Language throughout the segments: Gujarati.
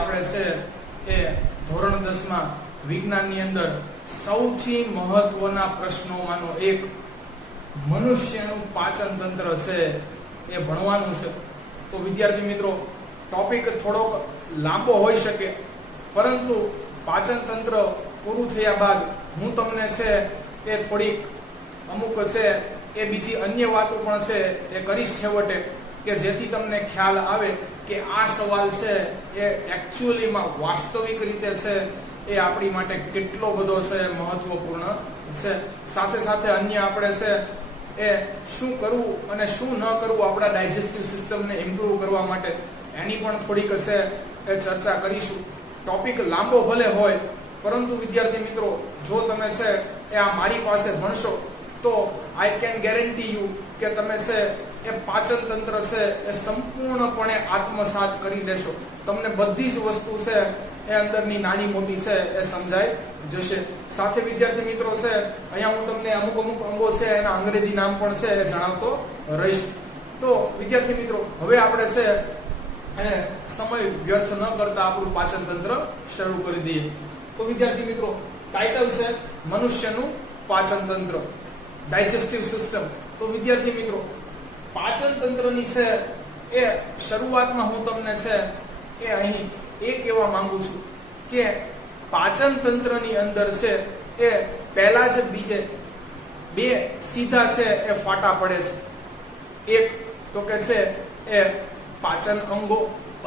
આપણે છે એ ધોરણ 10 માં વિજ્ઞાનની અંદર સૌથી મહત્વના પ્રશ્નોમાંનો એક મનુષ્યનું પાચન તંત્ર છે એ ભણવાનું છે. તો વિદ્યાર્થી મિત્રો, ટોપિક થોડોક લાંબો હોઈ શકે, પરંતુ પાચન તંત્ર પૂરું થયા બાદ હું તમને છે એ થોડીક અમુક છે એ બીજી અન્ય વાતો પણ છે એ કરીશ છેવટે, કે જેથી તમને ખ્યાલ આવે કે આ સવાલ છે એ એકચ્યુઅલીમાં વાસ્તવિક રીતે છે એ આપણી માટે કેટલો બધો છે મહત્વપૂર્ણ છે. સાથે સાથે અન્ય આપણે છે એ શું કરવું અને શું ન કરવું આપણા ડાયજેસ્ટિવ સિસ્ટમને ઇમ્પ્રૂવ કરવા માટે, એની પણ થોડીક છે એ ચર્ચા કરીશું. ટોપિક લાંબો ભલે હોય, પરંતુ વિદ્યાર્થી મિત્રો, જો તમે છે એ આ મારી પાસે ભણશો તો આઈ કેન ગેરંટી યુ કે તમે છે એ પાચન તંત્ર છે એ સંપૂર્ણપણે આત્મસાત કરી લેશો. તમને બધી જ વસ્તુ છે એ અંદરની નાની મોટી છે એ સમજાઈ જશે. સાથે વિદ્યાર્થી મિત્રો છે અહીંયા હું તમને અમુક અંગો છે એના અંગ્રેજી નામ પણ છે એ જણાવતો રહીશ. તો વિદ્યાર્થી મિત્રો, હવે આપણે છે સમય વ્યર્થ ન કરતા આપણું પાચન તંત્ર શરૂ કરી દઈએ. તો વિદ્યાર્થી મિત્રો, ટાઇટલ છે મનુષ્યનું પાચન તંત્ર, ડાયજેસ્ટિવ સિસ્ટમ. તો વિદ્યાર્થી મિત્રો, પાચન તંત્રની છે એ શરૂઆતમાં હું તમને છે એ અહીં એ કહેવા માંગુ છું કે પાચન તંત્રની અંદર છે એ પહેલા જ બીજે બે સીધા છે એ ફાટા પડે છે. એક તો કે છે એ પાચન અંગો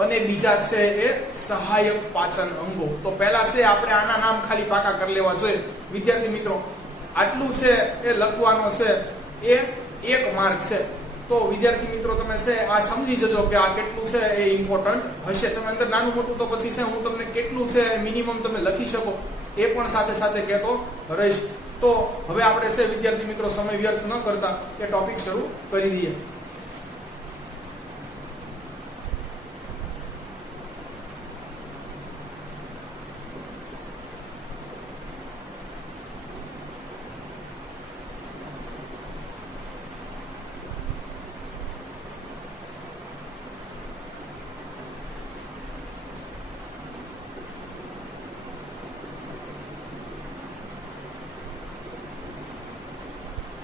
અને બીજા છે એ સહાયક પાચન અંગો. તો પહેલા છે આપણે આના નામ ખાલી પાકા કરી લેવા જોઈએ. વિદ્યાર્થી મિત્રો, આટલું છે એ લખવાનો છે એ એક માર્ક છે. તો વિદ્યાર્થી મિત્રો, તમે છે આ સમજી જજો કે આ કેટલું છે એ ઇમ્પોર્ટન્ટ હશે. તમે અંદર નાનું મોટું તો પછી છે હું તમને કેટલું છે મિનિમમ તમે લખી શકો એ પણ સાથે સાથે કહેતો રહીશ. તો હવે આપણે છે વિદ્યાર્થી મિત્રો સમય વ્યર્થ ન કરતા એ ટોપિક શરૂ કરી દઈએ.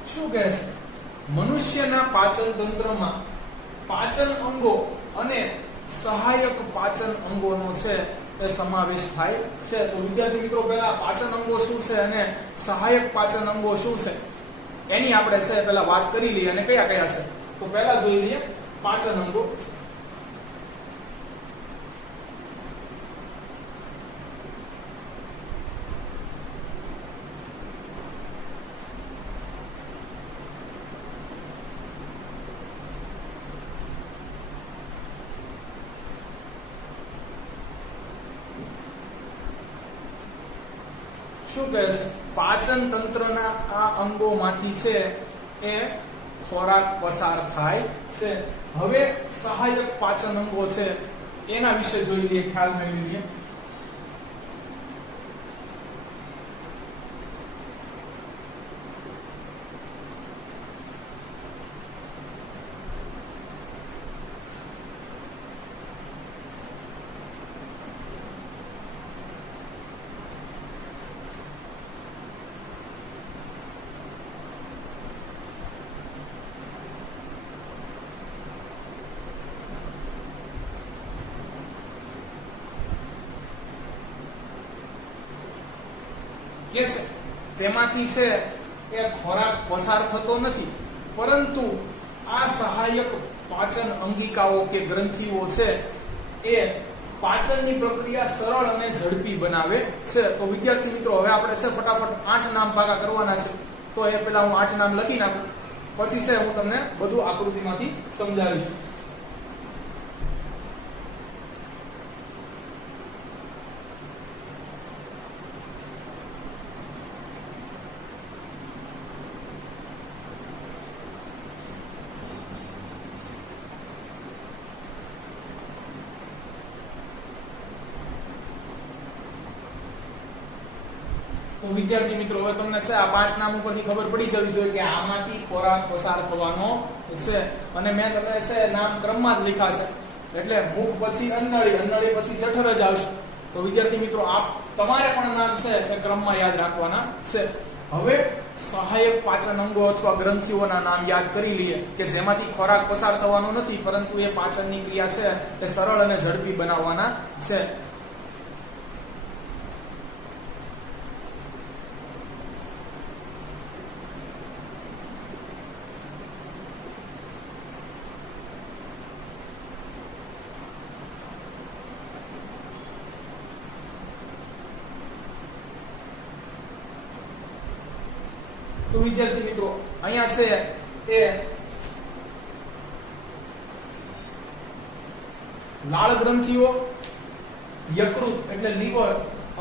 શું કહે છે? મનુષ્યના પાચન તંત્રમાં પાચન અંગો અને સહાયક પાચન અંગોનો છે એ સમાવેશ થાય છે. તો વિદ્યાર્થી મિત્રો, પહેલા પાચન અંગો શું છે અને સહાયક પાચન અંગો શું છે એની આપણે છે પહેલા વાત કરી લઈએ, અને કયા કયા છે. તો પહેલા જોઈ લઈએ પાચન અંગો. શું કહે છે? પાચન તંત્રના આ અંગોમાંથી છે એ ખોરાક પસાર થાય છે. હવે સહાયક પાચન અંગો છે એના વિશે જોઈ લઈએ, ખ્યાલ મેળવી લઈએ. કે છે તેમાંથી છે એ ખોરાક પસાર થતો નથી, પરંતુ આ સહાયક પાચન અંગિકાઓ કે ગ્રંથિઓ છે એ પાચનની પ્રક્રિયા સરળ અને ઝડપી બનાવે છે. તો વિદ્યાર્થી મિત્રો, હવે આપણે છે ફટાફટ 8 નામ પાકા કરવાના છે. તો એ પહેલા હું 8 નામ લખી નાખું, પછી છે હું તમને બધું આકૃતિમાંથી સમજાવીશ. તો વિદ્યાર્થી મિત્રો, હવે તમને છે આ 5 નામ ઉપરથી ખબર પડી જવી જોઈએ કે આમાંથી ખોરાક પસાર થવાનો છે. અને મેં તમને છે નામ ક્રમમાં જ લખ્યા છે. એટલે મુખ પછી અન્નળી, અન્નળી પછી જઠર જ આવશે. તો વિદ્યાર્થી મિત્રો આપ તમારે પણ નામ છે એ ક્રમમાં યાદ રાખવાના છે. હવે સહાયક પાચન અંગો અથવા ગ્રંથિઓના નામ યાદ કરી લઈએ કે જેમાંથી ખોરાક પસાર થવાનો નથી, પરંતુ એ પાચનની ક્રિયા છે એ સરળ અને ઝડપી બનાવવાના છે. તો વિદ્યાર્થી મિત્રો અહીંયા છે એ લાળ ગ્રંથિઓ, યકૃત એટલે લીવર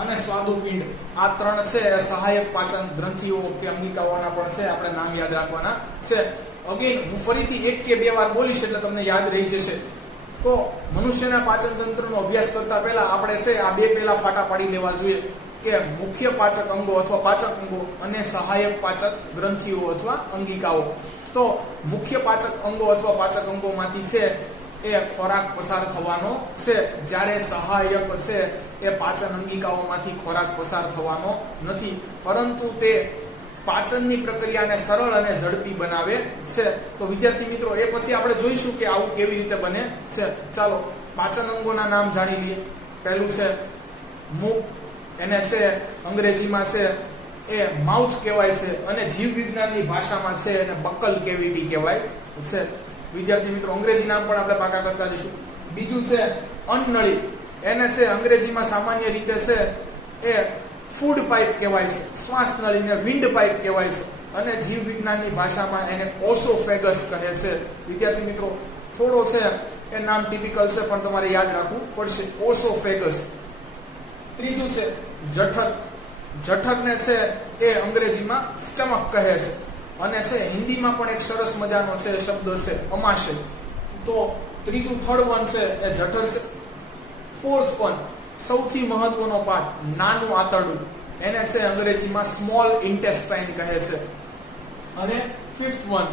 અને સ્વાદુપિંડ, આ ત્રણ છે સહાયક પાચન ગ્રંથિઓ કે અંગિકાઓના પણ છે આપણે નામ યાદ રાખવાના છે. અગેન હું ફરીથી એક કે બે વાર બોલીશ એટલે તમને યાદ રહી જશે. તો મનુષ્યના પાચન તંત્રનો અભ્યાસ કરતા પહેલા આપણે છે આ બે પહેલા ફાટા પાડી લેવા જોઈએ કે મુખ્ય પાચક અંગો અથવા પાચક અંગો અને સહાયક પાચક ગ્રંથિઓ અથવા અંગિકાઓ. તો મુખ્ય પાચક અંગો અથવા પાચક અંગોમાંથી છે એ ખોરાક પસાર થવાનો છે, જ્યારે સહાયક છે એ પાચન અંગિકાઓમાંથી ખોરાક પસાર થવાનો નથી, પરંતુ તે પાચનની પ્રક્રિયાને સરળ અને ઝડપી બનાવે છે. તો વિદ્યાર્થી મિત્રો એ પછી આપણે જોઈશું કે આવું કેવી રીતે બને છે. ચાલો પાચન અંગોના નામ જાણી લઈએ. પહેલું છે મુખ, એને છે અંગ્રેજીમાં છે એ માઉથ કહેવાય છે અને જીવ વિજ્ઞાનની ભાષામાં છે એને બકલ કેવિટી કહેવાય છે. વિદ્યાર્થી મિત્રો અંગ્રેજી નામ પણ આપણે પાકા કરતા જઈશું. બીજું છે અન્નળી, એને છે અંગ્રેજીમાં સામાન્ય રીતે છે એ ફૂડ પાઇપ કહેવાય છે. શ્વાસ નળીને વિન્ડ પાઇપ કહેવાય છે અને જીવ વિજ્ઞાનની ભાષામાં એને ઓસોફેગસ કહે છે. વિદ્યાર્થી મિત્રો થોડો છે એ નામ ટિપિકલ છે પણ તમારે યાદ રાખવું પડશે, ઓસોફેગસ. ત્રીજું છે જઠર, જઠરને છે એ અંગ્રેજીમાં સ્ટમક કહે છે અને છે હિન્દીમાં પણ એક સરસ મજાનો છે શબ્દ છે અમાશય. તો ત્રીજું થર્ડ વન છે એ જઠર છે. ફોર્થ વન સૌથી મહત્વનો પાર્ટ નાનું આંતરડું, એને છે અંગ્રેજીમાં સ્મોલ ઇન્ટેસ્ટાઇન કહે છે. અને ફિફ્થ વન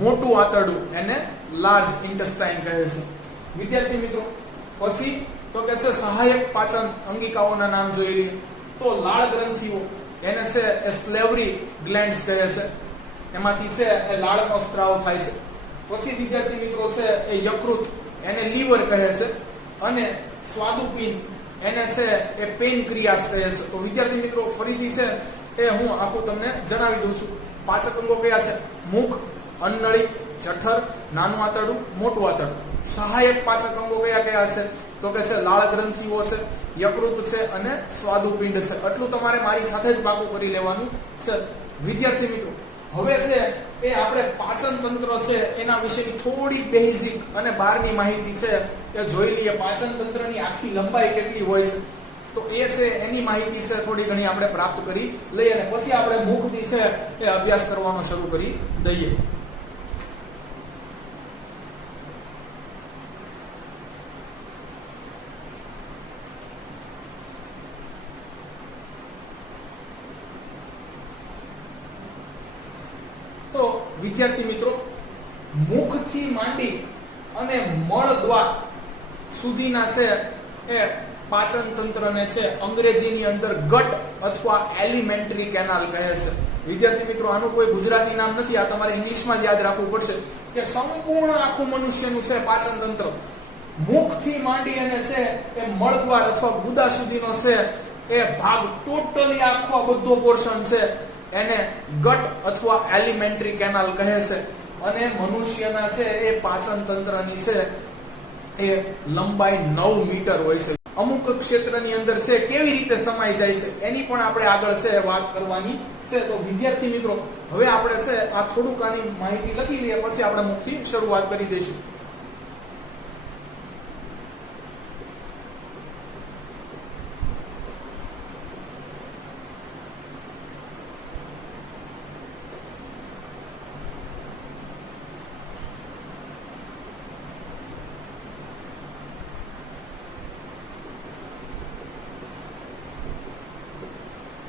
મોટું આંતરડું, એને લાર્જ ઇન્ટેસ્ટાઇન કહે છે. વિદ્યાર્થી મિત્રો પછી તો કે છે સહાયક પાચન અંગિકાઓના નામ જોઈ લઈએ. તો લાળ ગ્રંથિઓ, એને છે એ સ્લેવરી ગ્લેન્ડ્સ કહે છે, એમાંથી છે એ લાળનો સ્ત્રાવ થાય છે. પછી વિદ્યાર્થી મિત્રો છે એ યકૃત, એને લીવર કહે છે અને સ્વાદુપિંડ, એને છે એ પેનક્રિયાસ કહે છે. તો વિદ્યાર્થી મિત્રો ફરીથી છે એ હું આખું તમને જણાવી દઉં છું. પાચક અંગો કયા છે? મુખ, અન્નળી, જઠર, નાનું આંતરડું, મોટું આંતરડું. સહાયક પાચક અંગો કયા કયા છે? તો કે છે લાળ ગ્રંથિઓ છે, યકૃત છે અને સ્વાદુપિંડ છે. આટલું તમારે મારી સાથે જ પાકું કરી લેવાનું છે. વિદ્યાર્થી મિત્રો હવે છે એ આપણે પાચન તંત્ર છે એના વિશેની થોડી બેઝિક અને બહારની માહિતી છે એ જોઈ લઈએ. પાચન તંત્રની આખી લંબાઈ કેટલી હોય છે તો એ છે એની માહિતી છે થોડી ઘણી આપણે પ્રાપ્ત કરી લઈએ અને પછી આપણે મુખથી છે એ અભ્યાસ કરવાનો શરૂ કરી દઈએ. તો વિદ્યાર્થી મિત્રો મુખથી માંડી અને મળદ્વાર સુધીના છે એ પાચન તંત્રને છે અંગ્રેજીની અંદર ગટ અથવા એલિમેન્ટરી કેનાલ કહે છે. વિદ્યાર્થી મિત્રો આનું કોઈ ગુજરાતી નામ નથી, આ તમારે ઇંગ્લિશમાં જ યાદ રાખવું પડશે કે સંપૂર્ણ આખું મનુષ્યનું છે પાચન તંત્ર મુખથી માંડી અને છે એ મળદ્વાર અથવા ગુદા સુધીનો છે એ ભાગ ટોટલી આખો બધો પોર્શન છે એને ગટ અથવા એલિમેન્ટરી કેનાલ કહે છે. અને મનુષ્યના છે એ પાચન તંત્રની છે એ લંબાઈ 9 મીટર હોય છે. અમુક ક્ષેત્રની અંદર છે કેવી રીતે સમાઈ જાય છે એની પણ આપણે આગળ છે વાત કરવાની છે. તો વિદ્યાર્થી મિત્રો હવે આપણે છે આ થોડુંક આની માહિતી લખી લઈએ, પછી આપણે મુખથી શરૂઆત કરી દઈશું.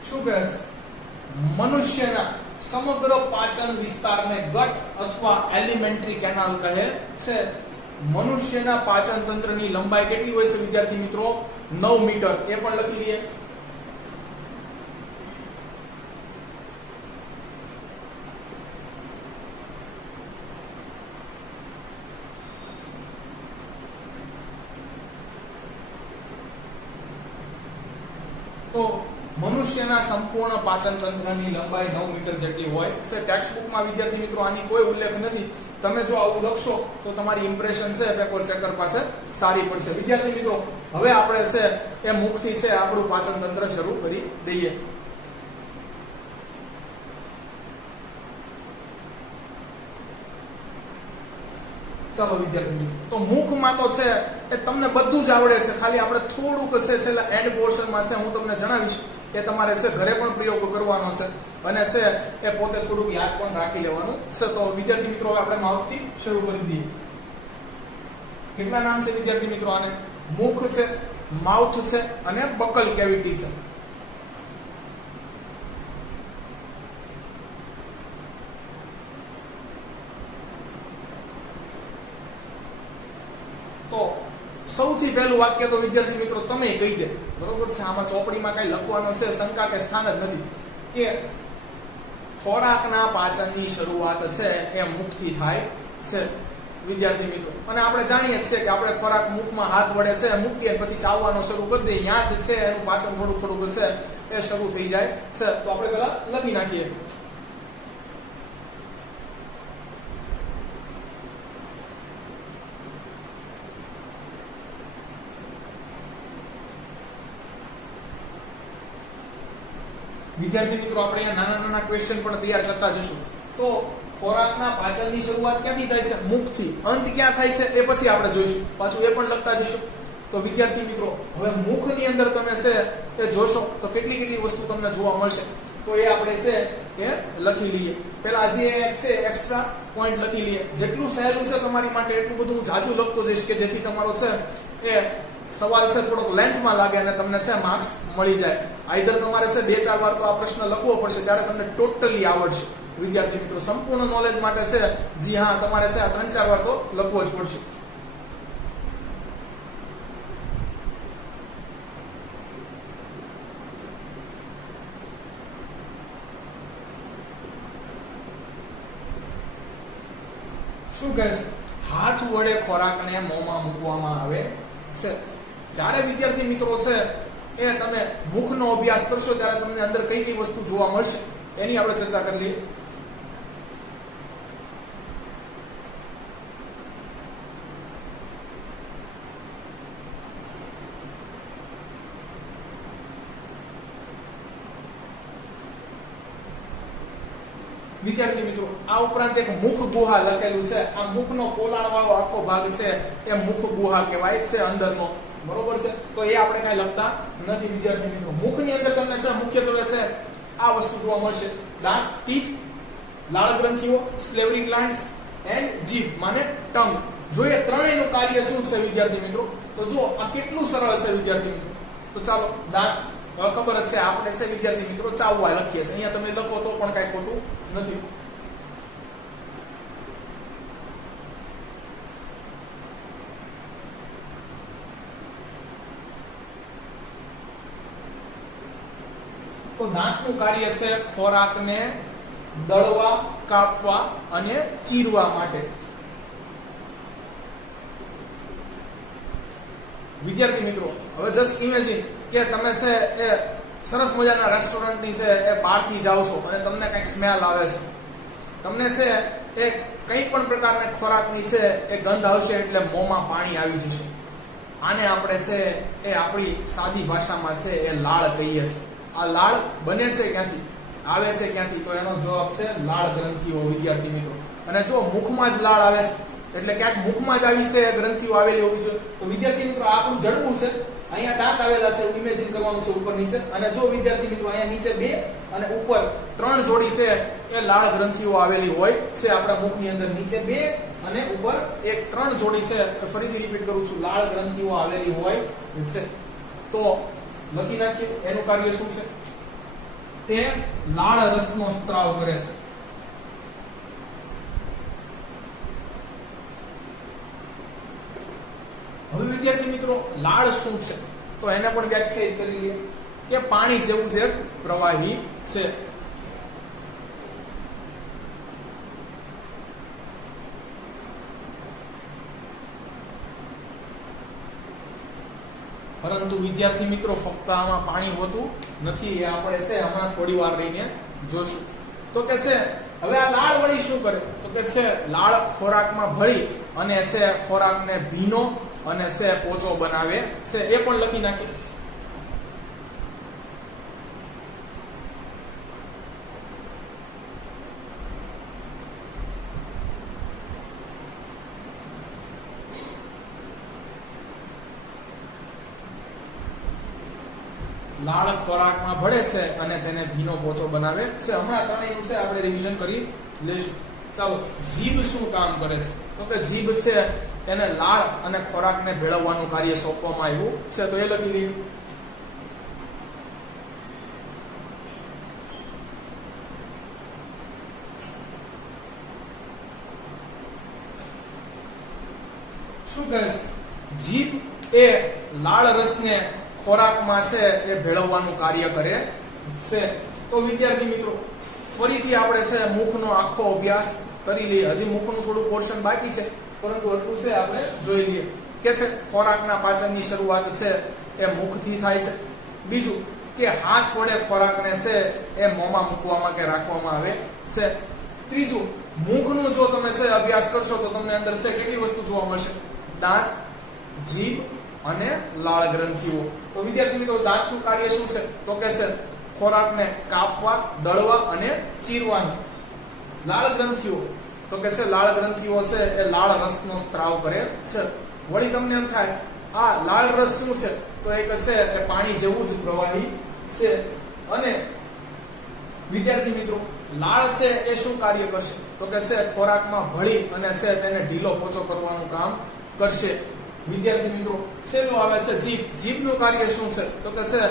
શું કહે છે? મનુષ્યના સમગ્ર પાચન વિસ્તારને ગટ અથવા એલિમેન્ટરી કેનાલ કહે છે. મનુષ્યના પાચન તંત્રની લંબાઈ કેટલી હોય છે વિદ્યાર્થી મિત્રો? 9 મીટર. એ પણ લખી લઈએ. તો મનુષ્યના સંપૂર્ણ પાચન તંત્રની લંબાઈ 9 મીટર જેટલી હોય છે. ટેક્સ્ટ બુકમાં વિદ્યાર્થી મિત્રો આની કોઈ ઉલ્લેખ નથી. તમે જો આવું લખશો તો તમારી ઇમ્પ્રેશન છે પેપર ચેકર પાસે સારી પડશે. વિદ્યાર્થી મિત્રો હવે આપણે છે એ મુખથી છે આપણું પાચન તંત્ર શરૂ કરી દઈએ. ચાલો વિદ્યાર્થી મિત્રો, તો મુખમાં તો છે એ તમને બધું જ આવડે છે, ખાલી આપણે થોડુંક છે છેલ્લા એન્ડ પોર્શનમાં છે હું તમને જણાવીશ કે તમારે છે ઘરે પણ પ્રયોગ કરવાનો છે અને છે એ પોતે થોડુંક યાદ પણ રાખી લેવાનું છે. તો વિદ્યાર્થી મિત્રો આપણે માઉથથી શરૂ કરી દઈએ. કેટલા નામ છે વિદ્યાર્થી મિત્રો આને? મુખ છે, માઉથ છે અને બકલ કેવિટી છે. તો સૌથી પહેલું વાક્ય તો વિદ્યાર્થી મિત્રો તમે કહી દે, બરોબર છે? આમાં ચોપડીમાં કઈ લખવાનો છે શંકા કે સ્થાન જ નથી કે ખોરાકના પાચનની શરૂઆત છે એ મુખથી થાય છે વિદ્યાર્થી મિત્રો. અને આપણે જાણીએ જ છે કે આપણે ખોરાક મુખમાં હાથ વડે છે મૂકીએ પછી ચાવવાનો શરૂ કરી દઈએ, ત્યાં જ છે એનું પાચન થોડું થોડું છે એ શરૂ થઈ જાય છે. તો આપણે પેલા લખી નાખીએ. વિદ્યાર્થી મિત્રો આપણે અહીંયા નાના નાના ક્વેશ્ચન પણ તૈયાર કરતા જશું. તો ખોરાકના પાચનની શરૂઆત ક્યાંથી થાય છે? મુખથી. અંત ક્યાં થાય છે એ પછી આપણે જોઈશું, પાછું એ પણ લખતા જશું. તો વિદ્યાર્થી મિત્રો હવે મુખની અંદર તમે છે એ જોશો તો કેટલી કેટલી વસ્તુ તમને જોવા મળશે. તો એ આપણે છે એ લખી લઈએ. પહેલા હજી છે એક્સ્ટ્રા પોઈન્ટ લખી લઈએ. જેટલું સહેલું છે તમારી માટે એટલું બધું હું જાજુ લખતો જઈશ કે જેથી તમારો છે એ સવાલ છે થોડોક લેન્થમાં લાગે અને તમને છે માર્ક્સ મળી જાય. આઈધર તમારે છે 2-4 વાર તો આ પ્રશ્ન લખવો પડશે ત્યારે તમને ટોટલી આવડશે વિદ્યાર્થી મિત્રો. સંપૂર્ણ નોલેજ માટે છે જી હા તમારે છે આ 3-4 વાર તો લખવો જ પડશે. શું કહે છે? હાથ વડે ખોરાકને મોંમાં મૂકવામાં આવે છે. જ્યારે વિદ્યાર્થી મિત્રો છે એ તમે મુખનો અભ્યાસ કરશો ત્યારે તમને અંદર કઈ કઈ વસ્તુ જોવા મળશે એની આપણે ચર્ચા કરી લઈએ. વિદ્યાર્થી મિત્રો આ ઉપરાંત એક મુખ ગુહા લખેલું છે. આ મુખનો પોલાણ વાળો આખો ભાગ છે એ મુખ ગુહા કહેવાય છે અંદરનો, બરોબર છે? તો એ આપણે કઈ લખતા નથી વિદ્યાર્થી મિત્રો. મુખની અંદર તમને છે મુખ્યત્વે છે આ વસ્તુ જોવા મળશે: દાંત, ટીથ, લાળ ગ્રંથિઓ, સ્લેવરી ગ્લાન્ડ્સ એન્ડ જીભ માને ટંગ. જોઈએ ત્રણેયનું કાર્ય શું છે વિદ્યાર્થી મિત્રો? તો જો આ કેટલું સરળ છે વિદ્યાર્થી મિત્રો. તો ચાલો દાંત ખબર જ છે આપણે છે વિદ્યાર્થી મિત્રો ચાવવા લખીએ છીએ. અહીંયા તમે લખો તો પણ કઈ ખોટું નથી. તો દાંતનું કાર્ય છે ખોરાકને દળવા, કાપવા અને ચીરવા માટે. વિદ્યાર્થી મિત્રો હવે જસ્ટ ઇમેજિન કે તમે છે એ સરસ મજાના રેસ્ટોરન્ટની છે એ બહારથી જાઓ છો અને તમને કંઈક સ્મેલ આવે છે. તમને છે એ કંઈ પણ પ્રકારના ખોરાકની છે એ ગંધ આવશે એટલે મોંમાં પાણી આવી જશે. આને આપણે છે એ આપણી સાદી ભાષામાં છે એ લાળ કહીએ છીએ. આ લાળ બને છે ક્યાંથી, આવે છે ક્યાંથી? તો એનો જવાબ છે લાળ ગ્રંથિઓ વિદ્યાર્થી મિત્રો. અને જો મુખમાં જ લાળ આવે છે એટલે ક્યાંક મુખમાં જ આવી છે ગ્રંથિઓ આવેલી હોવી જોઈએ. તો વિદ્યાર્થી મિત્રો આ આપણું જડબું છે, અહીંયા દાંત આવેલા છે, ઇમેજિન કરવાનું છે ઉપર નીચે. અને જો વિદ્યાર્થી મિત્રો અહીંયા નીચે 2 અને ઉપર 3 જોડી છે એ લાળ ગ્રંથિઓ આવેલી હોય છે આપણા મુખની અંદર. નીચે 2 અને ઉપર 3 જોડી છે. ફરીથી રિપીટ કરું છું, લાળ ગ્રંથિઓ આવેલી હોય છે. તો લખી નાખીએ એનું કાર્ય શું છે. તે લાળ રસનો સ્ત્રાવ કરે છે. તો હવે વિદ્યાર્થી મિત્રો લાળ શું છે તો એને પણ વ્યાખ્યાયિત કરી લઈએ કે પાણી જેવું જે પ્રવાહી છે. પરંતુ વિદ્યાર્થી મિત્રો ફક્ત આમાં પાણી હોતું નથી, એ આપણે છે હમણાં થોડી વાર રહીને જોશું. તો કે છે હવે આ લાળ વળી શું કરે તો કે છે લાળ ખોરાકમાં ભળી અને છે ખોરાકને ભીનો અને છે પોચો બનાવે છે. એ પણ લખી નાખીએ. લાળ ખોરાકમાં ભળે છે અને તેને ભીનો પોચો બનાવે છે. હમણાં ત્રણેયનું છે આપણે રિવિઝન કરી લઈશું. ચાલો, જીભ શું કામ કરે છે તો કે જીભ છે એને લાળ અને ખોરાકને ભેળવવાનું કાર્ય સોંપવામાં આવ્યું છે. તો એ લખી દઈએ. શું કહે છે? જીભ એ લાળ રસને ખોરાકમાં છે એ ભેળવવાનું કાર્ય કરે છે. તો વિદ્યાર્થી મિત્રો ફરીથી આપણે છે મુખનો આખો અભ્યાસ કરી લઈએ. હજી મુખનું થોડું પોર્શન બાકી છે, પરંતુ એટલું છે આપણે જોઈ લઈએ કે છે ખોરાકના પાચનની શરૂઆત છે એ મુખથી થાય છે. બીજું કે હાથ વડે ખોરાકને છે એ મોંમાં મૂકવામાં કે રાખવામાં આવે છે. ત્રીજું, મુખનું જો તમે છે અભ્યાસ કરશો તો તમને અંદર છે કેટલી વસ્તુ જોવા મળશે? દાંત, જીભ અને લાળ ગ્રંથિઓ. તો વિદ્યાર્થી મિત્રો દાંતનું કાર્ય શું છે તો કે છે ખોરાકને કાપવા, દળવા અને ચીરવાનું. લાળ ગ્રંથિઓ તો કે છે લાળ ગ્રંથિઓ છે એ લાળ રસનો સ્ત્રાવ કરે છે. વળી તમને એમ થાય આ લાળ રસ શું છે તો એક છે એ પાણી જેવું જ પ્રવાહી છે. અને વિદ્યાર્થી મિત્રો લાળ છે એ શું કાર્ય કરશે તો કે છે ખોરાકમાં ભળી અને છે તેને ઢીલો પોચો કરવાનું કામ કરશે. વિદ્યાર્થી મિત્રો છેલ્લું આવે છે જીભ. જીભનું કાર્ય શું છે તો કે છે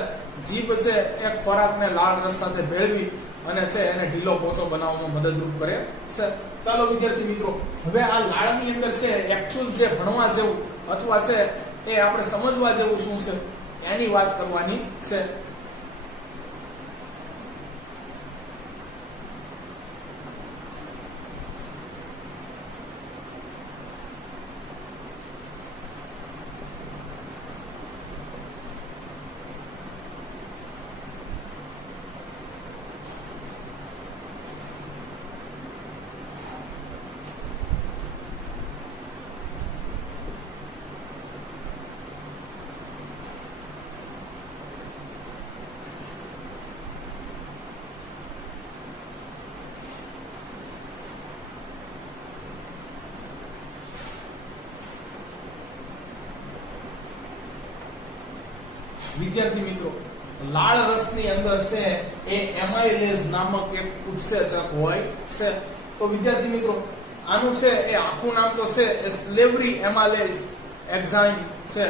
જીભ છે એ ખોરાકને લાળ રસ સાથે ભેળવી અને છે એને ઢીલો પોચો બનાવવામાં મદદરૂપ કરે છે. ચાલો વિદ્યાર્થી મિત્રો, હવે આ લાળની અંદર છે એકચ્યુઅલ જે ભણવા જેવું અથવા છે એ આપણે સમજવા જેવું શું છે એની વાત કરવાની છે. વિદ્યાર્થી મિત્રો લાળ રસની અંદર છે એ એમાઇલેઝ નામક એક ઉત્સેચક હોય છે. તો વિદ્યાર્થી મિત્રો આનું છે એ આખું નામ તો છે એ સ્લેવરી એમાઇલેઝ એન્ઝાઇમ છે.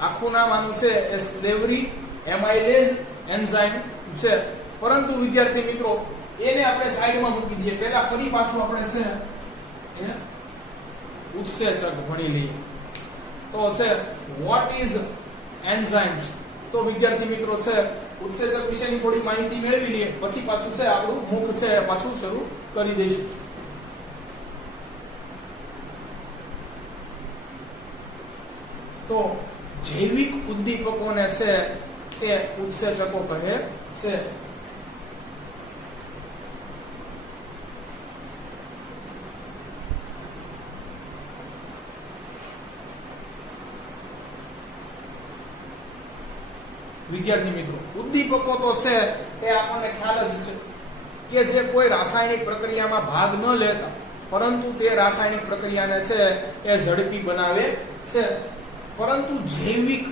આખું નામ આનું છે એ સ્લેવરી એમાઇલેઝ એન્ઝાઇમ છે. પરંતુ વિદ્યાર્થી મિત્રો એને આપણે સાઈડમાં મૂકી દઈએ. પહેલા ફરી પાછું આપણે છે એ ઉત્સેચક ભણી લઈએ. તો છે વોટ ઇઝ એન્ઝાઇમ્સ. તો વિદ્યાર્થી મિત્રો છે ઉત્સેચક વિશેની થોડી માહિતી મેળવી લઈએ, પછી પાછું છે આપણું મુખ છે પાછું શરૂ કરી દઈશું. તો જૈવિક ઉદ્દીપકોને છે તે ઉત્સેચકો કહે છે. વિદ્યાર્થી મિત્રો ઉદ્દીપકો તો છે એ આપણને ખ્યાલ જ છે કે જે કોઈ રાસાયણિક પ્રક્રિયામાં ભાગ ન લેતા પરંતુ તે રાસાયણિક પ્રક્રિયાને છે એ ઝડપી બનાવે છે. પરંતુ જૈવિક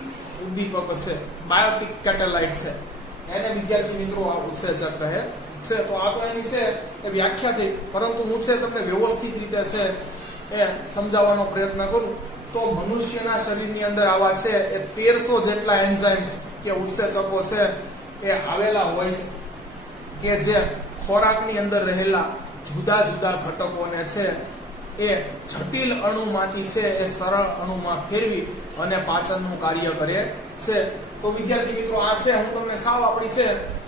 ઉદ્દીપક છે, બાયોટિક કેટેલાઇટ છે, એને વિદ્યાર્થી મિત્રો આ ઉત્સેચક કહે છે. તો આ તો એની છે એ વ્યાખ્યા થઈ, પરંતુ હું છે તમને વ્યવસ્થિત રીતે છે એ સમજાવવાનો પ્રયત્ન કરું તો મનુષ્યના શરીરની અંદર આવા છે એ 1300 જેટલા એન્ઝાઇમ્સ કે ઉત્સેચકો છે એ આવેલા હોય છે કે જે ખોરાકની અંદર રહેલા જુદા જુદા ઘટકોને છે એ જટિલ અણુમાંથી છે એ સરળ અણુમાં ફેરવી અને પાચનનું કાર્ય કરે છે. તો વિદ્યાર્થી મિત્રો આ છે હું તમને સાવ આપણી છે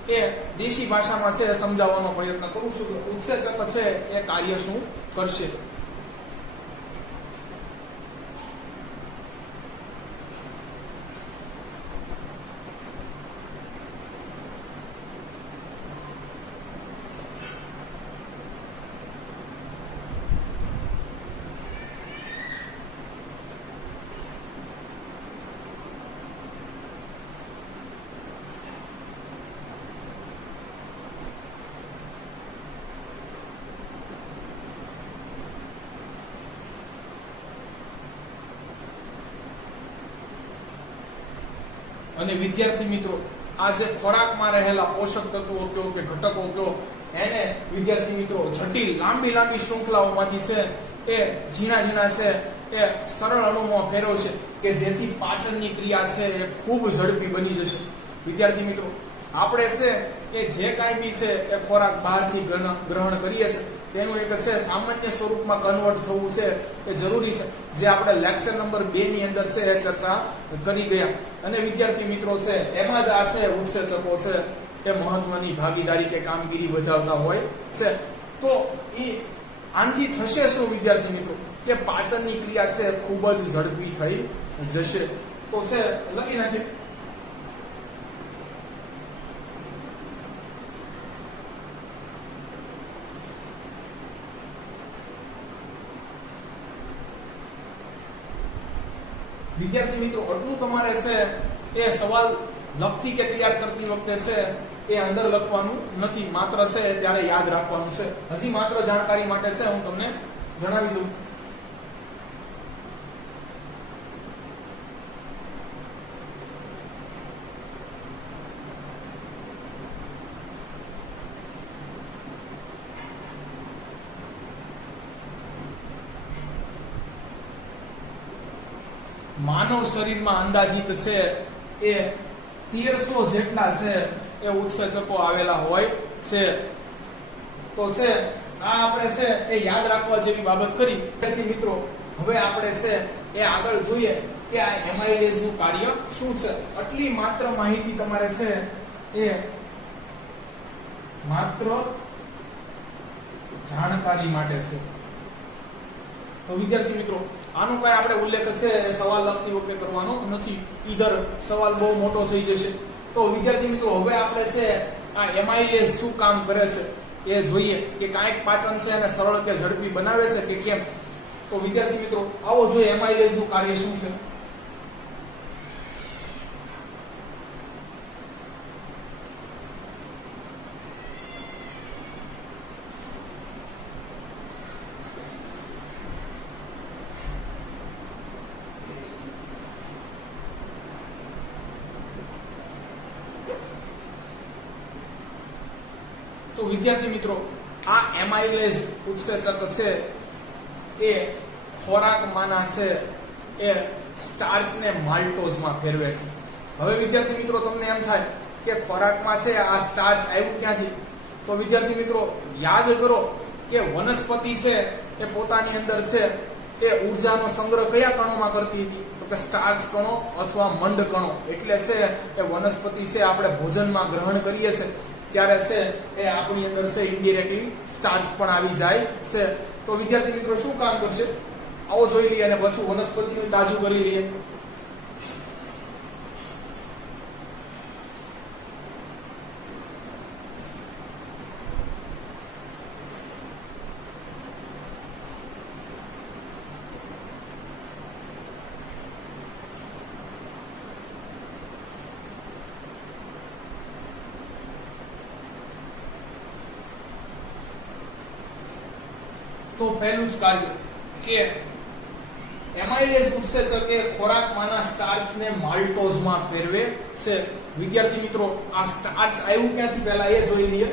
એ દેશી ભાષામાં છે સમજાવવાનો પ્રયત્ન કરું છું કે ઉત્સેચક છે એ કાર્ય શું કરશે. અને વિદ્યાર્થી મિત્રો આ જે ખોરાકમાં રહેલા પોષક તત્વો કયો કે ઘટકો કયો એને વિદ્યાર્થી મિત્રો જટિલ લાંબી શૃંખલાઓમાંથી છે એ ઝીણા છે એ સરળ અણુમાં ફેરવે છે કે જેથી પાચનની ક્રિયા છે એ ખૂબ ઝડપી બની જશે. વિદ્યાર્થી મિત્રો આપણે છે એ જે કાંઈ બી છે એ ખોરાક બહારથી ગ્રહણ કરીએ છીએ તેનું એક છે સામાન્ય સ્વરૂપમાં કન્વર્ટ થવું છે એ જરૂરી છે, જે આપણે લેક્ચર નંબર 2 ની અંદર છે એ ચર્ચા કરી ગયા. અને વિદ્યાર્થી મિત્રો છે એમાં જ આ છે ઉત્સેચકો છે એ મહત્વની ભાગીદારી કે કામગીરી બજાવતા હોય છે. તો એ આનાથી થશે શું વિદ્યાર્થી મિત્રો કે પાચનની ક્રિયા છે ખૂબ જ ઝડપી થઈ જશે. તો છે લખી નાખીએ. વિદ્યાર્થી મિત્રો આટલું તમારે છે એ સવાલ લખતી કે તૈયાર કરતી વખતે છે એ અંદર લખવાનું નથી, માત્ર છે ત્યારે યાદ રાખવાનું છે. હજી માત્ર જાણકારી માટે છે હું તમને જણાવી દઉં. માનવ શરીરમાં અંદાજિત છે એ 1300 જેટલા છે એ ઉત્સેચકો આવેલા હોય છે. તો છે આ આપણે છે એ યાદ રાખવા જેવી બાબત કરી. વિદ્યાર્થી મિત્રો હવે આપણે છે એ આગળ જોઈએ કે આ એમાઇલેઝ નું કાર્ય શું છે. આટલી માત્ર માહિતી તમારે છે એ માત્ર જાણકારી માટે છે. તો વિદ્યાર્થી મિત્રો આનો કઈ આપણે ઉલ્લેખ છે એ સવાલ લખતી વખતે કરવાનો નથી, ઈધર સવાલ બહુ મોટો થઈ જશે. તો વિદ્યાર્થી મિત્રો હવે આપણે છે આ એમાઇલેઝ શું કામ કરે છે એ જોઈએ કે કાંઈક પાચન છે એને સરળ કે ઝડપી બનાવે છે કે કેમ. તો વિદ્યાર્થી મિત્રો આવો જોઈએ એમાઇલેઝ નું કાર્ય શું છે. તો વિદ્યાર્થી મિત્રો આ એમાઇલેઝ ઉત્સેચક છે એ ખોરાકમાંના છે એ સ્ટાર્ચને માલ્ટોઝમાં ફેરવે છે. હવે વિદ્યાર્થી મિત્રો તમને એમ થાય કે ખોરાકમાં છે આ સ્ટાર્ચ આવ્યું ક્યાંથી? તો વિદ્યાર્થી મિત્રો યાદ કરો કે વનસ્પતિ છે એ પોતાની અંદર છે એ ઉર્જાનો સંગ્રહ કયા કણોમાં કરતી હતી? તો કે સ્ટાર્ચ કણો અથવા મંડ કણો. એટલે છે એ વનસ્પતિ છે આપણે ભોજનમાં ગ્રહણ કરીએ છીએ ત્યારે છે એ આપણી અંદર છે ઇનડાયરેક્ટલી સ્ટાર્ચ પણ આવી જાય છે. તો વિદ્યાર્થી મિત્રો શું કામ કરશે આવો જોઈ લઈએ અને પછી વનસ્પતિનું તાજું કરી લઈએ. તો પહેલું જ કાર્ય કે એમાઇલેઝ ઉત્સેચક એ ખોરાકમાંના સ્ટાર્ચને માલ્ટોઝમાં ફેરવે છે. વિદ્યાર્થી મિત્રો આ સ્ટાર્ચ આવ્યું ક્યાંથી પહેલા એ જોઈ લઈએ.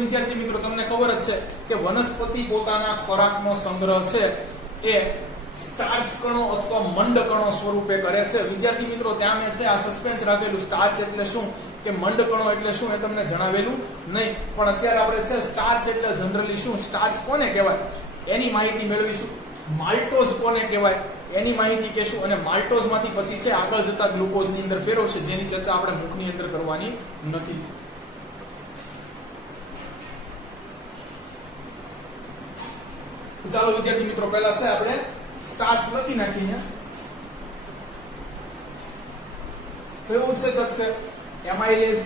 વિદ્યાર્થી મિત્રો તમને ખબર જ છે કે વનસ્પતિ પોતાના ખોરાકનો સંગ્રહ છે એ સ્ટાર્ચ કણો અથવા મંડ કણો સ્વરૂપે કરે છે. વિદ્યાર્થી મિત્રો ત્યાં મેં છે આ સસ્પેન્સ રાખેલું, સ્ટાર્ચ એટલે શું કે મંડ કણો એટલે શું એ તમને જણાવેલું નહીં, પણ અત્યારે આપણે છે સ્ટાર્ચ એટલે જનરલી શું, સ્ટાર્ચ કોને કહેવાય એની માહિતી મેળવીશું. માલ્ટોઝ કોને કહેવાય એની માહિતી કહેશું, અને માલ્ટોઝ માંથી પછી છે આગળ જતા ગ્લુકોઝ ની અંદર ફેરવશે, જેની ચર્ચા આપણે મુખની અંદર કરવાની નથી. ચાલો વિદ્યાર્થી મિત્રો પહેલા છે આપણે સ્ટાર્ચ લખી નાખીએ. કયું ઉત્સેચક છે? એમાઇલેઝ.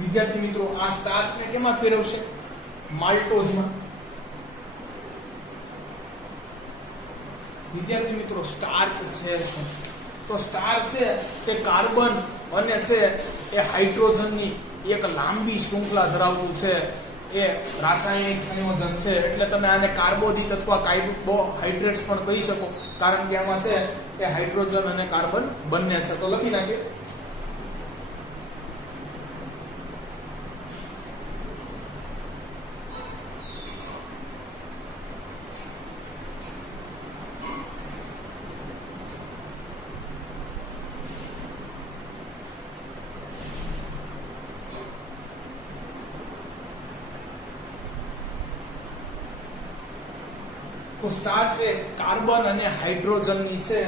વિદ્યાર્થી મિત્રો આ સ્ટાર્ચ ને કેમાં ફેરવશે? માલ્ટોઝમાં. વિદ્યાર્થી મિત્રો સ્ટાર્ચ છે શું? તો સ્ટાર્ચ છે તે કાર્બન અને છે એ હાઇડ્રોજનની એક લાંબી શૃંખલા ધરાવતું છે એ રાસાયણિક સંયોજન છે. એટલે તમે આને કાર્બોદિત અથવા કાર્બોહાઈડ્રેટ્સ પણ કહી શકો, કારણ કે આમાં છે એ હાઇડ્રોજન અને કાર્બન બંને છે. તો લખી નાખીએ. તો સ્ટાર્ચ છે કાર્બન અને હાઇડ્રોજનની છે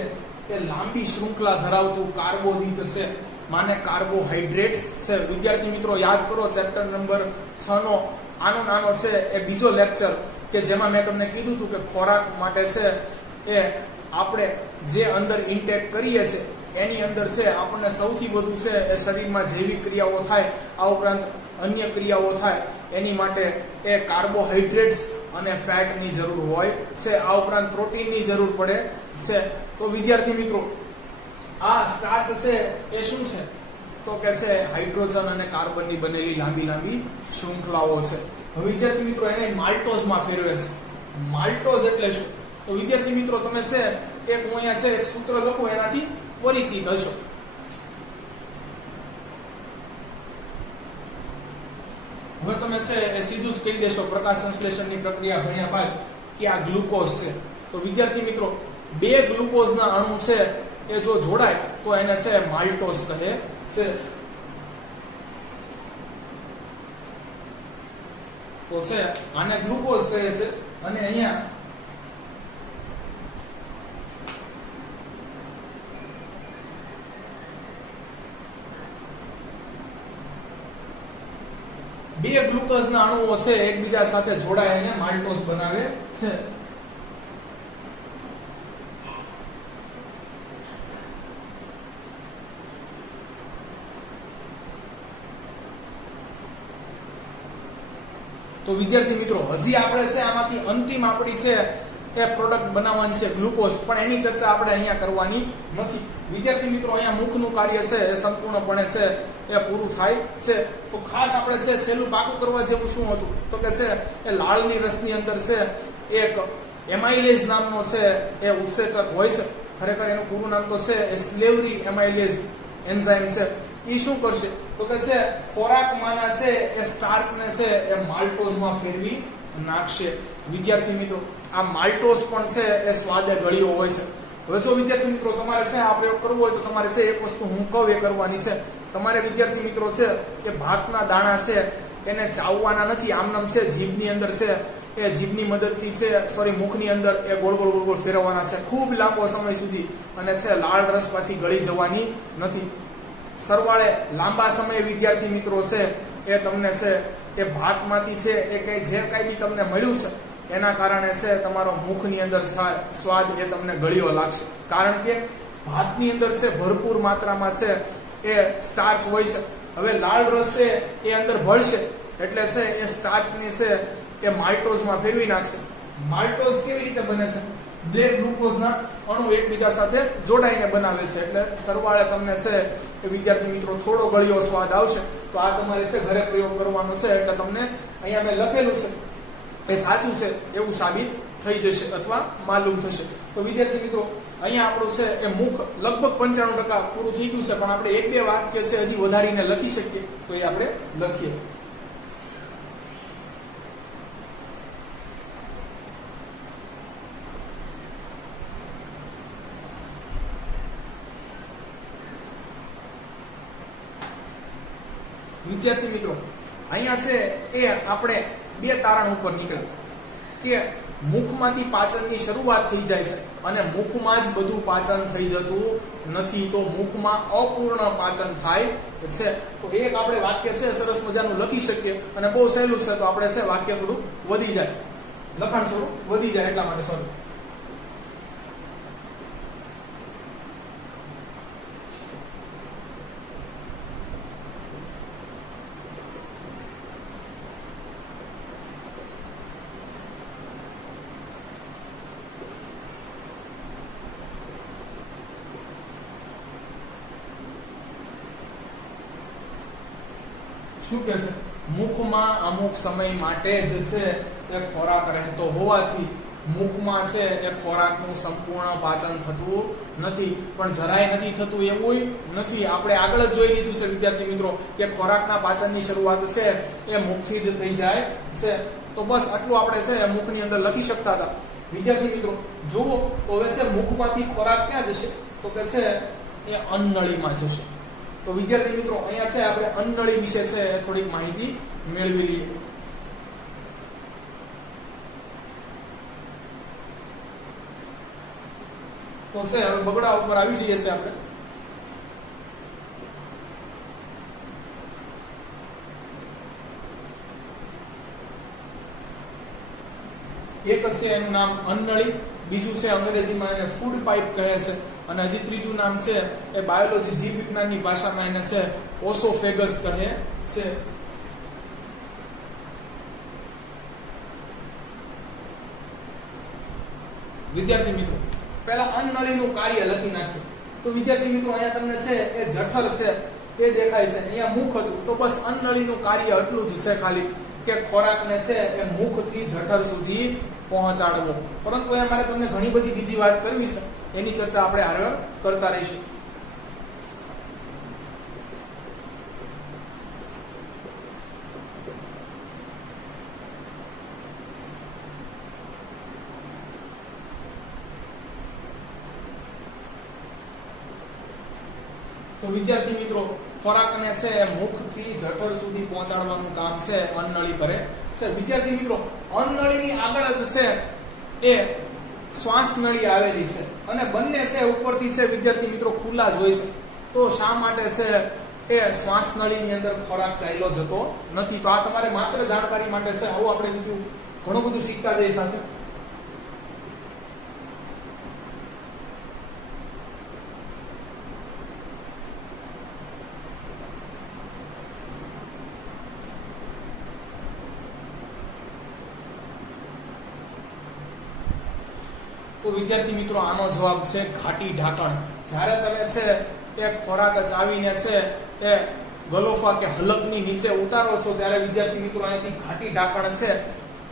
એ લાંબી શૃંખલા ધરાવતું કાર્બોદિત છે, માને કાર્બોહાઈડ્રેટ્સ છે. વિદ્યાર્થી મિત્રો યાદ કરો ચેપ્ટર નંબર 6 નો આનો નાનો છે એ બીજો લેક્ચર કે જેમાં મેં તમને કીધું હતું કે ખોરાક માટે છે એ આપણે જે અંદર ઇન્ટેક કરીએ છીએ એની અંદર છે આપણને સૌથી વધુ છે એ શરીરમાં જૈવિક ક્રિયાઓ થાય, આ ઉપરાંત અન્ય ક્રિયાઓ થાય એની માટે એ કાર્બોહાઈડ્રેટ્સ અને ફેટની જરૂર હોય છે, આ ઉપરાંત પ્રોટીનની જરૂર પડે છે. તો વિદ્યાર્થી મિત્રો આ સ્ટાર્ચ છે એ શું છે? તો કે છે હાઇડ્રોજન અને કાર્બનની બનેલી લાંબી લાંબી શૃંખલાઓ છે. હવે વિદ્યાર્થી મિત્રો એને માલ્ટોઝમાં ફેરવે છે. માલ્ટોઝ એટલે શું? તો વિદ્યાર્થી મિત્રો તમે છે એક હું અહીંયા છે એક સૂત્ર લખું, એનાથી પરિચિત હશો. હવે તમે છે એ સીધું જ કહી દેશો પ્રકાશ સંશ્લેષણની પ્રક્રિયા ભણ્યા બાદ કે આ ગ્લુકોઝ છે. તો વિદ્યાર્થી મિત્રો બે ગ્લુકોઝના અણુ છે એ જો જોડાય તો એને છે માલ્ટોઝ કહે છે. તો છે આને ગ્લુકોઝ કહે છે, અને અહીંયા બે ગ્લુકોઝના અણુઓ છે એકબીજા સાથે જોડાય અને માલ્ટોઝ બનાવે છે. તો વિદ્યાર્થી મિત્રો હજી આપણે છે આમાંથી અંતિમ આપણી છે એ પ્રોડક્ટ બનાવવાની છે ગ્લુકોઝ, પણ એની ચર્ચા આપણે અહીંયા કરવાની નથી. વિદ્યાર્થી મિત્રો અહીંયા મુખનું કાર્ય છે એ સંપૂર્ણપણે છે એ પૂરું થાય છે. તો ખાસ આપણે છે છેલ્લું પાકું કરવા જેવું શું હતું? તો કે છે એ લાળની રસની અંદર છે એક એમાઇલેઝ નામનો છે એ ઉત્સેચક હોય છે. ખરેખર એનું પૂરું નામ તો છે એ સ્લેવરી એમાઇલેઝ એન્ઝાઇમ છે. એ શું કરશે? તો કે છે ખોરાકમાંના છે એ સ્ટાર્ચને છે એ માલ્ટોઝમાં ફેરવી નાખશે. વિદ્યાર્થી મિત્રો આ માલ્ટોઝ પણ છે એ સ્વાદે ગળ્યો હોય છે. હવે જો વિદ્યાર્થી મિત્રો તમારે છે આ પ્રયોગ કરવો હોય તો તમારે છે એક વસ્તુ હું કહું એ કરવાની છે. તમારે વિદ્યાર્થી મિત્રો છે કે ભાતના દાણા છે એને ચાવવાના નથી, આમનામ છે જીભની અંદર છે એ જીભની મદદથી છે મુખની અંદર એ ગોળ ગોળ ગોળ ગોળ ફેરવવાના છે ખૂબ લાંબો સમય સુધી, અને છે લાળ રસ પાછી ગળી જવાની નથી. સરવાળે લાંબા સમયે વિદ્યાર્થી મિત્રો છે એ તમને છે એ ભાતમાંથી છે એ કઈ જે કઈ બી તમને મળ્યું છે એના કારણે છે તમારો મુખની અંદર સ્વાદ એ તમને ગળ્યો લાગશે, કારણ કે ભાતની અંદર છે ભરપૂર માત્રામાં છે એ સ્ટાર્ચ હોય છે. હવે લાળ રસ છે એ અંદર ભળશે એટલે છે એ સ્ટાર્ચની છે એ માલ્ટોઝમાં ફેરવી નાખશે. માલ્ટોઝ કેવી રીતે બને છે? બે ગ્લુકોઝના અણુ એકબીજા સાથે જોડાઈને બનાવે છે, એટલે સરવાળે તમને છે એ વિદ્યાર્થી મિત્રો થોડો ગળ્યો સ્વાદ આવશે. તો આ તમારે છે ઘરે પ્રયોગ કરવાનો છે, એટલે તમને અહીંયા મેં લખેલું છે એ સાચું છે એવું સાબિત થઈ જશે અથવા માલુમ થશે. તો વિદ્યાર્થી મિત્રો અહીંયા આપણું છે એ મુખ લગભગ 95% પૂરું થઈ ગયું છે, પણ આપણે એક બે વાક્ય છે હજી વધારીને લખી શકીએ, તો એ આપણે લખીએ. વિદ્યાર્થી મિત્રો, અહીંયા છે એ આપણે બે તારણ ઉપર નીકળ્યા કે મુખમાંથી પાચનની શરૂઆત થઈ જાય છે અને મુખમાં જ બધું પાચન થઈ જતું નથી, તો મુખમાં અપૂર્ણ પાચન થાય છે. તો એક આપણે વાક્ય છે સરસ મજાનું લખી શકીએ, અને બહુ સહેલું છે, તો આપણે છે વાક્ય થોડું વધી જાય, લખાણ સ્વરૂપ વધી જાય એટલા માટે સોરી. શું કહે છે? મુખમાં અમુક સમય માટે જ છે એ ખોરાક રહેતો હોવાથી મુખમાં છે એ ખોરાકનું સંપૂર્ણ પાચન થતું નથી, પણ જરાય નથી થતું એવું નથી. આપણે આગળ જ જોઈ લીધું છે વિદ્યાર્થી મિત્રો કે ખોરાકના પાચનની શરૂઆત છે એ મુખથી જ થઈ જાય છે. તો બસ આટલું આપણે છે મુખની અંદર લખી શકતા હતા. વિદ્યાર્થી મિત્રો જુઓ, તો હવે છે મુખમાંથી ખોરાક ક્યાં જશે? તો કે છે એ અન્નનળીમાં જશે. તો વિદ્યાર્થી મિત્રો અહીંયા છે આપણે અન્નનળી વિશે છે થોડીક માહિતી મેળવી લઈએ. તો છે હવે બગડા ઉપર આવી જઈએ છે આપણે. એક છે એનું નામ અન્નનળી, બીજું છે અંગ્રેજીમાં એને ફૂડ પાઇપ કહે છે, અને હજી ત્રીજું નામ છે એ બાયોલોજી જીવ વિજ્ઞાનની ભાષામાં એને છે ઓસોફેગસ કહે છે. વિદ્યાર્થી મિત્રો પહેલા અન્નનળીનું કાર્ય લખી નાખીએ. તો વિદ્યાર્થી મિત્રો અહીંયા તમને છે એ જઠર છે એ દેખાય છે, અહીંયા મુખ હતું, તો બસ અન્નનળીનું કાર્ય એટલું જ છે ખાલી કે ખોરાકને છે એ મુખથી જઠર સુધી પહોંચાડવો. પરંતુ અહીંયા મારે તમને ઘણી બધી બીજી વાત કરવી છે, એની ચર્ચા આપણે આગળ કરતા રહીશું. તો વિદ્યાર્થી મિત્રો ખોરાકને છે મુખથી જઠર સુધી પહોંચાડવાનું કામ છે અન્નનળી કરે છે. વિદ્યાર્થી મિત્રો અન્નનળીની આગળ જ છે એ શ્વાસ નળી આવેલી છે, અને બંને છે ઉપરથી છે વિદ્યાર્થી મિત્રો ખુલ્લા જ હોય છે. તો શા માટે છે એ શ્વાસ નળીની અંદર ખોરાક ચાલ્યો જતો નથી? તો આ તમારે માત્ર જાણકારી માટે છે. આવું આપણે બીજું ઘણું બધું શીખતા જઈએ સાથે. તો વિદ્યાર્થી મિત્રો આનો જવાબ છે ઘાટી ઢાંકણ. જ્યારે તમે છે એ ખોરાક ચાવીને છે એ ગલોફા કે હલકની નીચે ઉતારો છો, ત્યારે વિદ્યાર્થી મિત્રો અહીંથી ઘાટી ઢાંકણ છે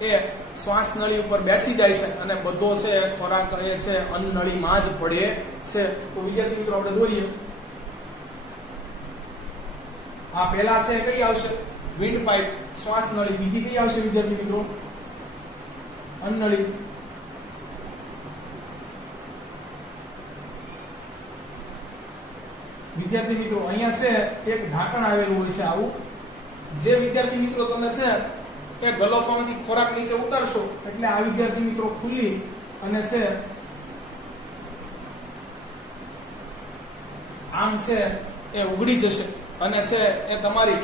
એ શ્વાસ નળી ઉપર બેસી જાય છે, અને બધો છે ખોરાક એ છે અન્નનળીમાં જ પડે છે. તો વિદ્યાર્થી મિત્રો આપણે દોરીએ. આ પહેલા છે કઈ આવશે? વિન્ડ પાઇપ, શ્વાસ નળી. બીજી કઈ આવશે વિદ્યાર્થી મિત્રો? અન્નનળી. વિદ્યાર્થી મિત્રો અહીંયા છે એક ઢાંકણ આવેલું હોય છે આવું, જે વિદ્યાર્થી મિત્રો તમે છે એ ગલોફામાંથી ખોરાક નીચે ઉતારશો એટલે આ વિદ્યાર્થી મિત્રો ખુલ્લી અને છે આમ છે એ ઉઘડી જશે, અને છે એ તમારી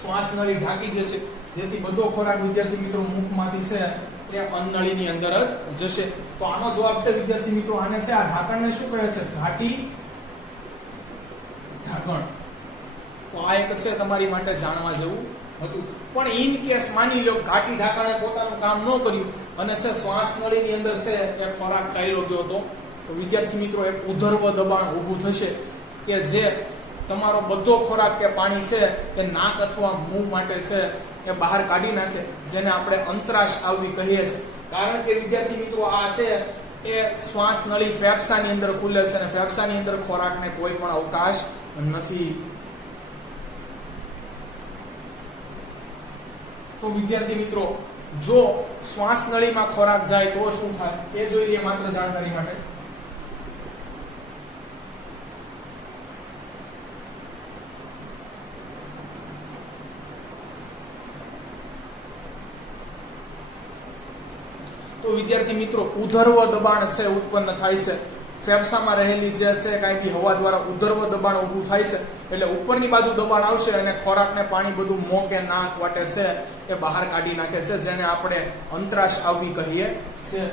શ્વાસ નળી ઢાંકી જશે, જેથી બધો ખોરાક વિદ્યાર્થી મિત્રો મુખમાંથી છે એ અન્નનળીની અંદર જ જશે. તો આનો જવાબ છે વિદ્યાર્થી મિત્રો, આને છે આ ઢાંકણને શું કહે છે? ઘાટી ઢાંકણ. તો આ એક છે તમારી માટે જાણવા જેવું હતું. પણ ઇન કેસ માની લો ઘાટી ઢાંકણે પોતાનું કામ ન કર્યું અને છે શ્વાસ નળીની અંદર છે એ ખોરાક ચાલ્યો ગયો હતો, તો વિદ્યાર્થી મિત્રો એક ઉધર્વ દબાણ ઊભું થશે કે જે તમારો બધો ખોરાક કે પાણી છે એ નાક અથવા મુંહ માટે છે એ બહાર કાઢી નાખે, જેને આપણે અંતરાશ આવવી કહીએ છીએ. કારણ કે વિદ્યાર્થી મિત્રો આ છે એ શ્વાસ નળી ફેફસાની અંદર ખુલે છે અને ફેફસાની અંદર ખોરાકને કોઈ પણ અવકાશ નથી. તો વિદ્યાર્થી મિત્રો, જો શ્વાસ નળીમાં ખોરાક જાય તો શું થાય એ જોઈ લઈએ માત્ર જાણકારી માટે. તો વિદ્યાર્થી મિત્રો, ઉધર્વ દબાણ છે ઉત્પન્ન થાય છે. ફેફસામાં રહેલી જે છે કાંઈ બી હવા દ્વારા ઉધર્વ દબાણ ઊભું થાય છે એટલે ઉપરની બાજુ દબાણ આવશે અને ખોરાકને પાણી બધું મોં કે નાક વાટે છે એ બહાર કાઢી નાખે છે, જેને આપણે અંતરાશ આવવી કહીએ છીએ.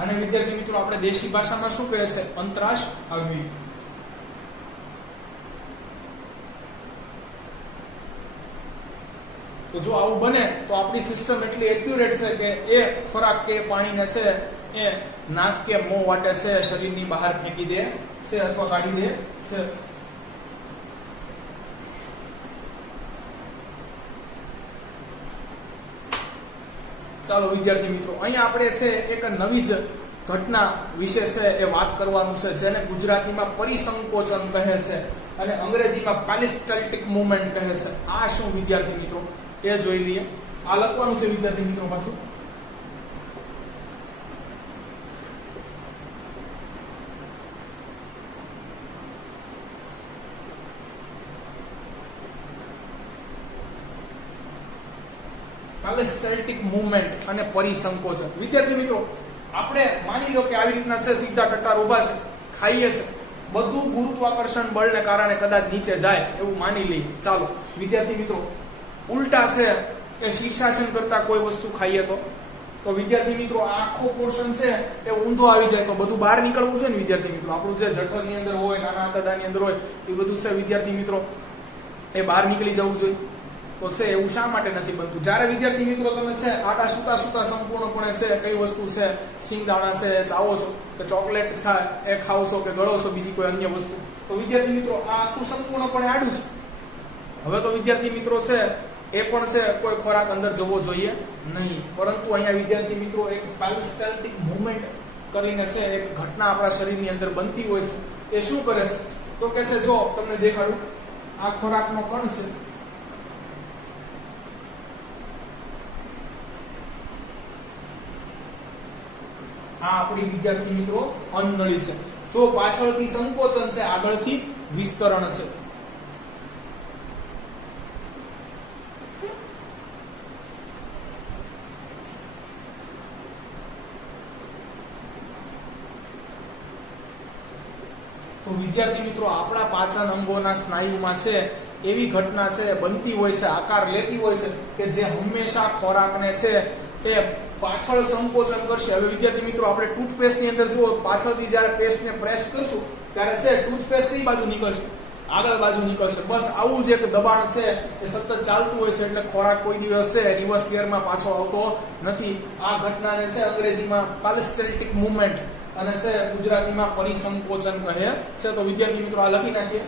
અને વિદ્યાર્થી મિત્રો, આપણે દેશી ભાષામાં શું કહે છે? અંતરાશ આવવી. તો જો આવું બને તો આપણી સિસ્ટમ એટલી એક્યુરેટ છે કે એ ખોરાક કે પાણીને છે એ નાક કે મોં વાટે છે શરીરની બહાર ફેંકી દે છે અથવા કાઢી દે છે. ચાલો વિદ્યાર્થી મિત્રો, અહીંયા આપણે છે એક નવી જ ઘટના વિશે છે એ વાત કરવાનું છે, જેને ગુજરાતીમાં પરિસંકોચન કહે છે અને અંગ્રેજીમાં પેરિસ્ટાલ્ટિક મૂવમેન્ટ કહે છે. આ શું વિદ્યાર્થી મિત્રો એ જોઈ લઈએ. આ લખવાનું છે વિદ્યાર્થી મિત્રો પાછું. પેરિસ્ટાલ્ટિક મૂવમેન્ટ અને પરિસંકોચન. વિદ્યાર્થી મિત્રો, આપણે માની લો કે આવી રીતના છે, સીધા કટાર ઉભા છે, ખાઈએ છે, બધું ગુરુત્વાકર્ષણ બળને કારણે કદાચ નીચે જાય એવું માની લઈએ. ચાલો વિદ્યાર્થી મિત્રો, ઉલટા છે એ શીર્ષાસન કરતા કોઈ વસ્તુ ખાઈએ તો વિદ્યાર્થી મિત્રો આખો પોર્શન છે એ ઊંધો આવી જાય તો બધું બહાર નીકળવું જોઈએ ને વિદ્યાર્થી મિત્રો. આપણું જે જઠરની અંદર હોય, નાના આંતરડાની અંદર હોય, એ બધું છે વિદ્યાર્થી મિત્રો એ બહાર નીકળી જવું જોઈએ. તો છે એવું શા માટે નથી બનતું? જ્યારે વિદ્યાર્થી મિત્રો તમે છે આટા સુતા સંપૂર્ણપણે છે કઈ વસ્તુ છે, સિંગદાણા છે ચાવો છો કે ચોકલેટ એ ખાવ છો કે ગળો છો બીજી કોઈ અન્ય વસ્તુ, તો વિદ્યાર્થી મિત્રો આ આખું સંપૂર્ણપણે આડું છે. હવે તો વિદ્યાર્થી મિત્રો છે એ પણ છે કોઈ ખોરાક અંદર જવો જોઈએ નહીં, પરંતુ અહીંયા વિદ્યાર્થી મિત્રો એક પેરિસ્ટાલ્ટિક મૂવમેન્ટ કરીને છે એક ઘટના આપણા શરીરની અંદર બનતી હોય છે. એ શું કરે છે? તો કે છે, જો તમને દેખાડું, આ ખોરાકનો કણ છે, આ આપણી વિદ્યાર્થી મિત્રો અન્નનળી છે. જો પાછળથી સંકોચન છે, આગળથી વિસ્તરણ છે. તો વિદ્યાર્થી મિત્રો આપણા પાચન અંગોના સ્નાયુમાં છે એવી ઘટના છે બનતી હોય છે, આકાર લેતી હોય છે કે જે હંમેશા ખોરાકને છે એ પાછળ સંકોચન કરશે. હવે વિદ્યાર્થી મિત્રો આપણે ટૂથપેસ્ટ ની અંદર જુઓ, પાછળથી જ્યારે પેસ્ટને પ્રેસ કરશું ત્યારે છે ટૂથપેસ્ટ કઈ બાજુ નીકળશે? આગળ બાજુ નીકળશે. બસ આવું જ એક દબાણ છે એ સતત ચાલતું હોય છે, એટલે ખોરાક કોઈ દિવસ છે રિવર્સ ગિયરમાં પાછો આવતો નથી. આ ઘટનાને છે અંગ્રેજીમાં પેરિસ્ટાલ્ટિક મૂવમેન્ટ અને છે ગુજરાતીમાં પરિસંકોચન કહે છે. તો વિદ્યાર્થી મિત્રો આ લખી નાખીએ.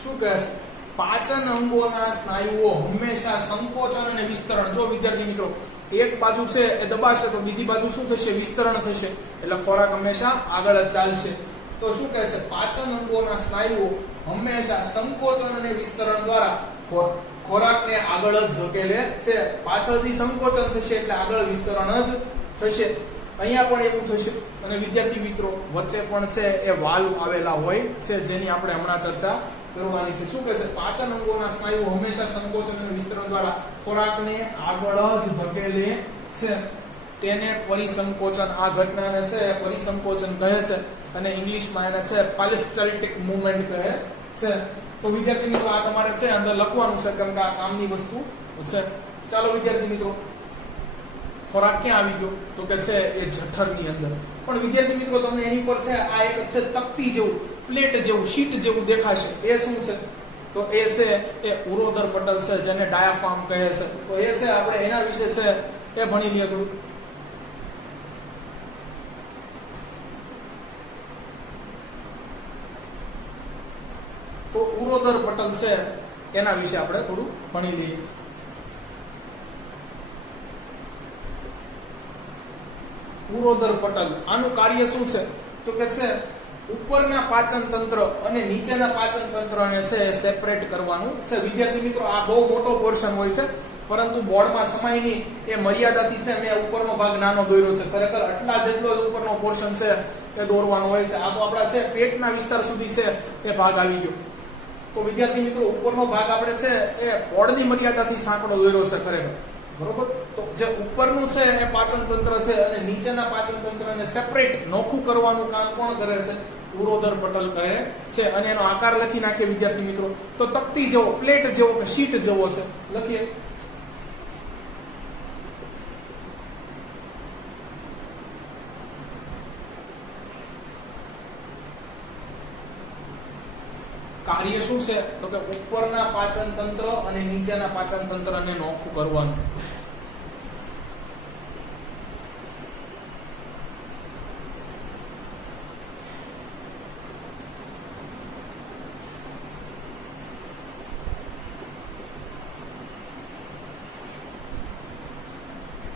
શું કહે છે? પાચન અંગોના સ્નાયુઓ હંમેશા સંકોચન અને વિસ્તરણ. જો વિદ્યાર્થી મિત્રો એક બાજુ છે એ દબાશે તો બીજી બાજુ શું થશે? વિસ્તરણ થશે, એટલે ખોરાક હંમેશા આગળ જ ચાલશે. તો શું કહે છે? પાચન અંગોના સ્નાયુઓ હંમેશા સંકોચન અને વિસ્તરણ દ્વારા ખોરાકને આગળ જ ધકેલે છે. પાછળથી સંકોચન થશે એટલે આગળ વિસ્તરણ જ થશે. અહીંયા પણ એવું થશે. અને વિદ્યાર્થી મિત્રો વચ્ચે પણ છે એ વાલ્વ આવેલા હોય છે, જેની આપણે હમણાં ચર્ચા કરવાની છે. શું કહે છે? પાચન અંગોના સ્નાયુઓ હંમેશા સંકોચન અને વિસ્તરણ દ્વારા ખોરાકને આગળ જ ધકેલે છે. તેને પરિસંકોચન, આ ઘટનાને છે પરિસંકોચન કહે છે અને ઇંગ્લિશમાં એને છે પેરિસ્ટાલ્ટિક મૂવમેન્ટ કહે છે. તો વિદ્યાર્થી મિત્રો આ તમારે છે અંદર લખવાનું છે, કારણ કે આ કામની વસ્તુ છે. ચાલો વિદ્યાર્થી મિત્રો, ખોરાક ક્યાં આવી ગયો? તો કે છે એ જઠરની અંદર. પણ વિદ્યાર્થી મિત્રો તમને એની પર છે આ એક છે તકતી જેવું, પ્લેટ જેવું, શીટ જેવું દેખાશે. એ શું છે? તો એ છે એ ઉરોદર પટલ છે, જેને ડાયાફ્રામ કહે છે. તો એ છે આપણે એના વિશે છે એ ભણી લઈએ થોડું. તો ઉરોદર પટલ છે એના વિશે આપણે થોડું ભણી લઈએ. ઉરોદર પટલ, આનું કાર્ય શું છે? તો કે છે ઉપરના પાચન તંત્ર અને નીચેના પાચન તંત્રને છે સેપરેટ કરવાનું છે. વિદ્યાર્થી મિત્રો આ બહુ મોટો પોર્શન હોય છે, પરંતુ બોર્ડમાં સમયની એ મર્યાદાથી છે મેં ઉપરનો ભાગ નાનો દોર્યો છે. ખરેખર આટલા જેટલો જ ઉપરનો પોર્શન છે એ દોરવાનો હોય છે. આ તો આપણા છે પેટના વિસ્તાર સુધી છે એ ભાગ આવી ગયો. તો વિદ્યાર્થી મિત્રો ઉપરનો ભાગ આપણે છે એ બોર્ડની મર્યાદાથી સાંકડો દોર્યો છે ખરેખર, બરોબર. તો જે ઉપરનું છે એ પાચન તંત્ર છે અને નીચેના પાચન તંત્રને સેપરેટ નોખું કરવાનું કામ કોણ કરે છે? ઉરોદર પટલ કરે છે. અને એનો આકાર લખી નાખીએ વિદ્યાર્થી મિત્રો. તો તકતી જેવો, પ્લેટ જેવો કે શીટ જેવો છે. લખીએ. કાર્ય શું છે? તો કે ઉપરના પાચન તંત્ર અને નીચેના પાચન તંત્રને નોખું કરવાનું.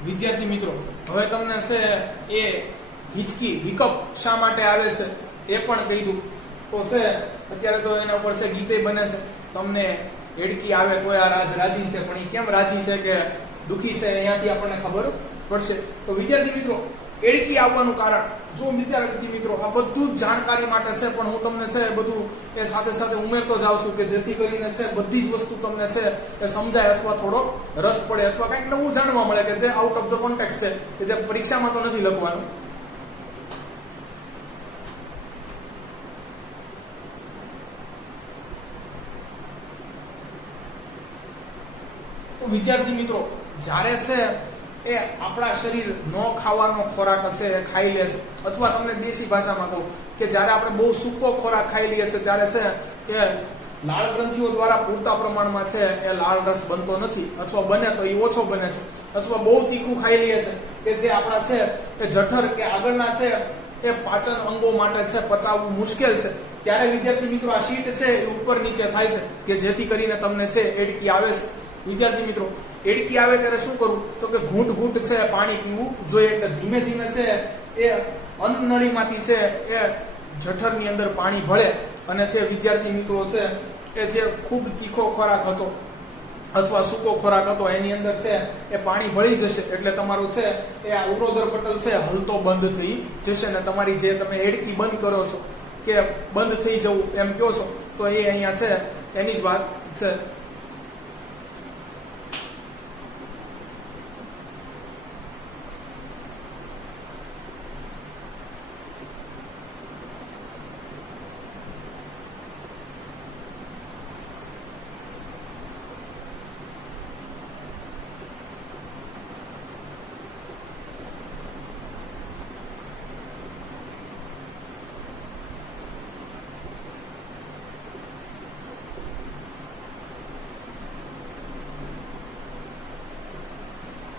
વિદ્યાર્થી મિત્રો હવે તમને છે એ હિચકી, હિકઅપ શા માટે આવે છે એ પણ કહી દઉં. તો છે અત્યારે તો એના ઉપર છે ગીતે બને છે. તમને એડકી આવે તો આ રાજી છે, પણ એ કેમ રાજી છે કે દુખી છે અહીંયાથી આપણને ખબર પડશે. તો વિદ્યાર્થી મિત્રો એડકી આવવાનું કારણ, જો વિદ્યાર્થી મિત્રો આ બધું જ જાણકારી માટે છે, પણ હું તમને છે બધું એ સાથે સાથે ઉમેરતો જાઉં છું કે જેથી કરીને છે બધી જ વસ્તુ તમને છે એ સમજાય અથવા થોડો રસ પડે અથવા કંઈક નવું જાણવા મળે કે જે આઉટ ઓફ ધ કોન્ટેક્સ્ટ છે, કે જે પરીક્ષામાં તો નથી લખવાનું. વિદ્યાર્થી મિત્રો જ્યારે છે એ આપણા શરીર નો ખાવાનો ખોરાક છે એ ખાઈ લે છે, અથવા તમને દેશી ભાષામાં કહું કે જ્યારે આપણે બહુ સૂકો ખોરાક ખાઈ લઈએ છીએ ત્યારે છે કે લાળ ગ્રંથિઓ દ્વારા પૂરતા પ્રમાણમાં છે એ લાળ રસ બનતો નથી, અથવા બને તો એ ઓછો બને છે, અથવા બહુ તીખું ખાઈ લઈએ છે કે જે આપણા છે એ જઠર કે આગળના છે એ પાચન અંગો માટે છે પચાવવું મુશ્કેલ છે. ત્યારે વિદ્યાર્થી મિત્રો આ શીટ છે એ ઉપર નીચે થાય છે કે જેથી કરીને તમને છે એડકી આવે છે. વિદ્યાર્થી મિત્રો એડકી આવે ત્યારે શું કરવું? તો કે ઘૂંટ ઘૂંટ છે પાણી પીવું જોઈએ. એટલે ધીમે ધીમે છે એ અન્નનળીમાંથી છે એ જઠરની અંદર પાણી ભળે અને છે વિદ્યાર્થી મિત્રો છે એ જે ખૂબ તીખો ખોરાક હતો અથવા સૂકો ખોરાક હતો એની અંદર છે એ પાણી ભળી જશે. એટલે તમારું છે એ આ ઉરોદર પટલ છે હલતો બંધ થઈ જશે ને તમારી જે તમે એડકી બંધ કરો છો કે બંધ થઈ જવું એમ કહો છો, તો એ અહીંયા છે એની જ વાત છે.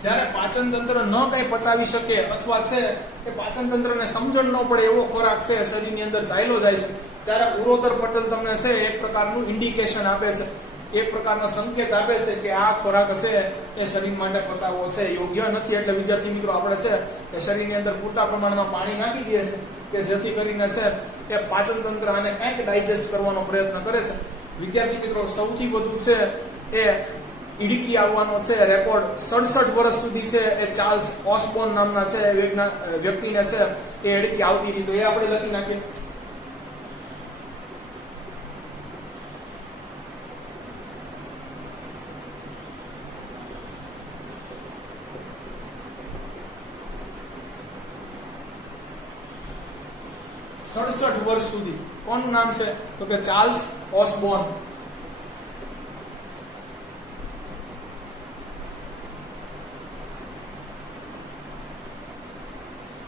જ્યારે પાચન તંત્ર ન કઈ પચાવી શકે અથવા છે કે પાચન તંત્રને સમજણ ન પડે એવો ખોરાક છે શરીરની અંદર ચાલ્યો જાય છે, ત્યારે ઉરોદર પટલ તમને છે એક પ્રકારનું ઇન્ડિકેશન આપે છે, એક પ્રકારનો સંકેત આપે છે કે આ ખોરાક છે એ શરીર માટે પચાવવો છે યોગ્ય નથી. એટલે વિદ્યાર્થી મિત્રો આપણે છે કે શરીરની અંદર પૂરતા પ્રમાણમાં પાણી નાખી દે છે કે જેથી કરીને છે કે પાચન તંત્ર આને કંઈક ડાયજેસ્ટ કરવાનો પ્રયત્ન કરે છે. વિદ્યાર્થી મિત્રો સૌથી વધુ છે એ ઈડકી આવવાનો છે રેકોર્ડ 67 વર્ષ સુધી છે એ ચાર્લ્સ ઓસ્બોર્ન નામના છે વ્યક્તિને છે એ ઈડકી આવતી હતી. તો એ આપણે લખી નાખીએ. વર્ષ સુધી કોનું નામ છે? તો કે ચાર્લ્સ ઓસ્બોર્ન.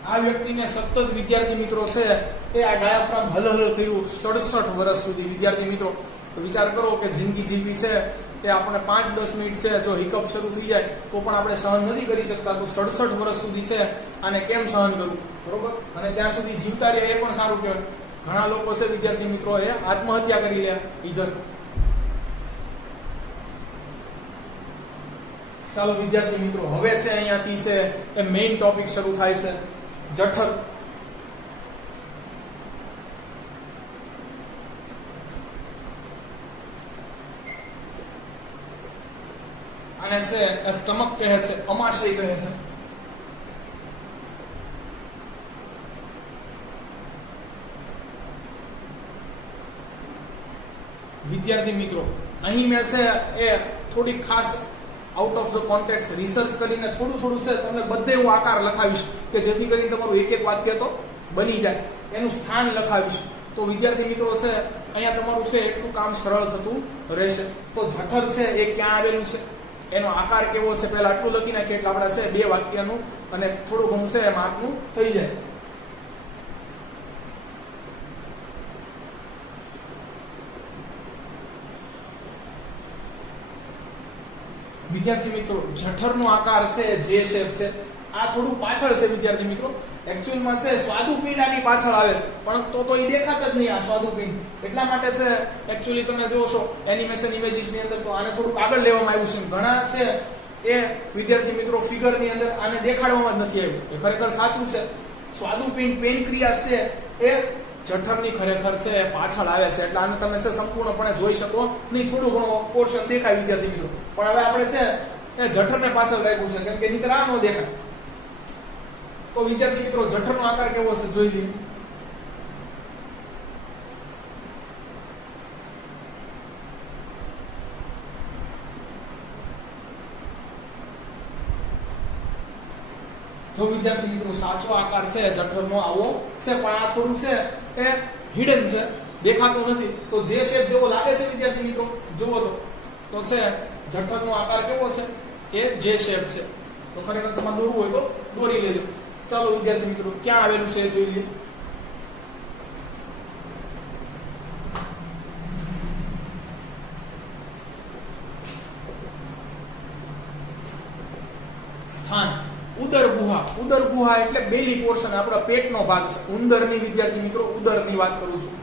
આ વ્યક્તિને સતત વિદ્યાર્થી મિત્રો છે એ આ ડાયાફ્રામ હલહલ કર્યું 67 વર્ષ સુધી. વિદ્યાર્થી મિત્રો વિચાર કરો કે જિંદગી જીવવી છે તે આપણે 5-10 મિનિટ છે જો હિકઅપ શરૂ થઈ જાય તો પણ આપણે સહન નથી કરી શકતા. તો 67 વર્ષ સુધી છે આને કેમ સહન કરવું? બરોબર. અને ત્યાં સુધી જીવતા રહે એ પણ સારું કહેવાય. ઘણા લોકો છે વિદ્યાર્થી મિત્રો એ આત્મહત્યા કરી લે ઈધર. ચાલો વિદ્યાર્થી મિત્રો હવે છે અહીંયાથી છે એ મેઇન ટોપિક શરૂ થાય છે. જઠર. આને છે સ્ટમક કહે છે, અમાશય કહે છે. વિદ્યાર્થી મિત્રો અહીં મેં છે એ થોડી ખાસ out of the context research કરીને થોડું છે તમને બધે હું આકાર લખાવીશ કે જેથી કરીને તમારું એક વાક્ય તો બની જાય. એનું સ્થાન લખાવીશ. તો વિદ્યાર્થી મિત્રો છે અહીંયા તમારું છે એટલું કામ સરળ થતું રહેશે. તો જઠર છે એ ક્યાં આવેલું છે, એનો આકાર કેવો છે, પહેલા આટલું લખી નાખીએ એટલે આપણા છે 2 વાક્યનું અને થોડું ઘણું છે માર્કનું થઈ જાય. વિદ્યાર્થી મિત્રો જઠરનો આકાર છે જે શેપ છે. આ થોડું પાછળ છે વિદ્યાર્થી મિત્રો. એક્ચ્યુઅલમાં છે સ્વાદુપિંડ આની પાછળ આવે છે પણ તો એ દેખાતા જ નહીં આ સ્વાદુપિંડ. એટલા માટે છે એક્ચ્યુઅલી તમે જોવો છો એનિમેશન ઇમેજીસ ની અંદર તો આને થોડું આગળ લેવામાં આવ્યું છે. ઘણા છે એ વિદ્યાર્થી મિત્રો ફિગર ની અંદર આને દેખાડવામાં જ નથી આવ્યું. એ ખરેખર સાચું છે. સ્વાદુપિંડ પેનક્રિયાસ છે એ જઠરની ખરેખર છે પાછળ આવે છે. એટલે આને તમે છે સંપૂર્ણપણે જોઈ શકો નહીં. થોડું ઘણું પોર્શન દેખાય વિદ્યાર્થી મિત્રો. પણ હવે આપણે છે એ જઠરને પાછળ રાખ્યું છે કેમ કે નીકળ આ ન દેખાય. તો વિદ્યાર્થી મિત્રો જઠરનો આકાર કેવો છે જોઈ લઈએ. જો વિદ્યાર્થી મિત્રો સાચો આકાર છે જઠરનો આવો છે પણ આ થોડું છે એ હિડન છે, દેખાતું નથી. તો જે શેપ જેવો લાગે છે વિદ્યાર્થી મિત્રો જુઓ તો છે જઠરનો આકાર કેવો છે એ જે શેપ છે. તો ખરેખર તમારે દોરવું હોય તો દોરી લેજો. ચાલો વિદ્યાર્થી મિત્રો ક્યાં આવેલું છે જોઈ લઈએ. સ્થાન ઉદરગુહા. ઉદરગુહા એટલે બેલી પોર્શન, આપણા પેટનો ભાગ છે. ઉંદરની વિદ્યાર્થી મિત્રો ઉદરની વાત કરું છું.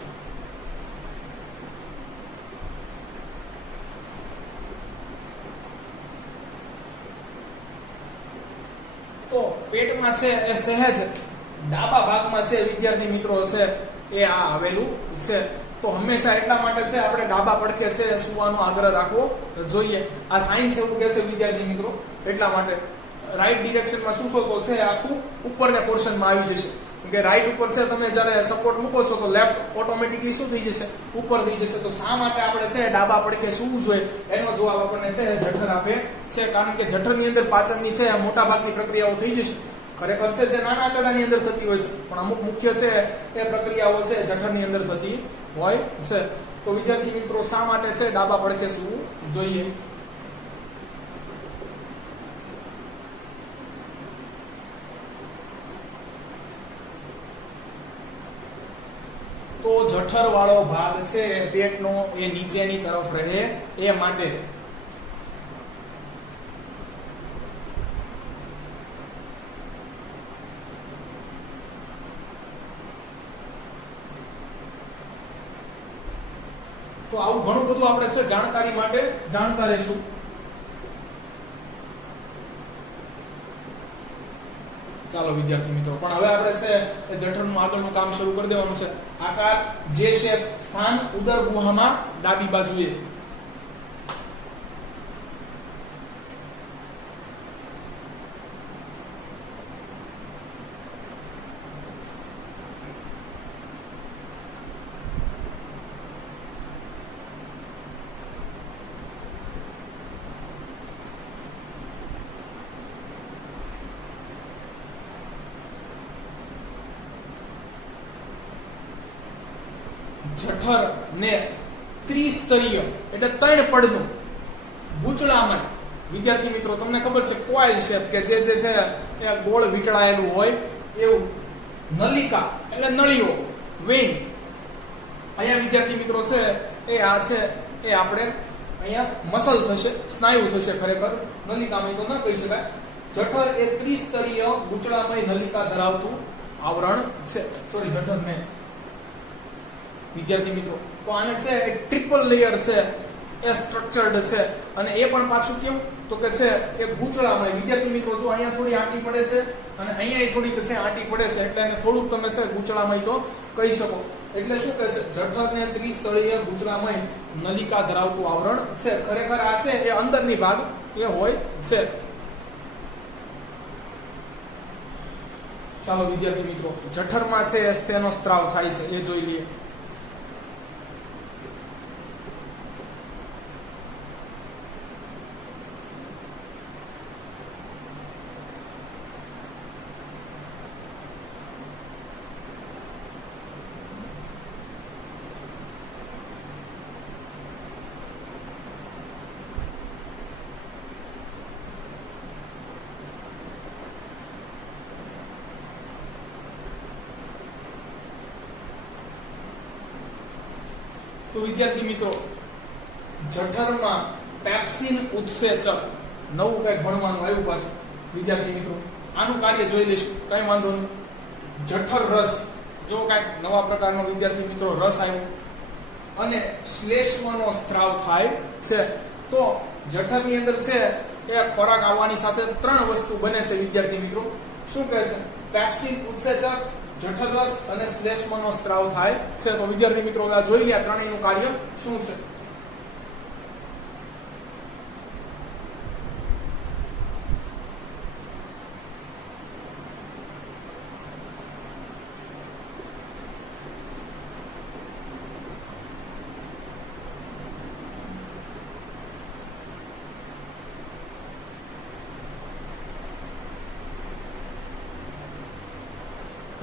તો પેટમાં છે એ સહેજ ડાબા ભાગમાં છે વિદ્યાર્થી મિત્રો છે એ આ આવેલું છે. તો હંમેશા એટલા માટે છે આપણે ડાબા પડખે છે સુવાનો આગ્રહ રાખવો જોઈએ. આ સાયન્સ એવું કહે છે વિદ્યાર્થી મિત્રો. એટલા માટે રાઈટ ડિરેક્શનમાં શું તો છે આખું ઉપરના પોર્શનમાં આવી જશે. કે રાઈટ ઉપર છે તમે જ્યારે સપોર્ટ મૂકો છો તો લેફ્ટ ઓટોમેટિકલી શું થઈ જશે ઉપર થઈ જશે. તો શા માટે આપણે છે ડાબા પડખે સૂવું જોઈએ એનો જવાબ આપણને છે જઠર આપે છે. કારણ કે જઠરની અંદર પાચનની છે મોટા ભાગની પ્રક્રિયાઓ થઈ જશે. ખરેખર છે જે નાના આંતરડાની અંદર થતી હોય છે પણ અમુક મુખ્ય છે એ પ્રક્રિયાઓ છે જઠરની અંદર થતી હોય છે. તો વિદ્યાર્થી મિત્રો શા માટે છે ડાબા પડખે સૂવું જોઈએ. તો જઠર વાળો ભાગ છે પેટનો એ નીચેની તરફ રહે એ માટે. તો આવું ઘણું બધું આપણે છે જાણકારી માટે જાણતા રહેશું. ચાલો વિદ્યાર્થી મિત્રો પણ હવે આપણે છે જઠરનું આગળનું કામ શરૂ કરી દેવાનું છે. આકાર જે શેપ સ્થાન ઉદરગુહામાં ડાબી બાજુએ. જઠર ને ત્રિસ્તરીય એટલે 3 પડનું ગૂંચળામય, વિદ્યાર્થી મિત્રો તમને ખબર છે કોઇલ શેપ કે જે છે એ ગોળ વીંટળાયેલું હોય એવું, નલિકા એટલે નળીઓ, વેઇન. અહીંયા વિદ્યાર્થી મિત્રો છે એ આ છે એ આપણે અહીંયા મસલ થશે, સ્નાયુ થશે, ખરેખર નલિકામય તો ન કહી શકાય. જઠર એ ત્રિસ્તરીય ગૂંચળામય નલિકા ધરાવતું આવરણ છે. સોરી, જઠર ને વિદ્યાર્થી મિત્રો તો આને છે એક ટ્રિપલ લેયર છે એ સ્ટ્રક્ચર્ડ છે, અને એ પણ પાછું કેવું તો કે છે એ ગૂંચળામય. વિદ્યાર્થી મિત્રો જો અહીંયા થોડી આંટી પડે છે અને અહીંયા થોડીક છે આંટી પડે છે, એટલે એને થોડુંક તમે છે ગૂંચળામય તો કહી શકો. એટલે શું કહે છે, જઠર ને ત્રિસ્તરીય ગૂંચળામય નલિકા ધરાવતું આવરણ છે. ખરેખર આ છે એ અંદરની ભાગ એ હોય છે. ચાલો વિદ્યાર્થી મિત્રો, જઠરમાં છે તેનો સ્ત્રાવ થાય છે એ જોઈ લઈએ. તો વિદ્યાર્થી મિત્રો, જઠરમાં પેપ્સિન ઉત્સેચક નવું કંઈક ભણવાનું આવ્યું પાછું. વિદ્યાર્થી મિત્રો આનું કાર્ય જોઈ લઈશું, કઈ વાંધો નહીં. જઠર રસ, જો કંઈક નવા પ્રકારનો વિદ્યાર્થી મિત્રો રસ આવ્યો અને શ્લેષ્મનો સ્ત્રાવ થાય છે. તો જઠરની અંદર છે એ ખોરાક આવવાની સાથે 3 વસ્તુ બને છે વિદ્યાર્થી મિત્રો. શું કહે છે, પેપ્સિન ઉત્સેચક, જઠર રસ અને શ્લેષ્મનો સ્ત્રાવ થાય છે. તો વિદ્યાર્થી મિત્રો આ જોઈ લે ત્રણેયનું કાર્ય શું છે.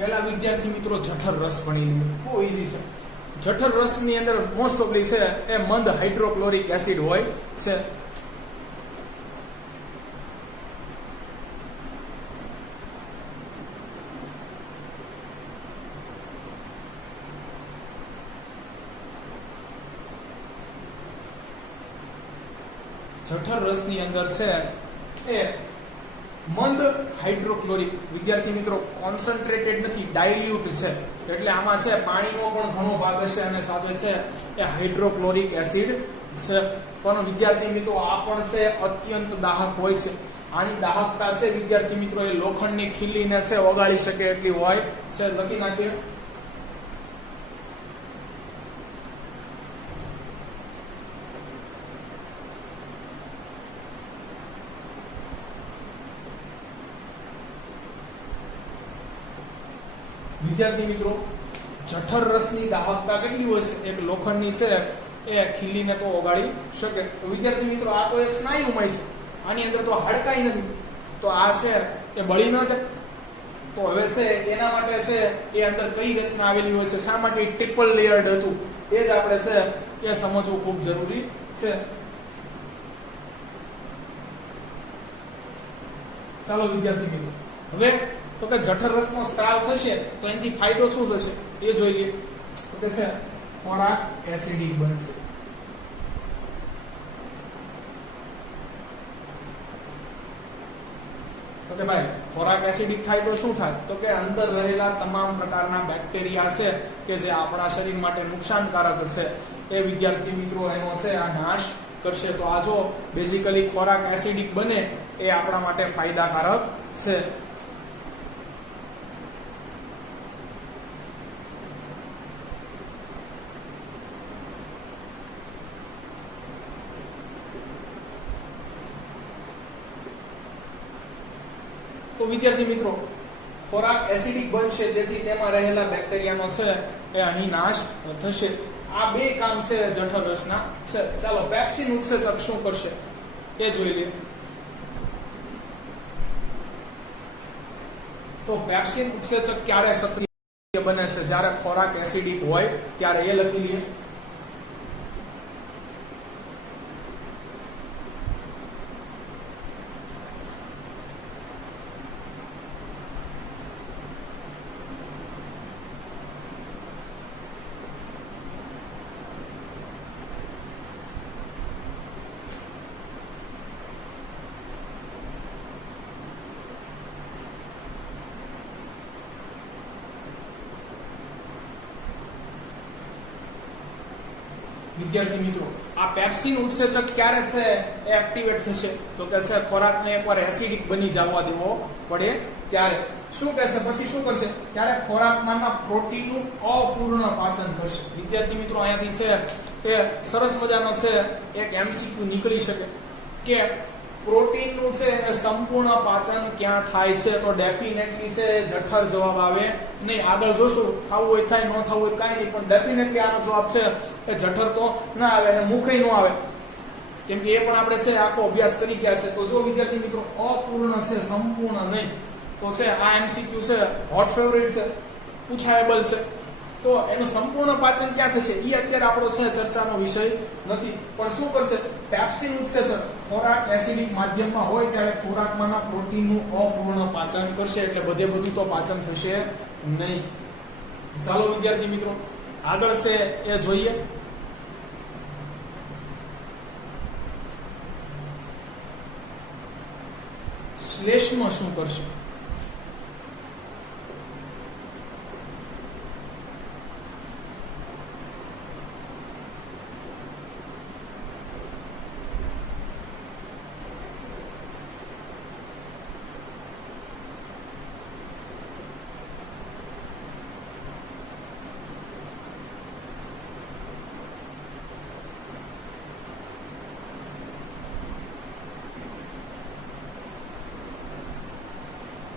પહેલા વિદ્યાર્થી મિત્રો જઠર રસ ભણી લો, બહુ ઈઝી છે. જઠર રસ ની અંદર મોસ્ટ ઓફલી છે એ મંદ હાઇડ્રોક્લોરિક એસિડ હોય છે. જઠર રસ ની અંદર છે એ મંદ હાઇડ્રોક્લોરિક, વિદ્યાર્થી મિત્રો કોન્સન્ટ્રેટેડ નથી, ડાયલ્યુટ છે. એટલે આમાં છે પાણીનો પણ ઘણો ભાગ હશે અને સાથે છે એ હાઇડ્રોક્લોરિક એસિડ છે. પણ વિદ્યાર્થી મિત્રો આ પણ છે અત્યંત દાહક હોય છે. આની દાહકતા છે વિદ્યાર્થી મિત્રો એ લોખંડની ખીલીને છે ઓગાળી શકે એટલી હોય છે. લખી નાખીએ. વિદ્યાર્થી મિત્રો જઠર રસની દાહકતા કેટલી હોય છે, એક લોખંડની છે એ ખીલીને તો ઓગાળી શકે. તો વિદ્યાર્થી મિત્રો આ તો એક સ્નાયુમય છે, આની અંદર તો હાડકાઈ નથી, તો આ છે એ બળી ન જાય. તો હવે છે એના માટે છે એ અંદર કઈ રચના આવેલી હોય છે, શા માટે ટ્રિપલ લેયર્ડ હતું, એ જ આપણે છે એ સમજવું ખૂબ જરૂરી છે. ચાલો વિદ્યાર્થી મિત્રો, હવે તો કે જઠર રસનો સ્ત્રાવ થશે તો એનાથી ફાયદો શું થશે એ જોઈ લઈએ. તો કે છે ખોરાક એસિડિક બનશે. તો કે ભાઈ ખોરાક એસિડિક થાય તો શું થાય, તો કે અંદર રહેલા તમામ પ્રકારના બેક્ટેરિયા છે કે જે આપણા શરીર માટે નુકસાનકારક છે એ વિદ્યાર્થી મિત્રો એનો છે આ નાશ કરશે. તો આ જો બેઝિકલી ખોરાક એસિડિક બને એ આપણા માટે ફાયદાકારક છે. તો વિદ્યાર્થી મિત્રો ખોરાક એસિડિક બનશે તેથી તેમાં રહેલા બેક્ટેરિયાનો છે એ અહીં નાશ થશે. આ બે કામ છે જઠર રસના છે. ચાલો પેપ્સિન ઉત્સેચક શું કરશે એ જોઈ લઈએ. તો પેપ્સિન ઉત્સેચક ક્યારે સક્રિય બને છે જ્યારે ખોરાક એસિડિક હોય ત્યારે, એ લખી લઈએ. વિદ્યાર્થી મિત્રો, આ પેપ્સિન ઉત્સેચક ક્યારે છે એ એક્ટિવેટ થશે? તો કે છે ખોરાકને એકવાર એસિડિક બની જવા દેવો પડે ત્યારે. શું કહેશે પછી શું કરશે? ત્યારે ખોરાકમાંના પ્રોટીનનું અપૂર્ણ પાચન કરશે. વિદ્યાર્થી મિત્રો, અહીંયાથી છે એ સરસ મજાનો છે એક એમસીક્યુ નીકળી શકે કે પ્રોટીનનું છે એ સંપૂર્ણ પાચન ક્યાં થાય છે? તો ડેફિનેટલી છે જઠર જવાબ આવે નહીં. આગળ જોશું, થવું હોય થાય, ન થવું હોય કાંઈ નહીં, પણ ડેફિનેટલી આનો જવાબ છે એ જઠર તો ના આવે અને મુખે ન આવે, કેમ કે એ પણ આપણે છે આખો અભ્યાસ કરી ગયા છે. તો જો વિદ્યાર્થી મિત્રો અપૂર્ણ છે, સંપૂર્ણ નહીં, તો છે આ એમસીક્યુ છે હોટ ફેવરિટ છે, પૂછાયેબલ છે. તો એનું સંપૂર્ણ પાચન ક્યાં થશે એ અત્યારે આપણો છે ચર્ચાનો વિષય નથી. પણ શું કરશે? પેપ્સિન ઉત્સેચક ખોરાક એસિડિક માધ્યમમાં હોય ત્યારે ખોરાકમાંના પ્રોટીનનું અપૂર્ણ પાચન કરશે, એટલે બધે બધું તો પાચન થશે નહીં. ચાલો વિદ્યાર્થી મિત્રો આગળ છે એ જોઈએ. શ્લેષ્મ શું કરશે?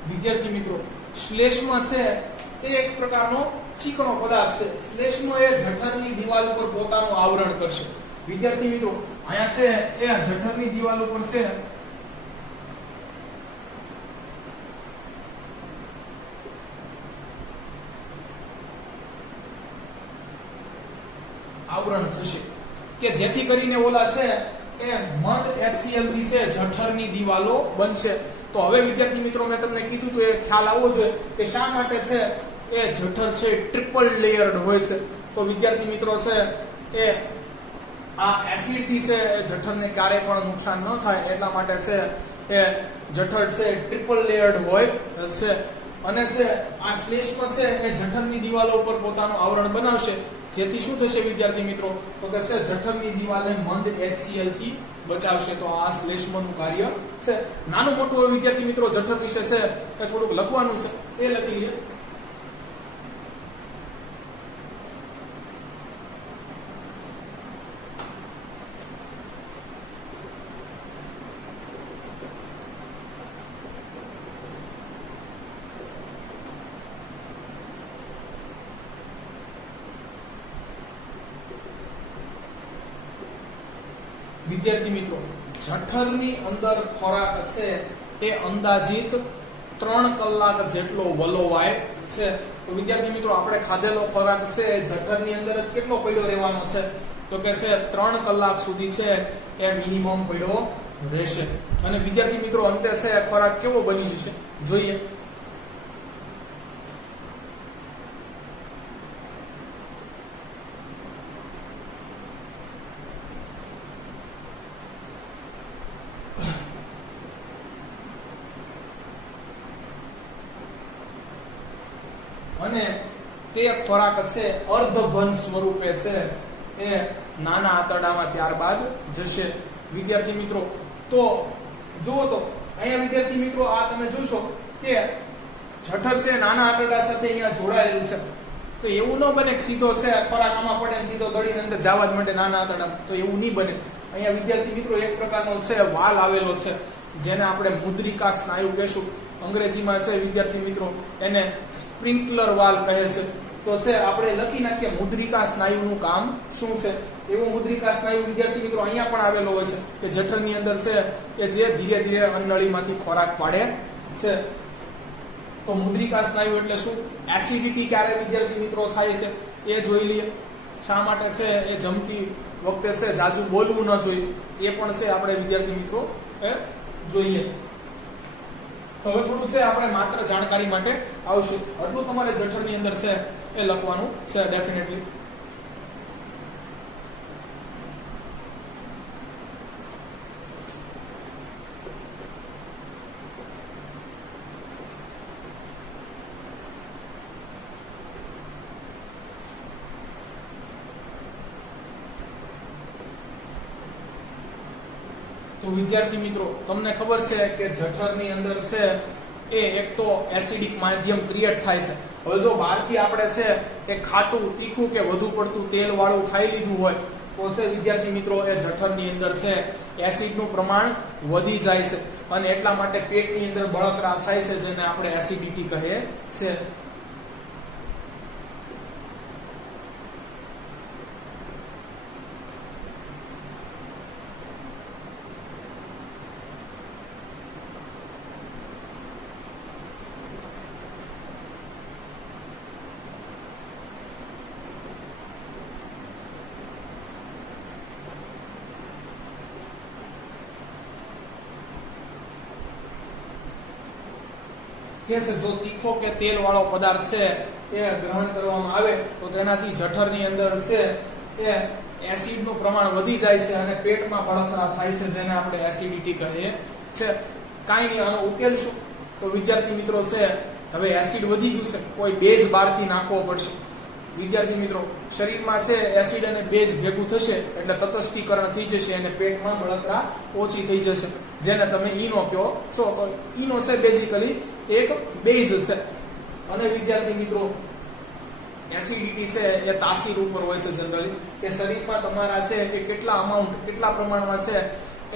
વિદ્યાર્થી મિત્રો, શ્લેષ્મ છે એ એક પ્રકારનો ચીકણો પદાર્થ છે. શ્લેષ્મ એ જઠરની દિવાલ ઉપર પોતાનું આવરણ કરશે. વિદ્યાર્થી મિત્રો, અહીંયા છે એ જઠરની દિવાલ ઉપર છે આવરણ થશે કે જેથી કરીને ઓલા છે એ મંદ HCl થી છે જઠરની દિવાલો બનશે. તો હવે વિદ્યાર્થી મિત્રો મેં તમને કીધું તો એ ખ્યાલ આવવો જોઈએ કે શા માટે છે એ જઠર છે ટ્રિપલ લેયર્ડ હોય છે. તો વિદ્યાર્થી મિત્રો છે એ આ એસિડ થી છે જઠરને ક્યારે પણ નુકસાન ન થાય એટલા માટે છે એ જઠર છે ટ્રિપલ લેયર્ડ હોય છે. અને છે આ શ્લેષ્મ છે એ જઠરની દિવાલો ઉપર પોતાનું આવરણ બનાવશે, જેથી શું થશે વિદ્યાર્થી મિત્રો? તો કે છે જઠરની દિવાલને મંદ HCl થી બચાવશે. તો આ શ્લેષ્મનું કાર્ય છે. નાનું મોટું વિદ્યાર્થી મિત્રો જઠર વિશે છે એ થોડુંક લખવાનું છે, એ લખી લઈએ. વિદ્યાર્થી મિત્રો, જઠરની અંદર ખોરાક છે એ અંદાજિત 3 કલાક જેટલો વલોવાય છે. તો વિદ્યાર્થી મિત્રો આપણે ખાધેલો ખોરાક છે જઠરની અંદર જ કેટલો પડ્યો રહેવાનો છે? તો કે છે 3 કલાક સુધી છે એ મિનિમમ પડ્યો રહેશે. અને વિદ્યાર્થી મિત્રો અંતે છે ખોરાક કેવો બની જશે જોઈએ. અને તે ખોરાક છે અર્ધઘન સ્વરૂપે છે એ નાના આંતરડામાં ત્યારબાદ જશે. વિદ્યાર્થી મિત્રો તો જુઓ તો અહીંયા વિદ્યાર્થી મિત્રો આ તમે જોશો કે જઠર છે નાના આંતરડા સાથે અહીંયા જોડાયેલું છે. તો એવું ન બને કે સીધો છે ખોરાક આમાં પડે ને સીધો દળીને અંદર જવા જ માટે નાના આંતરડામાં, તો એવું નહીં બને. અહીંયા વિદ્યાર્થી મિત્રો એક પ્રકારનો છે વાલ આવેલો છે જેને આપણે મુદ્રિકા સ્નાયુ કહેશું. અંગ્રેજીમાં છે વિદ્યાર્થી મિત્રો એને સ્પ્રિંકલર વાલ કહે છે. તો છે આપણે લખી નાખીએ મુદ્રિકા સ્નાયુનું કામ શું છે. એવો મુદ્રિકા સ્નાયુ વિદ્યાર્થી મિત્રો અહીંયા પણ આવેલો હોય છે કે જઠરની અંદર છે કે જે ધીરે ધીરે અન્નનળીમાંથી ખોરાક પાડે છે. તો મુદ્રિકા સ્નાયુ એટલે શું? એસિડિટી ક્યારે વિદ્યાર્થી મિત્રો થાય છે એ જોઈ લઈએ. શા માટે છે એ જમતી વખતે છે જાજુ બોલવું ન જોઈએ એ પણ છે આપણે વિદ્યાર્થી મિત્રો જોઈએ. તો હવે થોડું છે આપણે માત્ર જાણકારી માટે આવશું. આટલું તમારે જઠરની અંદર છે એ લખવાનું છે ડેફિનેટલી. તો વિદ્યાર્થી મિત્રો તમને ખબર છે કે જઠરની અંદર છે એ એક તો એસિડિક માધ્યમ ક્રિએટ થાય છે. હવે જો બહારથી આપણે છે એ ખાટું તીખું કે વધુ પડતું તેલ વાળું ખાઈ લીધું હોય તો છે વિદ્યાર્થી મિત્રો એ જઠરની અંદર છે એસિડનું પ્રમાણ વધી જાય છે અને એટલા માટે પેટની અંદર બળતરા થાય છે જેને આપણે એસિડિટી કહે છે. કે છે જો તીખો કે તેલ વાળો પદાર્થ છે એ ગ્રહણ કરવામાં આવે તો તેનાથી જઠરની અંદર છે એ એસિડનું પ્રમાણ વધી જાય છે અને પેટમાં બળતરા થાય છે જેને આપણે એસિડિટી કહીએ છે. કાંઈ નહીં, આનો ઉકેલ શું? તો વિદ્યાર્થી મિત્રો છે હવે એસિડ વધી ગયું છે, કોઈ બેઝ બહારથી નાખવો પડશે. વિદ્યાર્થી મિત્રો શરીરમાં છે એસિડ અને બેઝ ભેગું થશે એટલે તટસ્થીકરણ થઈ જશે અને પેટમાં બળતરા ઓછી થઈ જશે જેને તમે ઈનો કહો છો. તો ઈનો છે બેઝિકલી એક બેઝ છે. અને વિદ્યાર્થી મિત્રો એસિડિટી છે એ તાસીર ઉપર હોય છે જનરલી કે શરીરમાં તમારા છે એ કેટલા પ્રમાણમાં છે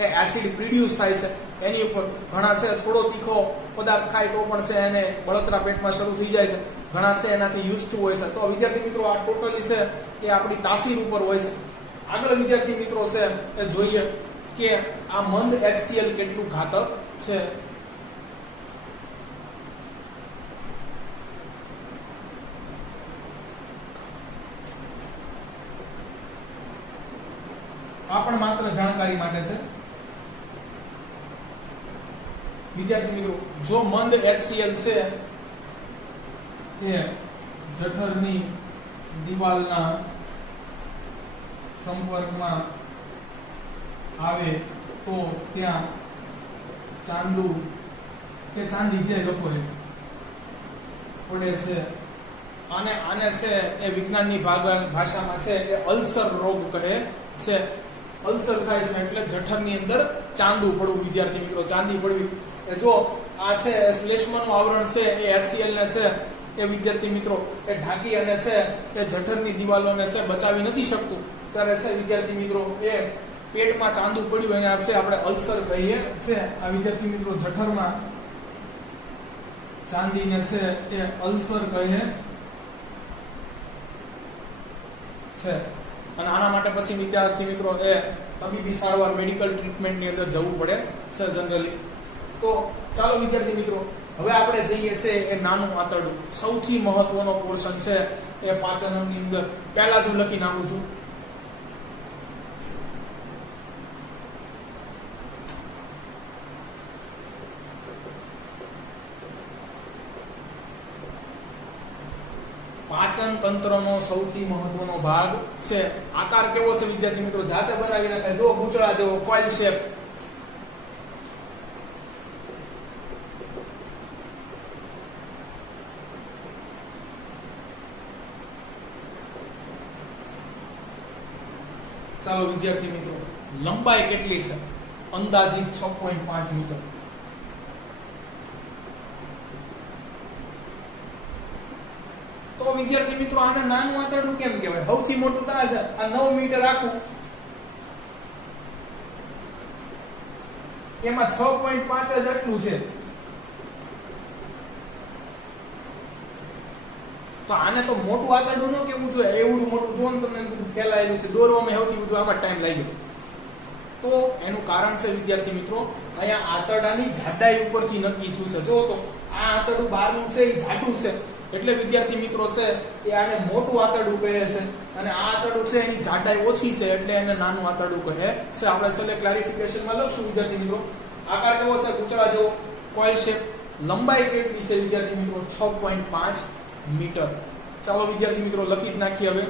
એ એસિડ પ્રોડ્યુસ થાય છે એની ઉપર. ઘણા છે થોડો તીખો પદાર્થ ખાય તો પણ છે એને બળતરા પેટમાં શરૂ થઈ જાય છે, ઘણા છે એનાથી યુઝ ટુ હોય છે. તો વિદ્યાર્થી મિત્રો આ ટોટલી છે એ આપણી તાસીર ઉપર હોય છે. આગળ વિદ્યાર્થી મિત્રો છે એ જોઈએ કે આ મંદ HCl કેટલું ઘાતક છે. આ પણ માત્ર જાણકારી માટે છે વિદ્યાર્થી મિત્રો. જો મંદ HCl છે એ જઠરની દિવાલના સંપર્કમાં આવે તો ત્યાં ચાંદુ કે ચાંદી જે લખો પડે છે. આને છે એ વિજ્ઞાનની ભાષામાં છે એ અલ્સર રોગ કહે છે. અલ્સર થાય છે એટલે જઠરની અંદર ચાંદુ પડવું. વિદ્યાર્થી મિત્રો ચાંદી પડવી જો આ છે શ્લેષ્માનું આવરણ છે એ HCl ને છે એ વિદ્યાર્થી મિત્રો એ ઢાંકી અને છે એ જઠરની દિવાલોને છે બચાવી નથી શકતું ત્યારે છે વિદ્યાર્થી મિત્રો એ પેટમાં ચાંદુ પડ્યું એને આપણે અલ્સર કહીએ છે. આ વિદ્યાર્થી મિત્રો જઠરમાં ચાંદીને છે એ અલ્સર કહે છે. અને આના માટે પછી વિદ્યાર્થી મિત્રો એ તબીબી સારવાર મેડિકલ ટ્રીટમેન્ટની અંદર જવું પડે છે જનરલી. તો ચાલો વિદ્યાર્થી મિત્રો હવે આપણે જઈએ છે એ નાનું આંતરડું. સૌથી મહત્વનો પોર્શન છે એ પાચનની અંદર. પહેલા જ હું લખી નાખું છું પાચન તંત્રનો સૌથી મહત્વનો ભાગ છે. આકાર કેવો છે વિદ્યાર્થી મિત્રો? જાતે બનાવી નાખે જો પૂંછડા જેવો કોઇલ શેપ. ચાલો વિદ્યાર્થી મિત્રો લંબાઈ કેટલી છે? અંદાજિત 6.5 મીટર. તો વિદ્યાર્થી મિત્રો આને નાનું આંતરડું કેમ કહેવાય? સૌથી મોટું તો આ છે, આ 9 મીટર આખું. એમાં 6.5 જ આટલું છે. તો આને તો મોટું આંતરડું ન કેવું જોઈએ. એવડું મોટું જોન તમને ફેલાયેલું છે દોરવામાં સૌથી વધુ આમાં ટાઈમ લાગ્યો. તો એનું કારણ છે વિદ્યાર્થી મિત્રો અહીંયા આંતરડાની જાડાઈ ઉપરથી નક્કી થયું છે. જો તો આ આંતરડું બહારનું છે એ જાડું છે એટલે વિદ્યાર્થી મિત્રો છે એ આને મોટું આંતરડું કહે છે, અને આ આંતરડું છે એની જાડાઈ ઓછી છે એટલે એને નાનું આંતરડું કહે છે. આપણે છેલ્લે ક્લેરિફિકેશનમાં લખશું વિદ્યાર્થી મિત્રો. આકાર કેવો છે? પૂંછડા જેવો, કોઇલ શેપ. લંબાઈ કેટલી છે વિદ્યાર્થી મિત્રો? 6.5 મીટર. ચાલો વિદ્યાર્થી મિત્રો લખી જ નાખીએ હવે.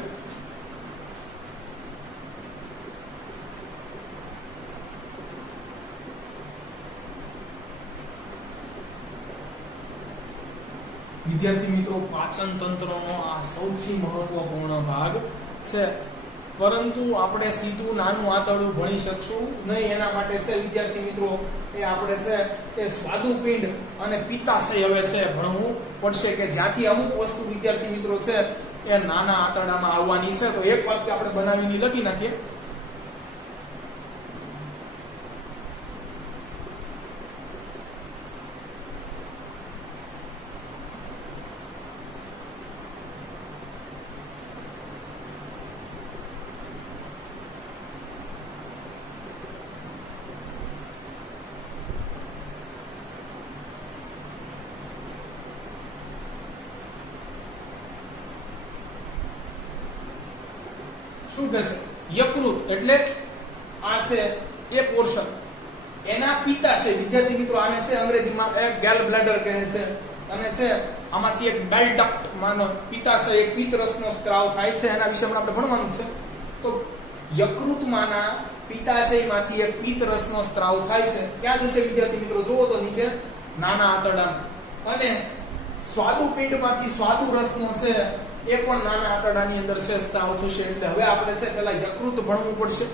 વિદ્યાર્થી મિત્રો પાચન તંત્રનો આ સૌથી મહત્વપૂર્ણ ભાગ છે, પરંતુ આપણે સીધું નાનું આંતરડું ભણી શકશું નહીં. એના માટે છે વિદ્યાર્થી મિત્રો એ આપણે છે એ સ્વાદુપિંડ અને પિત્તાશય હવે છે ભણવું પડશે, કે જ્યાંથી અમુક વસ્તુ વિદ્યાર્થી મિત્રો છે એ નાના આંતરડામાં આવવાની છે. તો એક વાક્ય આપણે બનાવીને લખી નાખીએ. શું કહે છે? યકૃત એટલે આ છે એ પોર્શન, એના પિત્તાશય વિદ્યાર્થી મિત્રો આને છે અંગ્રેજીમાં એક ગેલ બ્લેડર કહે છે, અને છે આમાંથી એક બેલ ડક્ટ માનો પિત્તાશય એક પિત્તરસનો સ્ત્રાવ થાય છે. એના વિશે આપણે ભણવાનું છે. તો યકૃતમાંના પિત્તાશયમાંથી એક પિત્તરસનો સ્ત્રાવ થાય છે. ક્યાં જશે વિદ્યાર્થી મિત્રો? જુઓ તો નીચે નાના આંતરડામાં. અને સ્વાદુપિંડમાંથી સ્વાદુ રસનો છે એ પણ નાના આંતરડાની અંદર છે સ્ત્રાવ થશે. એટલે હવે આપણે છે પહેલા યકૃત ભણવું પડશે,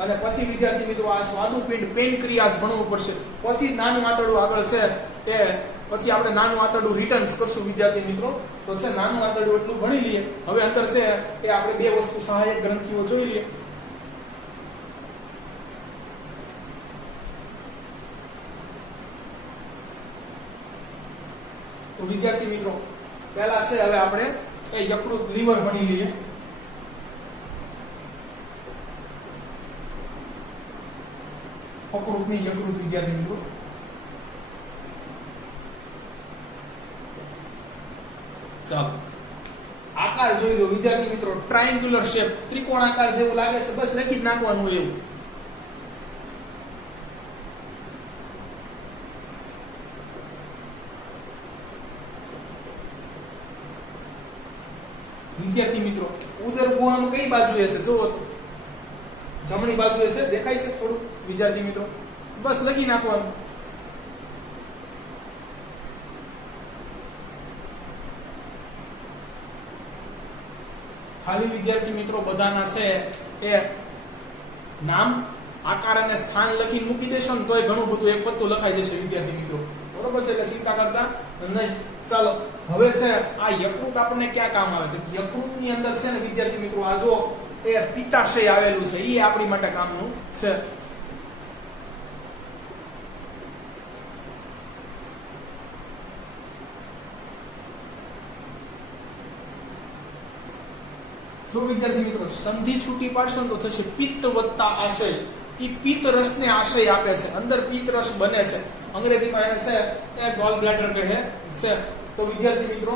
અને પછી વિદ્યાર્થી મિત્રો આ સ્વાદુપિંડ પેનક્રિયાસ ભણવું પડશે. પછી નાનું આંતરડું આગળ છે એ પછી આપણે નાનું આંતરડું રિટર્ન્સ કરશું વિદ્યાર્થી મિત્રો. તો છે નાનું આંતરડું એટલું ભણી લઈએ. હવે અંદર છે એ આપણે બે વસ્તુ સહાયક ગ્રંથિઓ જોઈ લઈએ. તો વિદ્યાર્થી મિત્રો પહેલા છે હવે આપણે એ યકૃત લીવર ભણી લઈએ. અપરૂપની યકૃત વિદ્યાર્થી મિત્રો. ચાલો આકાર જોઈ લો વિદ્યાર્થી મિત્રો. ટ્રાયંગ્યુલર શેપ, ત્રિકોણ આકાર જેવું લાગે છે, બસ લખી જ નાખવાનું એવું. વિદ્યાર્થી મિત્રો ઉદર ગુહાનું કઈ બાજુએ છે? જોવો તો જમણી બાજુએ છે, દેખાય છે થોડું વિદ્યાર્થી મિત્રો? બસ લખી નાખવાનું. ખાલી વિદ્યાર્થી મિત્રો બધાના છે એ નામ, આકાર અને સ્થાન લખીને મૂકી દેશો ને તોય ઘણું બધું એક પત્તું લખાઈ જશે વિદ્યાર્થી મિત્રો. બરોબર છે, એટલે ચિંતા કરતા નહીં. ચાલો હવે છે આ યકૃત આપણને ક્યાં કામ આવે? તો યકૃતની અંદર છે ને વિદ્યાર્થી મિત્રો આ જો એ પિત્તાશય આવેલું છે, એ આપણી માટે કામનું છે. જો વિદ્યાર્થી મિત્રો સંધિ છૂટી પાડશો તો થશે પિત્ત વત્તા આશય. એ પિત્ત રસને આશય આપે છે, અંદર પિત્ત રસ બને છે. અંગ્રેજીમાં એને છે એ ગોલ બ્લેડર કહે છે. તો વિદ્યાર્થી મિત્રો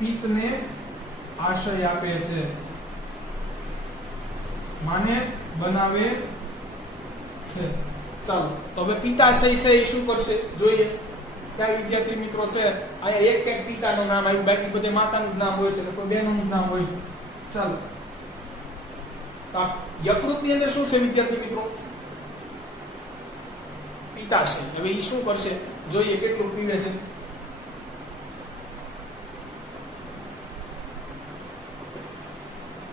પિત્તને આશય આપે છે, માને બનાવે છે. ચાલો તો હવે પિત્તાશય છે એ શું કરશે જોઈએ. કઈ વિદ્યાર્થી મિત્રો છે અહીંયા એક એક પિતાનું નામ આવ્યું, બાકી બધે માતાનું નામ હોય છે, કોઈ બહેનોનું નામ હોય છે. ચાલો યકૃતની અંદર શું છે વિદ્યાર્થી મિત્રો? પિત્તાશય. હવે એ શું કરશે જોઈએ, કેટલું પીવે છે.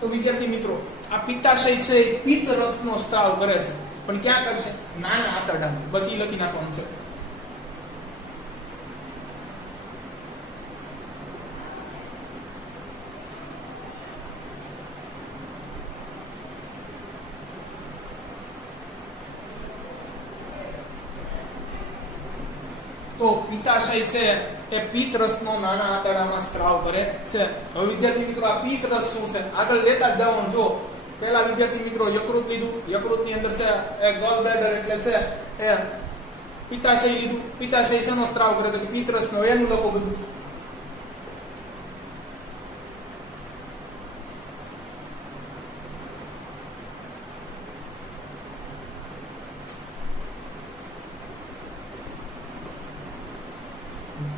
તો વિદ્યાર્થી મિત્રો આ પિત્તાશય છે એ પિત્ત રસનો સ્ત્રાવ કરે છે, પણ ક્યાં કરશે? નાના આંતરડામાં. બસ એ લખી નાખવાનું છે. તો પિત્તાશય છે એ પિત્ત રસનો નાના આંતરડામાં સ્ત્રાવ કરે છે. હવે વિદ્યાર્થી મિત્રો આ પિત્ત રસ શું છે આગળ લેતા જ જવાનું. જો પહેલા વિદ્યાર્થી મિત્રો યકૃત લીધું, યકૃતની અંદર છે એ ગોલ બ્લેડર એટલે છે એ પિત્તાશય લીધું. પિત્તાશય શેનો સ્ત્રાવ કરે તો પિત્ત રસનો. એનું લખો બધું.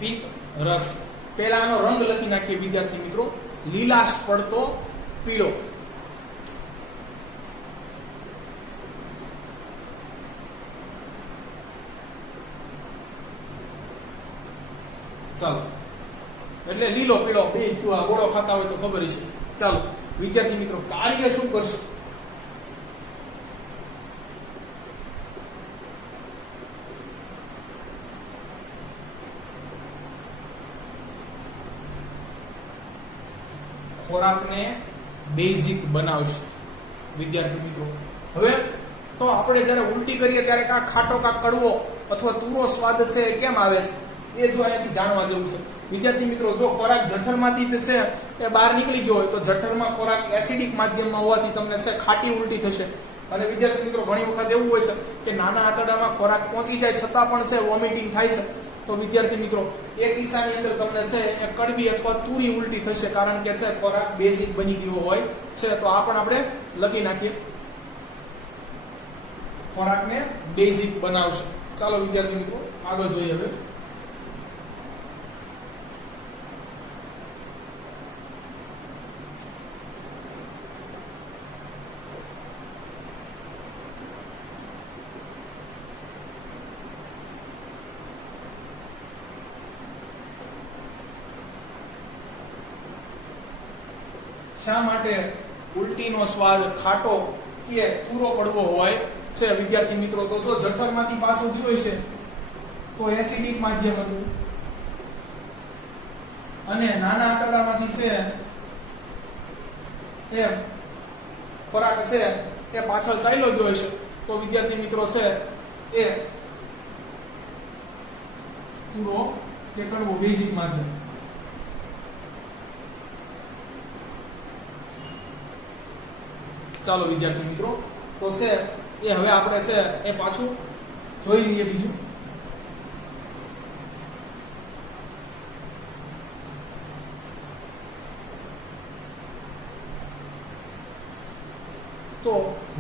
પિત્ત રસ. પહેલાનો રંગ લખી નાખીએ વિદ્યાર્થી મિત્રો, લીલાશ પડતો પીળો. ચાલો એટલે લીલો પીળો બે થયું. આ ગોળો ખાતા હોય તો ખબર છે. ચાલો વિદ્યાર્થી મિત્રો કાર્ય શું કરશે? ખોરાકને બેઝિક બનાવશે વિદ્યાર્થી મિત્રો. હવે તો આપણે જ્યારે ઉલટી કરીએ ત્યારે કાં ખાટો કાં કડવો અથવા તુરો સ્વાદ છે એ કેમ આવે છે એ જો અહીંયાથી જાણવા જેવું છે વિદ્યાર્થી મિત્રો. જો ખોરાક જઠરમાંથી છે એ બહાર નીકળી ગયો હોય તો જઠરમાં ખોરાક એસિડિક માધ્યમમાં હોવાથી તમને છે ખાટી ઉલટી થશે. અને વિદ્યાર્થી મિત્રો ઘણી વખત એવું હોય છે કે નાના આંતરડામાં ખોરાક પહોંચી જાય છતાં પણ છે વોમિટિંગ થાય છે. તો વિદ્યાર્થી મિત્રો એ કિસ્સાની અંદર તમને છે એ કડવી અથવા તુરી ઉલટી થશે, કારણ કે છે ખોરાક બેઝિક બની ગયો હોય છે. તો આ પણ આપણે લખી નાખીએ, ખોરાકને બેઝિક બનાવશે. ચાલો વિદ્યાર્થી મિત્રો આગળ જોઈએ. હવે શા માટે ઉલટીનો સ્વાદ ખાટો કે પૂરો કડવો હોય છે વિદ્યાર્થી મિત્રો? તો જો જઠરમાંથી પાછું ગયું છે તો એસિડિક માધ્યમ હતું અને નાના આંતરડામાંથી છે એ ખોરાક છે એ પાછળ ચાલ્યો ગયો છે. તો વિદ્યાર્થી મિત્રો છે એ પૂરો કે કડવો બેઝિક માધ્યમ. ચાલો વિદ્યાર્થી મિત્રો તો છે એ હવે આપણે છે એ પાછું જોઈ લઈએ બીજું. તો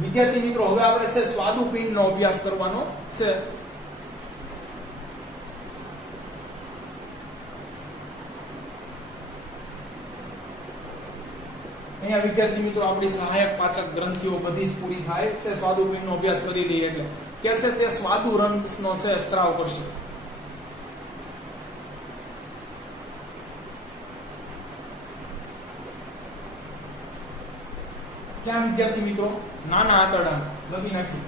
વિદ્યાર્થી મિત્રો હવે આપણે છે સ્વાદુપિંડનો અભ્યાસ કરવાનો છે. અહીંયા વિદ્યાર્થી મિત્રો આપણી સહાયક પાચક ગ્રંથિઓ બધી જ પૂરી થાય છે સ્વાદુપિંડનો અભ્યાસ કરી લઈએ એટલે કે છે તે સ્વાદુ રસનો છે સ્ત્રાવ કરશે. ક્યાં વિદ્યાર્થી મિત્રો? નાના આંતરડા લખી નાખી.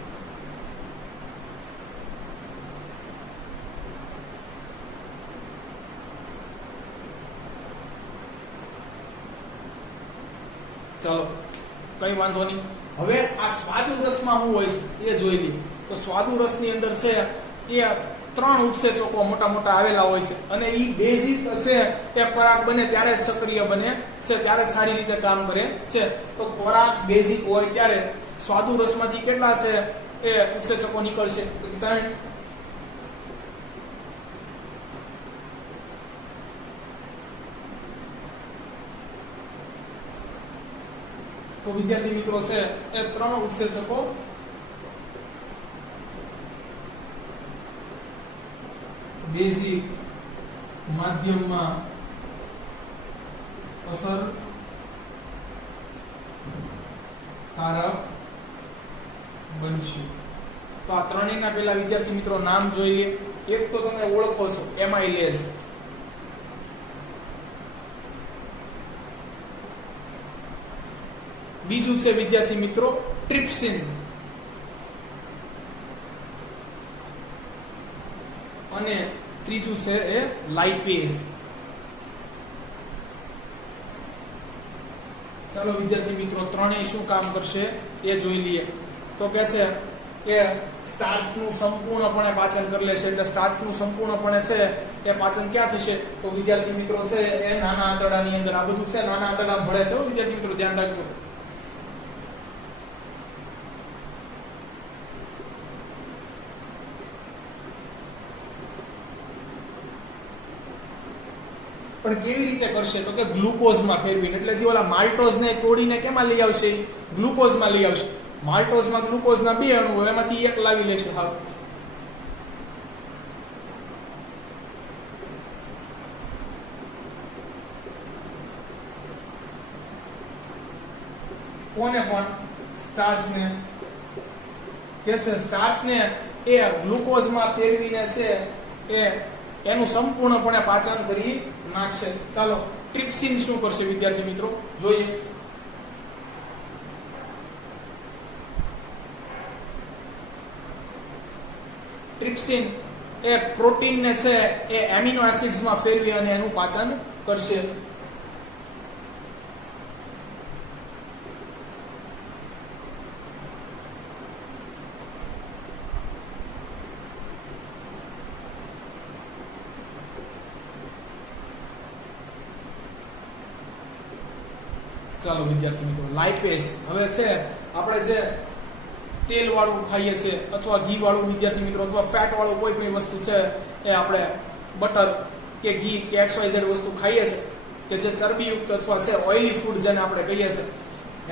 ચાલો કઈ વાંધો નહીં. હવે આ સ્વાદુ રસમાં શું હોય છે એ જોઈ લઈએ. તો સ્વાદુ રસની અંદર છે એ 3 ઉત્સેચકો મોટા મોટા આવેલા હોય છે અને એ બેઝિક છે એ ખોરાક બને ત્યારે જ સક્રિય બને છે, ત્યારે જ સારી રીતે કામ કરે છે. તો ખોરાક બેઝિક હોય ત્યારે સ્વાદુ રસમાંથી કેટલા છે એ ઉત્સેચકો નીકળશે? 3. તો વિદ્યાર્થી મિત્રો છે એ 3 ઉત્સેચકો બેઝિક માધ્યમમાં અસરકારક બનશે. તો આ ત્રણેયના પહેલા વિદ્યાર્થી મિત્રો નામ જોઈ લે. એક તો તમે ઓળખો છો એમાઇલેઝ, બીજું છે વિદ્યાર્થી મિત્રો ટ્રિપ્સિન અને ત્રીજું છે એ લાઇપેઝ. ચાલો વિદ્યાર્થી મિત્રો ત્રણેય શું કામ કરશે એ જોઈ લઈએ. તો કે છે એ સ્ટાર્ચનું સંપૂર્ણપણે પાચન કરી લેશે. એટલે સ્ટાર્ચનું સંપૂર્ણપણે છે એ પાચન ક્યાં થશે? તો વિદ્યાર્થી મિત્રો છે એ નાના આંતરડાની અંદર. આ બધું છે નાના આંતરડામાં ભળે છે વિદ્યાર્થી મિત્રો, ધ્યાન રાખજો. પણ કેવી રીતે કરશે? તો કે ગ્લુકોઝમાં ફેરવીને. એટલે જે ઓલા માલ્ટોઝને તોડીને કેમાં લઈ આવશે? ગ્લુકોઝમાં લઈ આવશે. માલ્ટોઝમાં ગ્લુકોઝના 2 અણુ હોય, એમાંથી એક લાવી લેશે. હાલ કોને પણ સ્ટાર્ચને કે છે, સ્ટાર્ચને એ ગ્લુકોઝમાં ફેરવીને છે એ એનું સંપૂર્ણપણે પાચન કરી નાખશે. ચાલો ટ્રિપ્સિન શું કરશે વિદ્યાર્થી મિત્રો જોઈએ. ટ્રિપ્સિન એ પ્રોટીનને છે એ એમિનો એસિડ્સમાં ફેરવી અને એનું પાચન કરશે. ચાલો વિદ્યાર્થી મિત્રો, લાઇપેઝ. હવે છે આપણે જે તેલ વાળું ખાઈએ છીએ અથવા ઘી વાળું વિદ્યાર્થી મિત્રો, અથવા ફેટ વાળું કોઈ પણ વસ્તુ છે એ આપણે બટર કે ઘી કે XYZ વસ્તુ ખાઈએ છીએ કે જે ચરબીયુક્ત અથવા છે ઓઇલી ફૂડ જેને આપણે કહીએ છીએ,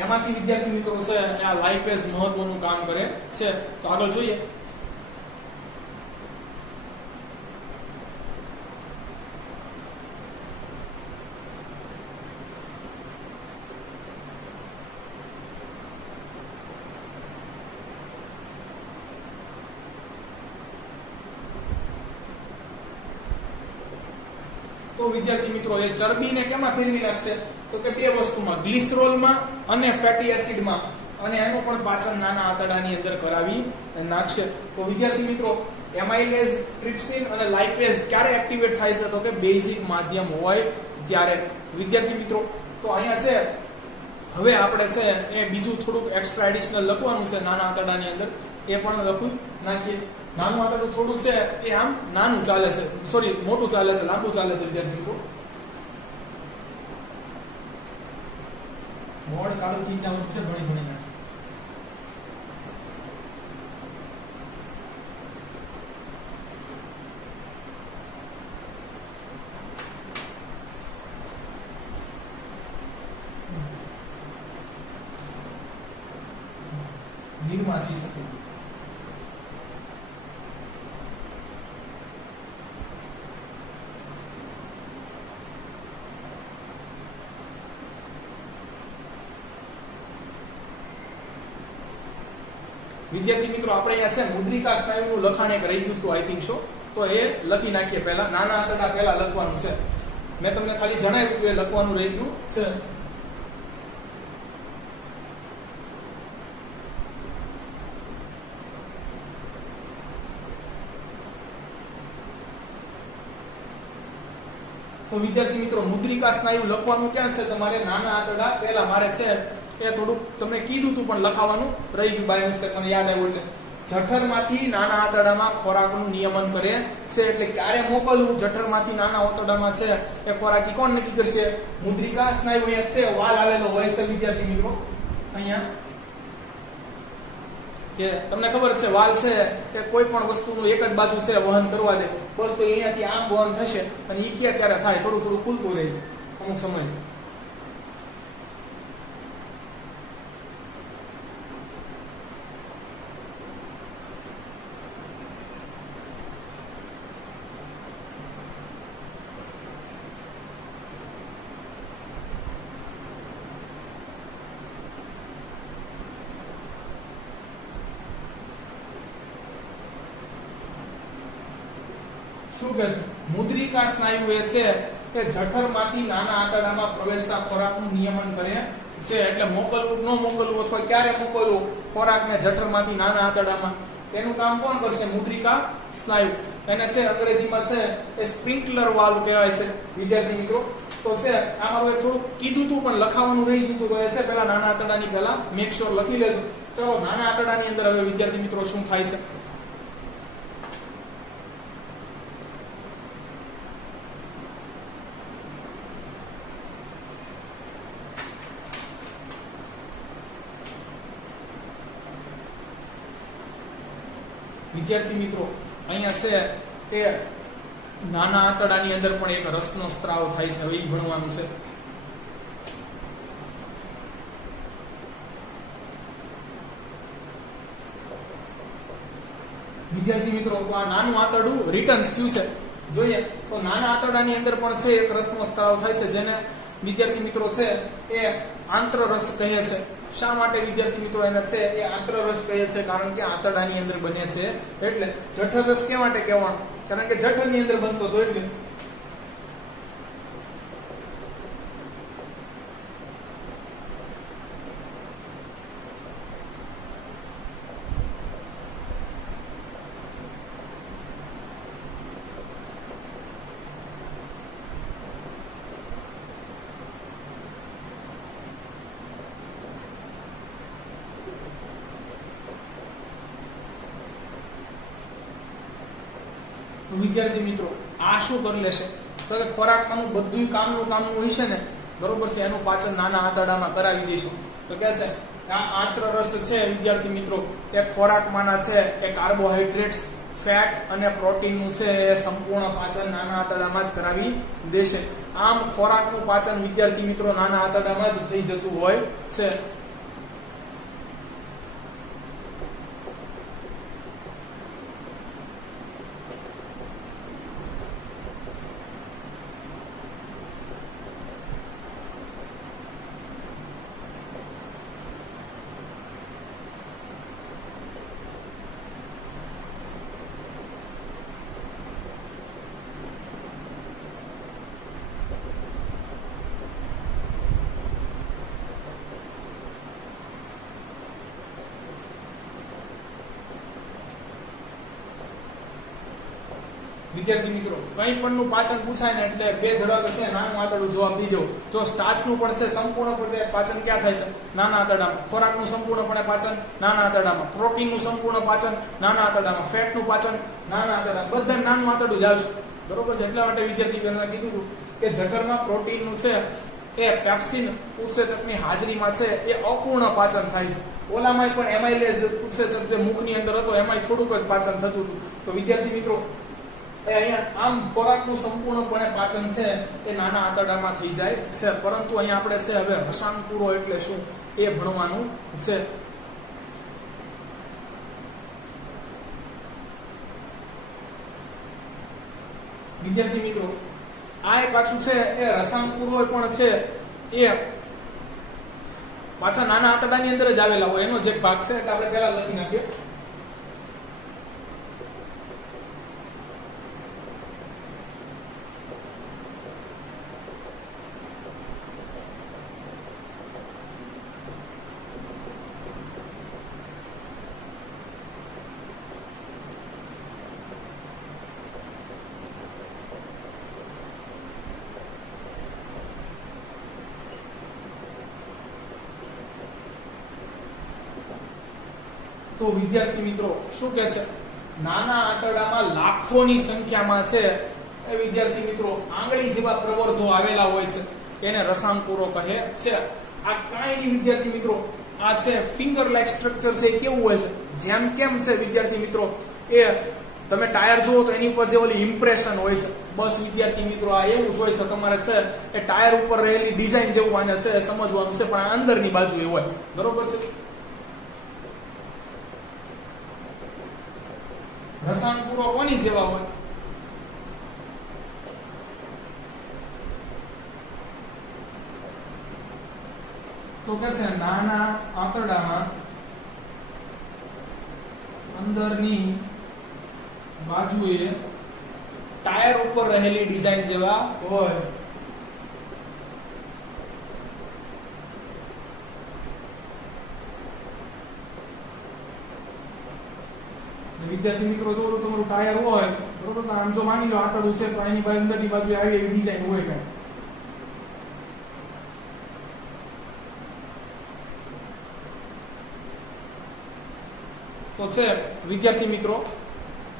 એમાંથી વિદ્યાર્થી મિત્રો છે આ લાઇપેઝ મહત્વનું કામ કરે છે. તો આગળ જોઈએ. તો વિદ્યાર્થી મિત્રો એ ચરબીને કેમાં ફેરવી નાખશે? તો કે 2 વસ્તુમાં, ગ્લિસરોલમાં અને ફેટી એસિડમાં, અને એનું પણ પાચન નાના આંતરડાની અંદર કરાવી નાખશે. તો વિદ્યાર્થી મિત્રો એમાઇલેઝ, ટ્રિપ્સિન અને લાઇપેઝ ક્યારે એક્ટિવેટ થાય છે? તો કે બેઝિક માધ્યમ હોય ત્યારે. વિદ્યાર્થી મિત્રો તો અહીંયા છે હવે આપણે છે એ બીજું થોડુંક એક્સ્ટ્રા એડિશનલ લખવાનું છે નાના આંતરડાની અંદર, એ પણ લખી નાખીએ. નાનું આંતરડું થોડું છે એ આમ નાનું ચાલે છે, સોરી મોટું ચાલે છે, લાંબુ ચાલે છે વિદ્યાર્થી મિત્રો. બોર્ડ કાળું થઈ જવાનું છે ભણી ભણીને. નિર્માસી શકે. વિદ્યાર્થી મિત્રો આપણે અહીંયા છે મુદ્રિકા સ્નાયુનું લખાણ એક રહી ગયું હતું આઈ થિંક સો, તો એ લખી નાખીએ. પહેલા નાના આંતરડા પહેલા લખવાનું છે. મેં તમને ખાલી જણાવ્યું કે લખવાનું રહી ગયું છે. તો વિદ્યાર્થી મિત્રો મુદ્રિકા સ્નાયુ લખવાનું ક્યાં છે તમારે? નાના આંતરડા પહેલા. મારે છે એ થોડુંક તમને કીધું હતું પણ લખાવાનું રહી ગયું બાય મિસ્ટેક, મને યાદ આવ્યું. એટલે જઠરમાંથી નાના આંતરડામાં ખોરાકનું નિયમન કરે છે. એટલે ક્યારે મોકલવું જઠરમાંથી નાના આંતરડામાં છે એ ખોરાક કોણ નક્કી કરશે? મુદ્રિકા સ્નાયુ. અહીંયા છે વાલ આવેલો હોય છે વિદ્યાર્થી મિત્રો. અહીંયા કે તમને ખબર છે વાલ છે કે કોઈ પણ વસ્તુનું એક જ બાજુ છે વહન કરવા દે, બસ તો અહીંયાથી આમ વહન થશે અને ઈ ક્યારે થાય? થોડું થોડું ખુલતું રહે અમુક સમય. શું કહે છે? મુદ્રિકા સ્નાયુ એ છે કે જઠરમાંથી નાના આંતરડામાં પ્રવેશતા ખોરાકનું નિયમન કરે છે. એટલે મોકલવું ન મોકલવું અથવા ક્યારે મોકલવું ખોરાકને જઠરમાંથી નાના આંતરડામાં, તેનું કામ કોણ કરશે? મુદ્રિકા સ્નાયુ. એને છે અંગ્રેજીમાં છે એ સ્પ્રિંકલર વાલ્વ કહેવાય છે વિદ્યાર્થી મિત્રો. તો છે આ મારું થોડું કીધું હતું પણ લખાવાનું રહી ગયું હતું, તો એ છે પેલા નાના આંતરડાની પહેલા મેક શ્યોર લખી લેજો. ચલો નાના આંતરડાની અંદર હવે વિદ્યાર્થી મિત્રો શું થાય છે? વિદ્યાર્થી મિત્રો અહીંયા છે કે નાના આંતરડાની અંદર પણ એક રસનો સ્ત્રાવ થાય છે, હવે એ ભણવાનું છે. વિદ્યાર્થી મિત્રો તો આ નાનું આંતરડું રિટર્ન થયું છે જોઈએ તો નાના આંતરડાની અંદર પણ છે એક રસનો સ્ત્રાવ થાય છે, જેને વિદ્યાર્થી મિત્રો છે એ આંતરરસ કહે છે. શા માટે વિદ્યાર્થી મિત્રો એને છે એ આંતરરસ કહે છે? કારણ કે આંતરડાની અંદર બને છે એટલે. જઠરરસ કેવા માટે કહેવાનો? કારણ કે જઠરની અંદર બનતો હતો એટલે. વિદ્યાર્થી મિત્રો આ શું કરી લેશે તો કે ખોરાકનું બધું કામનું હોય છે ને, બરોબર છે, એનું પાચન નાના આંતરડામાં કરાવી દઈશું. તો કે છે આ આંતરરસ છે વિદ્યાર્થી મિત્રો એ ખોરાકમાંના છે એ કાર્બોહાઈડ્રેટ્સ, ફેટ અને પ્રોટીનનું છે એ સંપૂર્ણ પાચન નાના આંતરડામાં જ કરાવી દેશે. આમ ખોરાકનું પાચન વિદ્યાર્થી મિત્રો નાના આંતરડામાં જ થઈ જતું હોય છે. વિદ્યાર્થી મિત્રો કંઈ પણનું પાચન પૂછાય ને એટલે બે ધડાક છે નાનું આંતરડું જવાબ થઈ જવું. જો સ્ટાર્ચનું પણ છે સંપૂર્ણપણે પાચન ક્યાં થાય છે? નાના આંતરડામાં. ખોરાકનું સંપૂર્ણપણે પાચન નાના આંતરડામાં. પ્રોટીનનું સંપૂર્ણ પાચન નાના આંતરડામાં. ફેટનું પાચન નાના આંતરડામાં. બધા નાનું આંતરડું જ આવશે, બરોબર છે. એટલા માટે વિદ્યાર્થી બહેનોને કીધું હતું કે જઠરમાં પ્રોટીનનું છે એ પેપ્સિન ઉત્સેચકની હાજરીમાં છે એ અપૂર્ણ પાચન થાય છે. ઓલામાં પણ એમાઇલેઝ ઉત્સેચક જે મુખની અંદર હતો એમાંય થોડુંક જ પાચન થતું હતું. તો વિદ્યાર્થી મિત્રો અહીંયા આમ ખોરાકનું સંપૂર્ણપણે પાચન છે એ નાના આંતરડામાં થઈ જાય છે. પરંતુ અહીંયા આપણે છે હવે રસાંકુરો એટલે શું એ ભણવાનું છે. વિદ્યાર્થી મિત્રો આ પાછું છે એ રસાંકુરો પણ છે એ પાછા નાના આંતરડાની અંદર જ આવેલા હોય, એનો જે ભાગ છે એટલે આપણે પહેલા લખી નાખીએ. તો વિદ્યાર્થી મિત્રો શું કહે છે? નાના આંતરડામાં લાખોની સંખ્યામાં છે એ વિદ્યાર્થી મિત્રો આંગળી જેવા પ્રવર્ધો આવેલા હોય છે, એને રસાંકુરો કહે છે. આ કાંઈ નહીં વિદ્યાર્થી મિત્રો, આ છે ફિંગર લાઇક સ્ટ્રક્ચર છે. એ કેવું હોય છે? જેમ કેમ છે વિદ્યાર્થી મિત્રો એ તમે ટાયર જુઓ તો એની ઉપર જે ઓલી ઇમ્પ્રેશન હોય છે, બસ વિદ્યાર્થી મિત્રો આ એવું જ હોય છે. તમારે છે એ ટાયર ઉપર રહેલી ડિઝાઇન જેવું આને છે સમજવાનું છે, પણ આ અંદરની બાજુએ હોય, બરોબર છે. રસાંકુરો કોની જેવા હોય? તો કે છે નાના આંતરડામાં અંદરની બાજુએ ટાયર ઉપર રહેલી ડિઝાઇન જેવા હોય. વિદ્યાર્થી મિત્રો જો તમારું ટાયર હોય બરોબર, તો આમ જો માની લો આંતરડું છે તો એની અંદરની બાજુ આવી એવી ડિઝાઇન હોય કાંઈ. તો છે વિદ્યાર્થી મિત્રો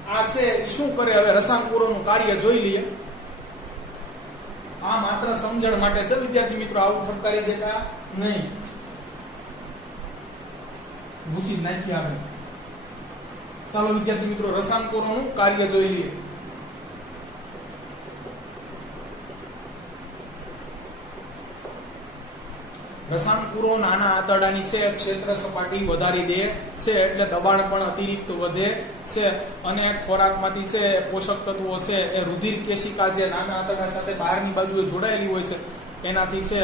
આ છે એ શું કરે, હવે રસાંકુરોનું કાર્ય જોઈ લઈએ. આ માત્ર સમજણ માટે છે વિદ્યાર્થી મિત્રો, આવું ફટકારી દેતા નહીં. ભૂસી નાખી આપણે. ચાલો વિદ્યાર્થી મિત્રો રસાંકુરોનું કાર્ય જોઈ લઈએ. રસાંકુરો નાના આંતરડાની છે ક્ષેત્ર સપાટી વધારી દે છે, એટલે દબાણ પણ અતિરિક્ત વધે છે અને ખોરાકમાંથી છે પોષક તત્વો છે એ રુધિર કેશિકા જે નાના આંતરડા સાથે બહારની બાજુએ જોડાયેલી હોય છે એનાથી છે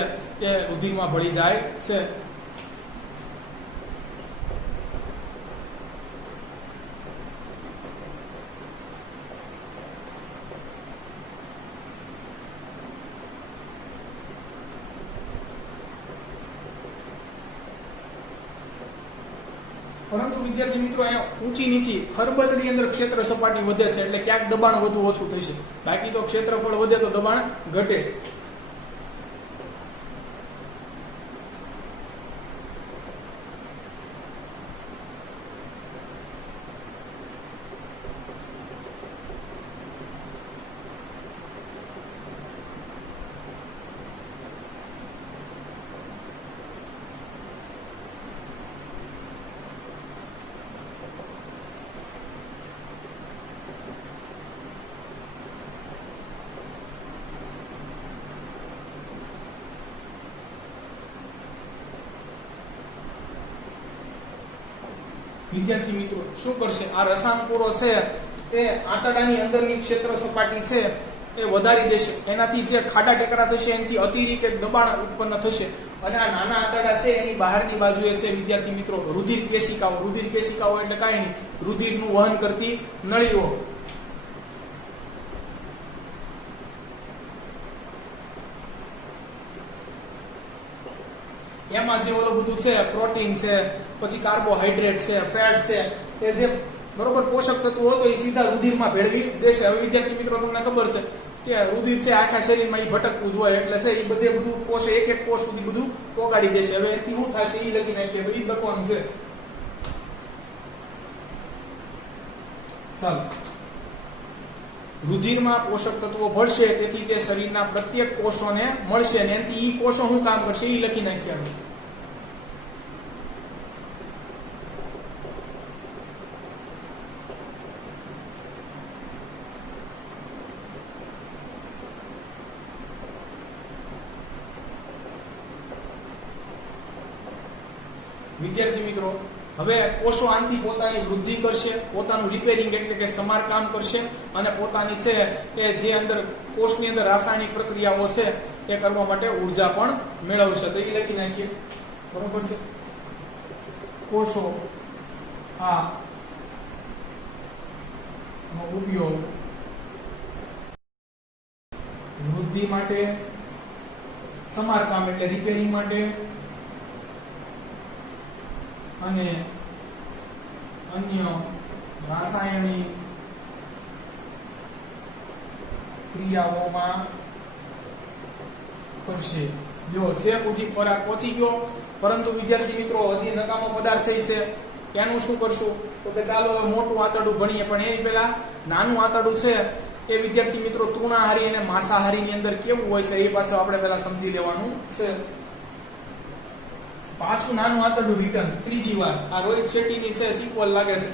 એ રુધિરમાં ભળી જાય છે. પરંતુ વિદ્યાર્થી મિત્રો અહીંયા ઊંચી નીચી ખરબચની અંદર ક્ષેત્ર સપાટી વધે છે એટલે ક્યાંક દબાણ વધુ ઓછું થશે, બાકી તો ક્ષેત્રફળ વધે તો દબાણ ઘટે. વિદ્યાર્થી મિત્રો શું કરશે, આ રસાંકુરો છે એ આંતરડાની અંદરની ક્ષેત્ર સપાટી છે એ વધારી દેશે, એનાથી જે ખાડા ટેકરા થશે એનાથી અતિરિક્ત દબાણ ઉત્પન્ન થશે અને આ નાના આંતરડા છે એની બહારની બાજુએ છે વિદ્યાર્થી મિત્રો રુધિર કેશિકાઓ એટલે કાંઈ નહીં, રુધિરનું વહન કરતી નળીઓ. એમાં જે ઓલું બધું છે પ્રોટીન છે, પછી કાર્બોહાઈડ્રેટ છે, ફેટ છે, એ જે બરોબર પોષક તત્વો હોય તો એ સીધા રુધિરમાં ભેળવી દેશે. હવે વિદ્યાર્થી મિત્રો તમને ખબર છે કે રુધિર છે આખા શરીરમાં એ ભટકતું જ હોય એટલે છે એ બધું કોષ એક કોષ સુધી બધું પોગાડી દેશે. હવે એથી શું થશે એ લખી નાખીએ તો એ લખવાનું છે. ચાલો, રુધિરમાં પોષક તત્વો ભળશે તેથી તે શરીરના પ્રત્યેક કોષોને મળશે અને એનાથી ઈ કોષો શું કામ કરશે એ લખી નાખ્યા. વિદ્યાર્થી મિત્રો હવે કોષો આનથી પોતાની વૃદ્ધિ કરશે, પોતાનું રિપેરિંગ એટલે કે સમારકામ કરશે અને પોતાની છે કે જે અંદર કોષની અંદર રાસાયણિક પ્રક્રિયાઓ છે એ કરવા માટે ઉર્જા પણ મેળવશે. તો એ લખી નાખીએ, બરોબર છે. કોષો આ ઉપયોગ વૃદ્ધિ માટે, સમારકામ એટલે રિપેરિંગ માટે અને અન્ય રાસાયણિક ક્રિયાઓમાં કરશે. જો છે પૂરતી ખોરાક પહોંચી ગયો, પરંતુ વિદ્યાર્થી મિત્રો હજી નકામો પદાર્થ થઈ છે, એનું શું કરશું તો કે ચાલો હવે મોટું આંતરડું ભણીએ, પણ એ પહેલા નાનું આંતરડું છે એ વિદ્યાર્થી મિત્રો તૃણાહારી અને માંસાહારીની અંદર કેવું હોય છે એ પાછું આપણે પહેલા સમજી લેવાનું છે. પાછું નાનું આંતરડું રિટર્ન ત્રીજી વાર આ રોહિત શેટ્ટીની છે સિક્વલ લાગે છે.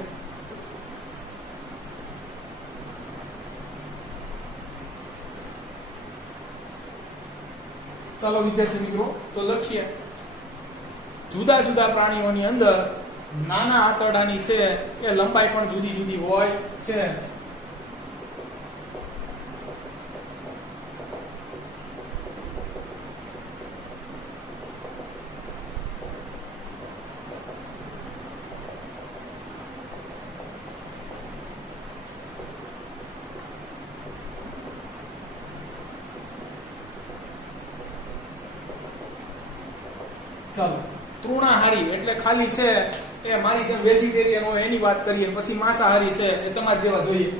ચાલો વિદ્યાર્થી મિત્રો તો લખીએ, જુદા જુદા પ્રાણીઓની અંદર નાના આંતરડાની છે એ લંબાઈ પણ જુદી જુદી હોય છે. ચાલો, તૃણાહારી એટલે ખાલી છે એ મારી જેમ વેજીટેરિયન હોય એની વાત કરીએ, પછી માંસાહારી છે એ તમારા જેવા જોઈએ.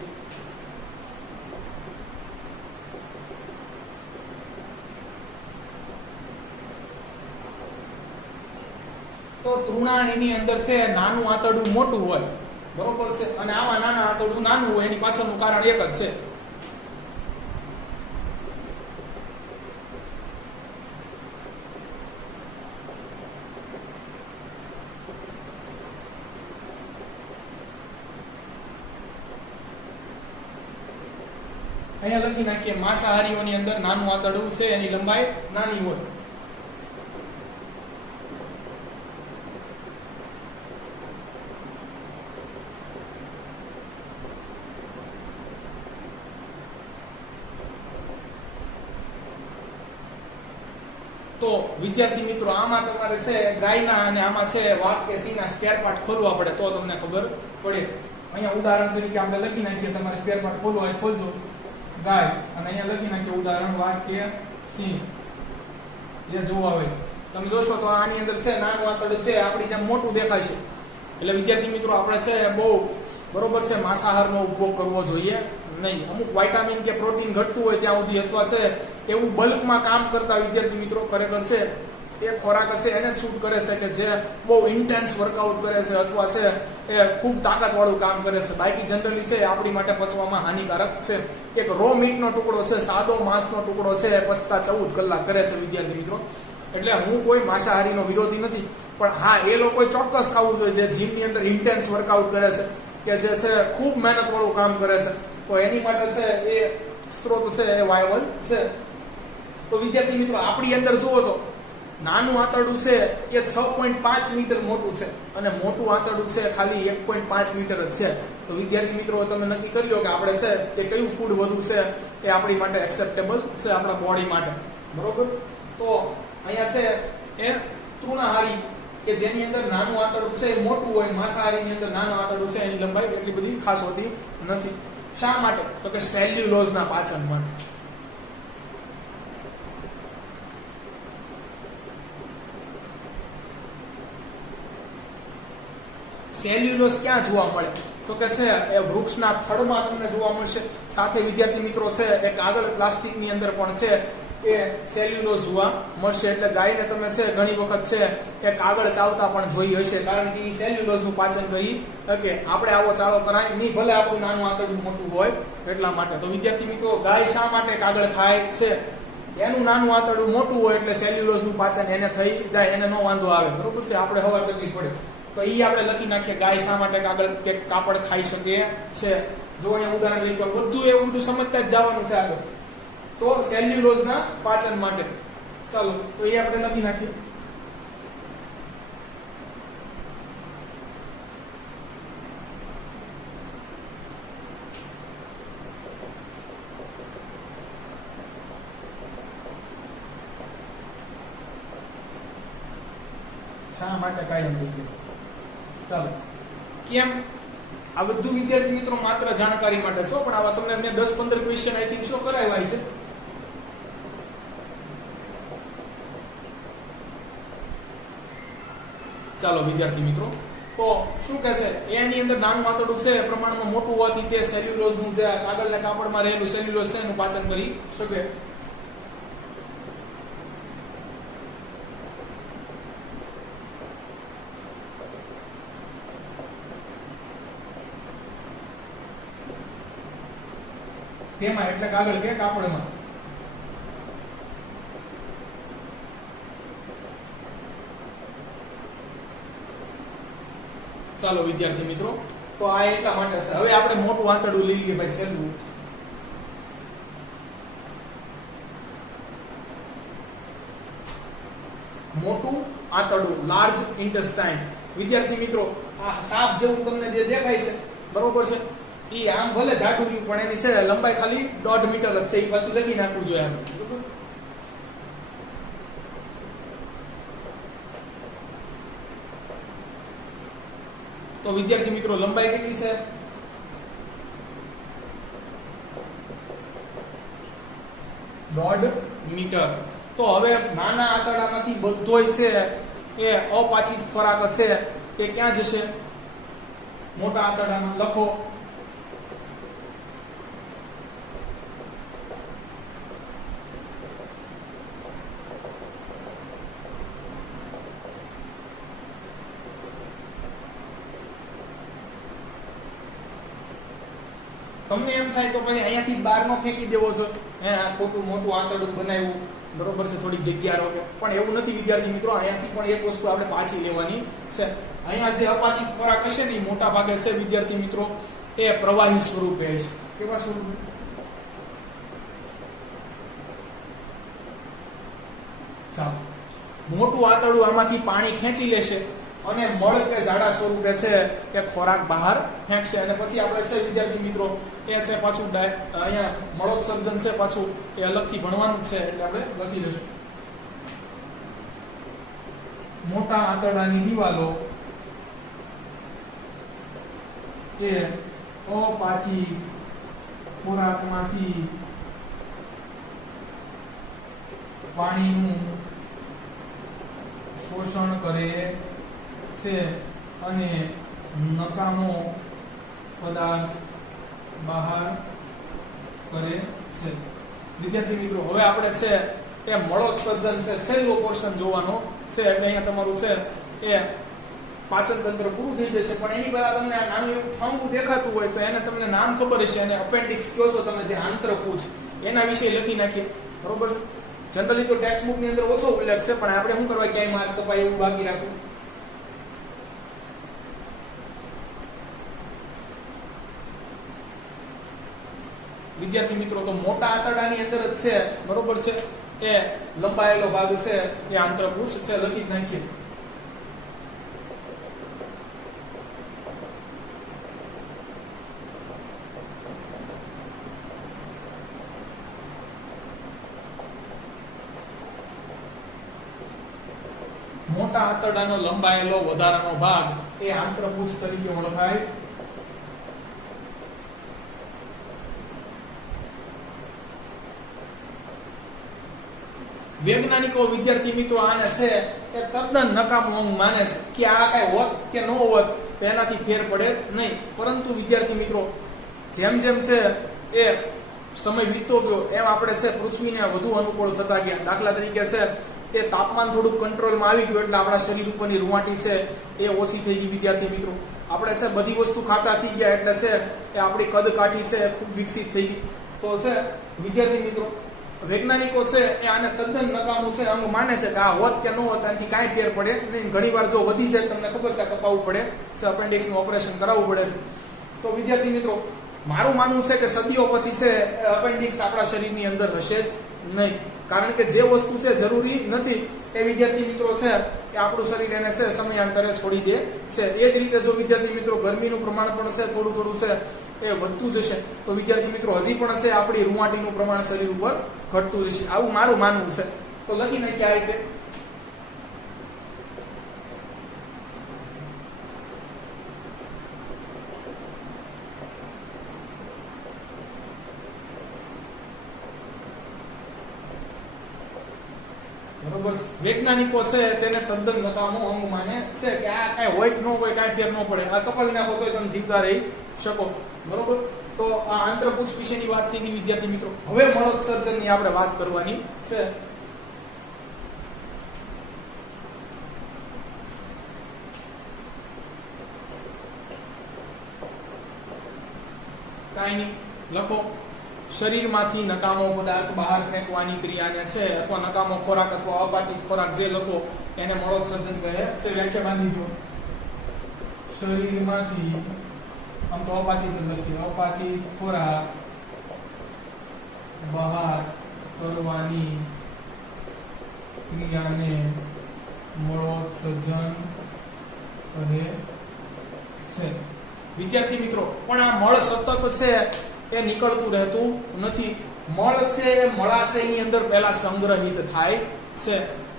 તો તૃણાહારીની અંદર છે નાનું આંતરડું મોટું હોય બરોબર છે, અને આમાં નાના આંતરડું નાનું હોય એની પાછળનું કારણ એક જ છે. અહીંયા લખી નાખીએ માંસાહારીઓની અંદર નાનું આંતરડું છે એની લંબાઈ નાની હોય. તો વિદ્યાર્થી મિત્રો આમાં તમારે છે ગાયના અને આમાં છે વાઘ કે સિંહના સ્પેર પાર્ટ ખોલવા પડે તો તમને ખબર પડે. અહીંયા ઉદાહરણ તરીકે આપણે લખી નાખીએ, તમારે સ્પેર પાર્ટ ખોલવો હોય ખોલજો, ગાય, અને અહીંયા લખી નાખીએ ઉદાહરણ વાઘ કે સિંહ જે જોવા હોય. તમે જોશો તો આની અંદર છે નાનું આંતરડું છે આપણી જેમ મોટું દેખાશે. એટલે વિદ્યાર્થી મિત્રો આપણે છે બહુ બરોબર છે માંસાહારનો ઉપયોગ કરવો જોઈએ નહીં. અમુક વિટામિન કે પ્રોટીન ઘટતું હોય ત્યાં સુધી, અથવા છે એવું બલ્કમાં કામ કરતા વિદ્યાર્થી મિત્રો ખરેખર છે એ ખોરાક છે એને શૂટ કરે છે કે જે બહુ ઇન્ટેન્સ વર્કઆઉટ કરે છે અથવા છે એ ખૂબ તાકાતવાળું કામ કરે છે. બાકી જનરલી છે આપણી માટે પચવામાં હાનિકારક છે. એક રો મીટનો ટુકડો છે, સાદો માંસનો ટુકડો છે એ પચતા 14 કલાક કરે છે વિદ્યાર્થી મિત્રો. એટલે હું કોઈ માંસાહારીનો વિરોધી નથી, પણ હા એ લોકોએ ચોક્કસ ખાવું જોઈએ જે જીમની અંદર ઇન્ટેન્સ વર્કઆઉટ કરે છે કે જે છે ખૂબ મહેનત વાળું કામ કરે છે. તો એની માટે છે એ સ્ત્રોત છે એ વાયબલ છે. તો વિદ્યાર્થી મિત્રો આપણી અંદર જુઓ તો નાનું આંતરડું છે એ 6.5 મીટર મોટું છે અને મોટું આંતરડું છે ખાલી 1.5 મીટર જ છે. તો વિદ્યાર્થી મિત્રો તમે નક્કી કરી લો કે આપણે છે કે કયું ફૂડ વધુ છે એ આપણી માટે એક્સેપ્ટેબલ છે આપણા બોડી માટે. બરોબર. તો અહીંયા છે એ તૃણાહારી કે જેની અંદર નાનું આંતરડું છે એ મોટું હોય, માંસાહારીની અંદર નાનું આંતરડું છે એની લંબાઈ એટલી બધી ખાસ હોતી નથી. શા માટે? તો કે સેલ્યુલોઝના પાચન માટે. સેલ્યુલોઝ ક્યાં જોવા મળે? તો કે છે એ વૃક્ષના થડમાં તમને જોવા મળશે. સાથે વિદ્યાર્થી મિત્રો છે એ કાગળ પ્લાસ્ટિકની અંદર પણ છે એ સેલ્યુલોઝ જોવા મળશે. એટલે ગાયને તમે છે ઘણી વખત છે એ કાગળ ચાવતા પણ જોઈ હશે, કારણ કે એ સેલ્યુલોઝનું પાચન કરી શકે. આપણે આવો ચાલો કરાય નહીં, ભલે આપણું નાનું આંતરડું મોટું હોય એટલા માટે. તો વિદ્યાર્થી મિત્રો ગાય શા માટે કાગળ ખાય છે? એનું નાનું આંતરડું મોટું હોય એટલે સેલ્યુલોઝનું પાચન એને થઈ જાય, એને નો વાંધો આવે. બરોબર છે, આપણે હવા તકલીફ પડે તો ઈ આપણે લખી નાખીએ ગાય શા માટે કાગળ કે કાપડ ખાઈ શકે છે. જો અહીંયા ઉદાહરણ લઈ તો બધું એવું બધું સમજતા જ જવાનું છે આગળ. તો સેલ્યુલોઝના પાચન માટે. ચાલો તો એ આપણે લખી નાખીએ. શા માટે કાયમ થઈ ગયું? ચાલો કેમ? આ બધું વિદ્યાર્થી મિત્રો માત્ર જાણકારી માટે છો, પણ આવા તમને મેં 10-15 ક્વેશ્ચન આઈ થિંક શો કરાવ્યા છે. ચાલો વિદ્યાર્થી મિત્રો, તો શું કહે છે એની અંદર નાનું આંતરડું છે પ્રમાણમાં મોટું હોવાથી તે સેલ્યુલોઝનું જે કાગળના કાપડમાં રહેલું સેલ્યુલોઝ છે એનું પાચન કરી શકે. તેમાં એટલે કાગળ કે કાપડમાં. ચાલો વિદ્યાર્થી મિત્રો, તો આ એટલા માટે છે. હવે આપણે મોટું આંતરડું લઈ લઈએ ભાઈ, છેલ્લું. મોટું આંતરડું, લાર્જ ઇન્ટેસ્ટાઇન. વિદ્યાર્થી મિત્રો આ સાપ જેવું તમને જે દેખાય છે બરોબર છે, ઈ આમ ભલે જાડું રહ્યું પણ એની છે લંબાઈ ખાલી 1.5 મીટર જ છે. એ પાછું લખી નાખવું જોઈએ આમ. બરોબર. તો વિદ્યાર્થી મિત્રો લંબાઈ કેટલી છે? 1.5 મીટર. તો હવે નાના આંતરડામાંથી બધોય છે એ અપાચિત ખોરાક છે એ ક્યાં જશે? મોટા આંતરડામાં. લખો. તમને એમ થાય તો પછી અહીંયાથી બહાર નો ફેંકી દેવો છો, ખોટું મોટું આંતરડું બનાવ્યું, બરોબર છે, થોડીક જગ્યા રોકે, પણ એવું નથી વિદ્યાર્થી મિત્રો. અહીંયાથી પણ એક વસ્તુ આપણે પાછી લેવાની છે. અહીંયા જે અપાચિત ખોરાક હશે ને મોટા ભાગે છે વિદ્યાર્થી મિત્રો એ પ્રવાહી સ્વરૂપે છે. કેવા સ્વરૂપે? ચાલો, મોટું આંતરડું આમાંથી પાણી ખેંચી લેશે અને મળ કે જાડા સ્વરૂપે છે કે ખોરાક બહાર ફેંકશે. અને પછી આપણે છે વિદ્યાર્થી મિત્રો એ છે પાછું અહીંયા મળોત્સર્જન છે પાછું એ અલગથી ભણવાનું છે, એટલે આપણે લખી લઈશું. મોટા આંતરડાની દિવાલો એ અપાચી ખોરાકમાંથી પાણીનું શોષણ કરે છે અને નકામો પદાર્થ બહાર કરે છે. વિદ્યાર્થી મિત્રો હવે આપણે છે એ મળોત્સર્જન છે છેલ્લો પોર્શન જોવાનો છે. એટલે અહીંયા તમારું છે એ પાચન તંત્ર પૂરું થઈ જશે, પણ એની પહેલા તમને આ નાનું એવું ફાંગું દેખાતું હોય તો એને તમને નામ ખબર હશે, અને અપેન્ડિક્સ કહો છો તમે, જે આંતરપૂછ, એના વિશે લખી નાખીએ, બરોબર છે. જનરલી તો ટેક્સ્ટ બુક ની અંદર ઓછો ઉલ્લેખ છે, પણ આપણે શું કરવા ક્યાંય માર્ક કપાય એવું બાકી રાખવું. વિદ્યાર્થી મિત્રો તો મોટા આંતરડાની અંદર જ છે, બરોબર છે, એ લંબાયેલો ભાગ છે એ આંતરપૂછ છે, લખી જ નાખીએ. મોટા આંતરડાનો લંબાયેલો વધારાનો ભાગ એ આંતરપૂછ તરીકે ઓળખાય. વૈજ્ઞાનિકો વિદ્યાર્થી મિત્રો આને છે એ તદ્દન નકામું અંગ માને છે કે આ કઈ હોત કે ન હોત તો એનાથી ફેર પડે નહીં. પરંતુ વિદ્યાર્થી મિત્રો જેમ જેમ છે એ સમય વીતતો ગયો એમ આપણે છે પૃથ્વીને વધુ અનુકૂળ થતા ગયા. દાખલા તરીકે છે એ તાપમાન થોડુંક કંટ્રોલમાં આવી ગયું એટલે આપણા શરીર ઉપરની રૂંવાટી છે એ ઓછી થઈ ગઈ. વિદ્યાર્થી મિત્રો આપણે છે બધી વસ્તુ ખાતા થઈ ગયા એટલે છે એ આપણી કદ કાઠી છે ખૂબ વિકસિત થઈ ગઈ. તો છે વિદ્યાર્થી મિત્રો વૈજ્ઞાનિકો છે એ આને તદ્દન નકામું છે અંગ માને છે કે આ હોત કે ન હોત આનાથી કાંઈ ફેર પડે નહીં. ઘણી વાર જો વધી જાય તમને ખબર છે કપાવવું પડે છે, અપેન્ડિક્સ નું ઓપરેશન કરાવવું પડે છે. તો વિદ્યાર્થી મિત્રો મારું માનવું છે કે સદીઓ પછી છે અપેન્ડિક્સ આપણા શરીરની અંદર હશે જ નહીં, કારણ કે જે વસ્તુ છે જરૂરી નથી એ વિદ્યાર્થી મિત્રો છે એ આપણું શરીર એને છે સમયાંતરે છોડી દે છે. એ જ રીતે જો વિદ્યાર્થી મિત્રો ગરમીનું પ્રમાણ પણ છે થોડું થોડું છે એ વધતું જશે તો વિદ્યાર્થી મિત્રો હજી પણ છે આપણી રૂંવાટીનું પ્રમાણ શરીર ઉપર ઘટતું જશે. આવું મારું માનવું છે. તો લખી નાખીએ આ રીતે. બરોબર. વૈજ્ઞાનિકો છે તેને તદ્દન નકામું અંગ માને છે કે આ કઈ હોય કે ન હોય કાંઈ ફેર ન પડે, આ કપાળ નાખો તો તમે જીવતા રહી શકો. બરોબર. તો આ આંતરપૂછ વિશેની વાત થઈ ગઈ વિદ્યાર્થી મિત્રો. હવે મળોત્સર્જનની આપણે વાત કરવાની છે. કાંઈ નહીં, લખો. શરીરમાંથી નકામો પદાર્થ બહાર ફેંકવાની ક્રિયાને છે અથવા નકામો ખોરાક અથવા અપાચિત ખોરાક જે લખો એને મળોત્સર્જન કહે છે. વ્યાખ્યા બાંધી દો. શરીરમાંથી આમ તો અપાચિત લખીએ, અપાચિત ખોરાક બહાર કરવાની ક્રિયાને મળોત્સર્જન કહે છે. વિદ્યાર્થી મિત્રો પણ આ મળ સતત છે એ નીકળતું રહેતું નથી. મળ છે એ મળાશયની અંદર પહેલા સંગ્રહિત થાય છે.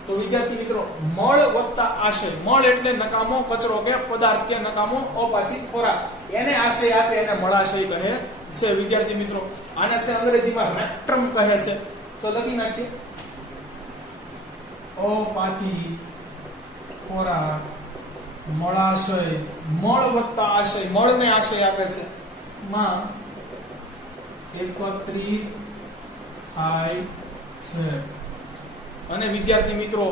તો વિદ્યાર્થી મિત્રો મળ વત્તા આશય, મળ એટલે નકામો કચરો કે પદાર્થ કે નકામો અપાચિત ખોરાક, એને આશય આપે એને મળાશય કહે છે. વિદ્યાર્થી મિત્રો આને છે અંગ્રેજીમાં રેક્ટમ કહે છે. તો લખી નાખીએ અપાચિત ખોરાક મળાશય, મળ વત્તા આશય, મળને આશય આપે છે માં એકત્રિત થાય છે. અને વિદ્યાર્થી મિત્રો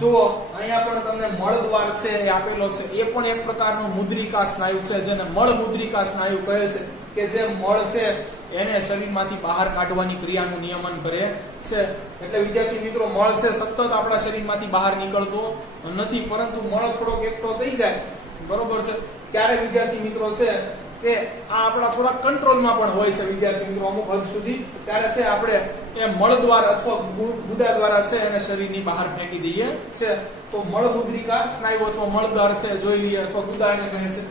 જો અહીંયા પણ તમને મળદ્વાર છે એ આપેલો છે, એ પણ એક પ્રકારનું મુદ્રિકા સ્નાયુ છે, જેને મળ મુદ્રિકા સ્નાયુ કહે છે, કે જે મળ છે એને શરીરમાંથી બહાર કાઢવાની ક્રિયાનું નિયમન કરે છે. એટલે વિદ્યાર્થી મિત્રો, મળ છે સતત આપણા શરીરમાંથી બહાર નીકળતો નથી, પરંતુ મળ થોડોક એકઠો થઈ જાય, બરોબર છે, ત્યારે વિદ્યાર્થી મિત્રો છે તે આ આપણા થોડા કંટ્રોલમાં પણ હોય છે વિદ્યાર્થી મિત્રો, અમુક હદ સુધી. ત્યારે છે આપણે એ મળ દ્વાર અથવા ગુદા દ્વારા છે એને શરીરની બહાર ફેંકી દઈએ છે. તો મળ મુદ્રિકા સ્નાયુ અથવા મળદ્વાર છે જોઈ લઈએ, અથવા ગુદા એને કહે છે.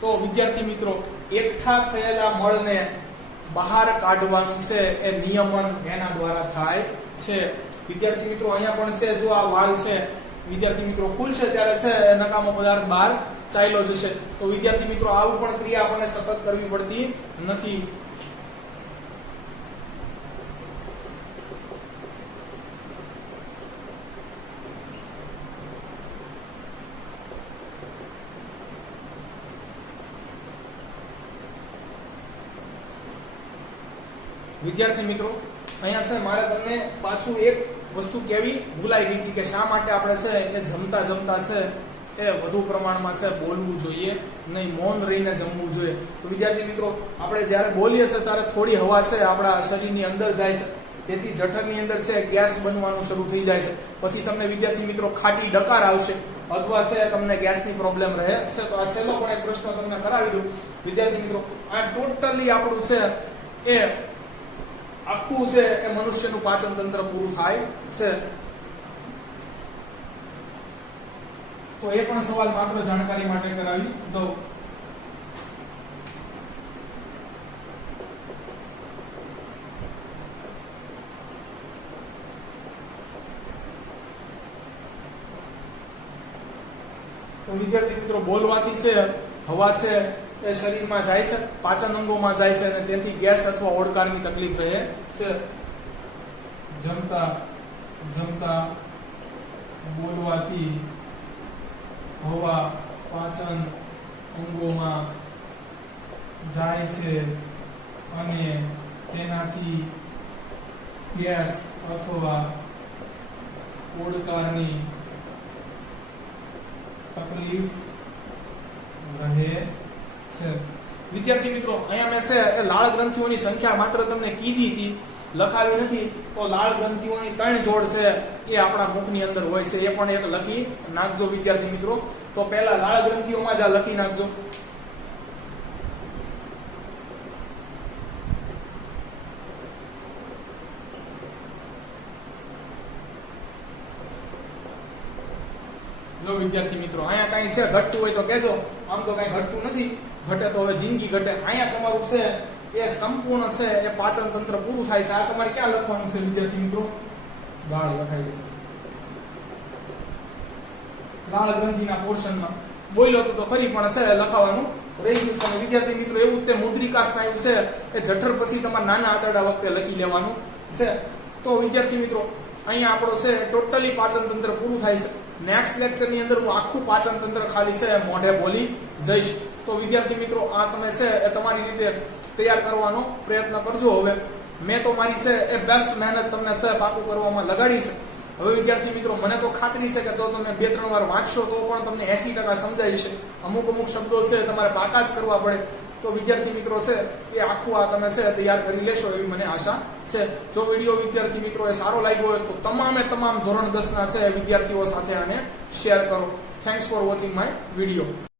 તો વિદ્યાર્થી મિત્રો, એકઠા થયેલા મળને બહાર કાઢવાનું છે એ નિયમન એના દ્વારા થાય છે. વિદ્યાર્થી મિત્રો, અહીંયા પણ છે, જો આ વાલ છે વિદ્યાર્થી મિત્રો ખુલશે ત્યારે છે નકામો પદાર્થ બહાર ચાલ્યો જશે. તો વિદ્યાર્થી મિત્રો, આવું પણ ક્રિયા આપણને સતત કરવી પડતી નથી. વિદ્યાર્થી મિત્રો, અહીંયા છે મારે તમને પાછું એક વસ્તુ કેવી ભૂલાઈ ગઈ હતી, કે શા માટે આપણે છે એ જમતા જમતા છે એ વધુ પ્રમાણમાં છે બોલવું જોઈએ નહીં, મૌન રહીને જમવું જોઈએ. તો વિદ્યાર્થી મિત્રો, આપણે જ્યારે બોલીએ છીએ ત્યારે થોડી હવા છે આપણા શરીરની અંદર જાય છે, જેથી જઠરની અંદર છે ગેસ બનવાનું શરૂ થઈ જાય છે. પછી તમને વિદ્યાર્થી મિત્રો ખાટી ડકાર આવશે, અથવા છે તમને ગેસની પ્રોબ્લેમ રહે છે. તો આ છેલ્લો પણ એક પ્રશ્ન તમને કરાવી દઉં વિદ્યાર્થી મિત્રો, આ ટોટલી આપણું છે એ આખું છે એ મનુષ્યનું પાચન તંત્ર પૂરું થાય છે. તો એ પણ સવાલ માત્ર જાણકારી માટે કરાવી દઉં. તો વિદ્યાર્થી મિત્રો, બોલવાથી છે હવા છે એ શરીરમાં જાય છે, પાચન અંગોમાં જાય છે, અને તેથી ગેસ અથવા ઓડકારની તકલીફ રહે છે. જમતા જમતા બોલવાથી હવા પાચન અંગોમાં જાય છે અને તેનાથી ગેસ અથવા ઓડકારની તકલીફ રહે છે. વિદ્યાર્થી મિત્રો, અહીંયા મેં છે એ લાળ ગ્રંથિઓની સંખ્યા માત્ર તમને કીધી હતી, લખાવી નથી. તો લાળ ગ્રંથિઓની 3 જોડ છે એ આપણા મુખની અંદર હોય છે, એ પણ એક લખી નાખજો વિદ્યાર્થી મિત્રો. તો પહેલા લાળ ગ્રંથિઓમાં જ આ લખી નાખજો. જો વિદ્યાર્થી મિત્રો, અહીંયા કઈ છે ઘટતું હોય તો કહેજો, આમ તો કઈ ઘટતું નથી, ઘટે તો હવે જિંદગી ઘટે. અહીંયા તમારું છે એ સંપૂર્ણ છે એ પાચન તંત્ર પૂરું થાય છે. આ તમારે ક્યાં લખવાનું છે વિદ્યાર્થી મિત્રો? લાળ લખાઈ દે, લાળ ગ્રંથિના પોર્શનમાં. બોલ્યો તો ખરી, પણ છે લખાવાનું રહી ગયું છે. વિદ્યાર્થી મિત્રો, એવું તે મુદ્રિકા સ્નાયુ છે એ જઠર પછી તમારે નાના આંતરડા વખતે લખી લેવાનું છે. તો વિદ્યાર્થી મિત્રો, અહીંયા આપણો છે ટોટલી પાચન તંત્ર પૂરું થાય છે. નેક્સ્ટ લેક્ચર ની અંદર હું આખું પાચન તંત્ર ખાલી છે મોઢે બોલી જઈશ. તો વિદ્યાર્થી મિત્રો, આ તમે છે એ તમારી રીતે તૈયાર કરવાનો પ્રયત્ન કરજો. હવે મેં તો મારી છે એ બેસ્ટ મહેનત તમને છે પાકું કરવામાં લગાડી છે. હવે વિદ્યાર્થી મિત્રો, મને તો ખાતરી છે કે તો તમે 2-3 વાર વાંચશો તો પણ તમને 80% સમજાય છે. અમુક શબ્દો છે તમારે પાકા જ કરવા પડે. તો વિદ્યાર્થી મિત્રો છે એ આખું આ તમે છે તૈયાર કરી લેશો એવી મને આશા છે. જો વિડીયો વિદ્યાર્થી મિત્રો એ સારો લાગ્યો હોય તો તમામ ધોરણ 10 ના છે વિદ્યાર્થીઓ સાથે આને શેર કરો. Thanks for watching my video.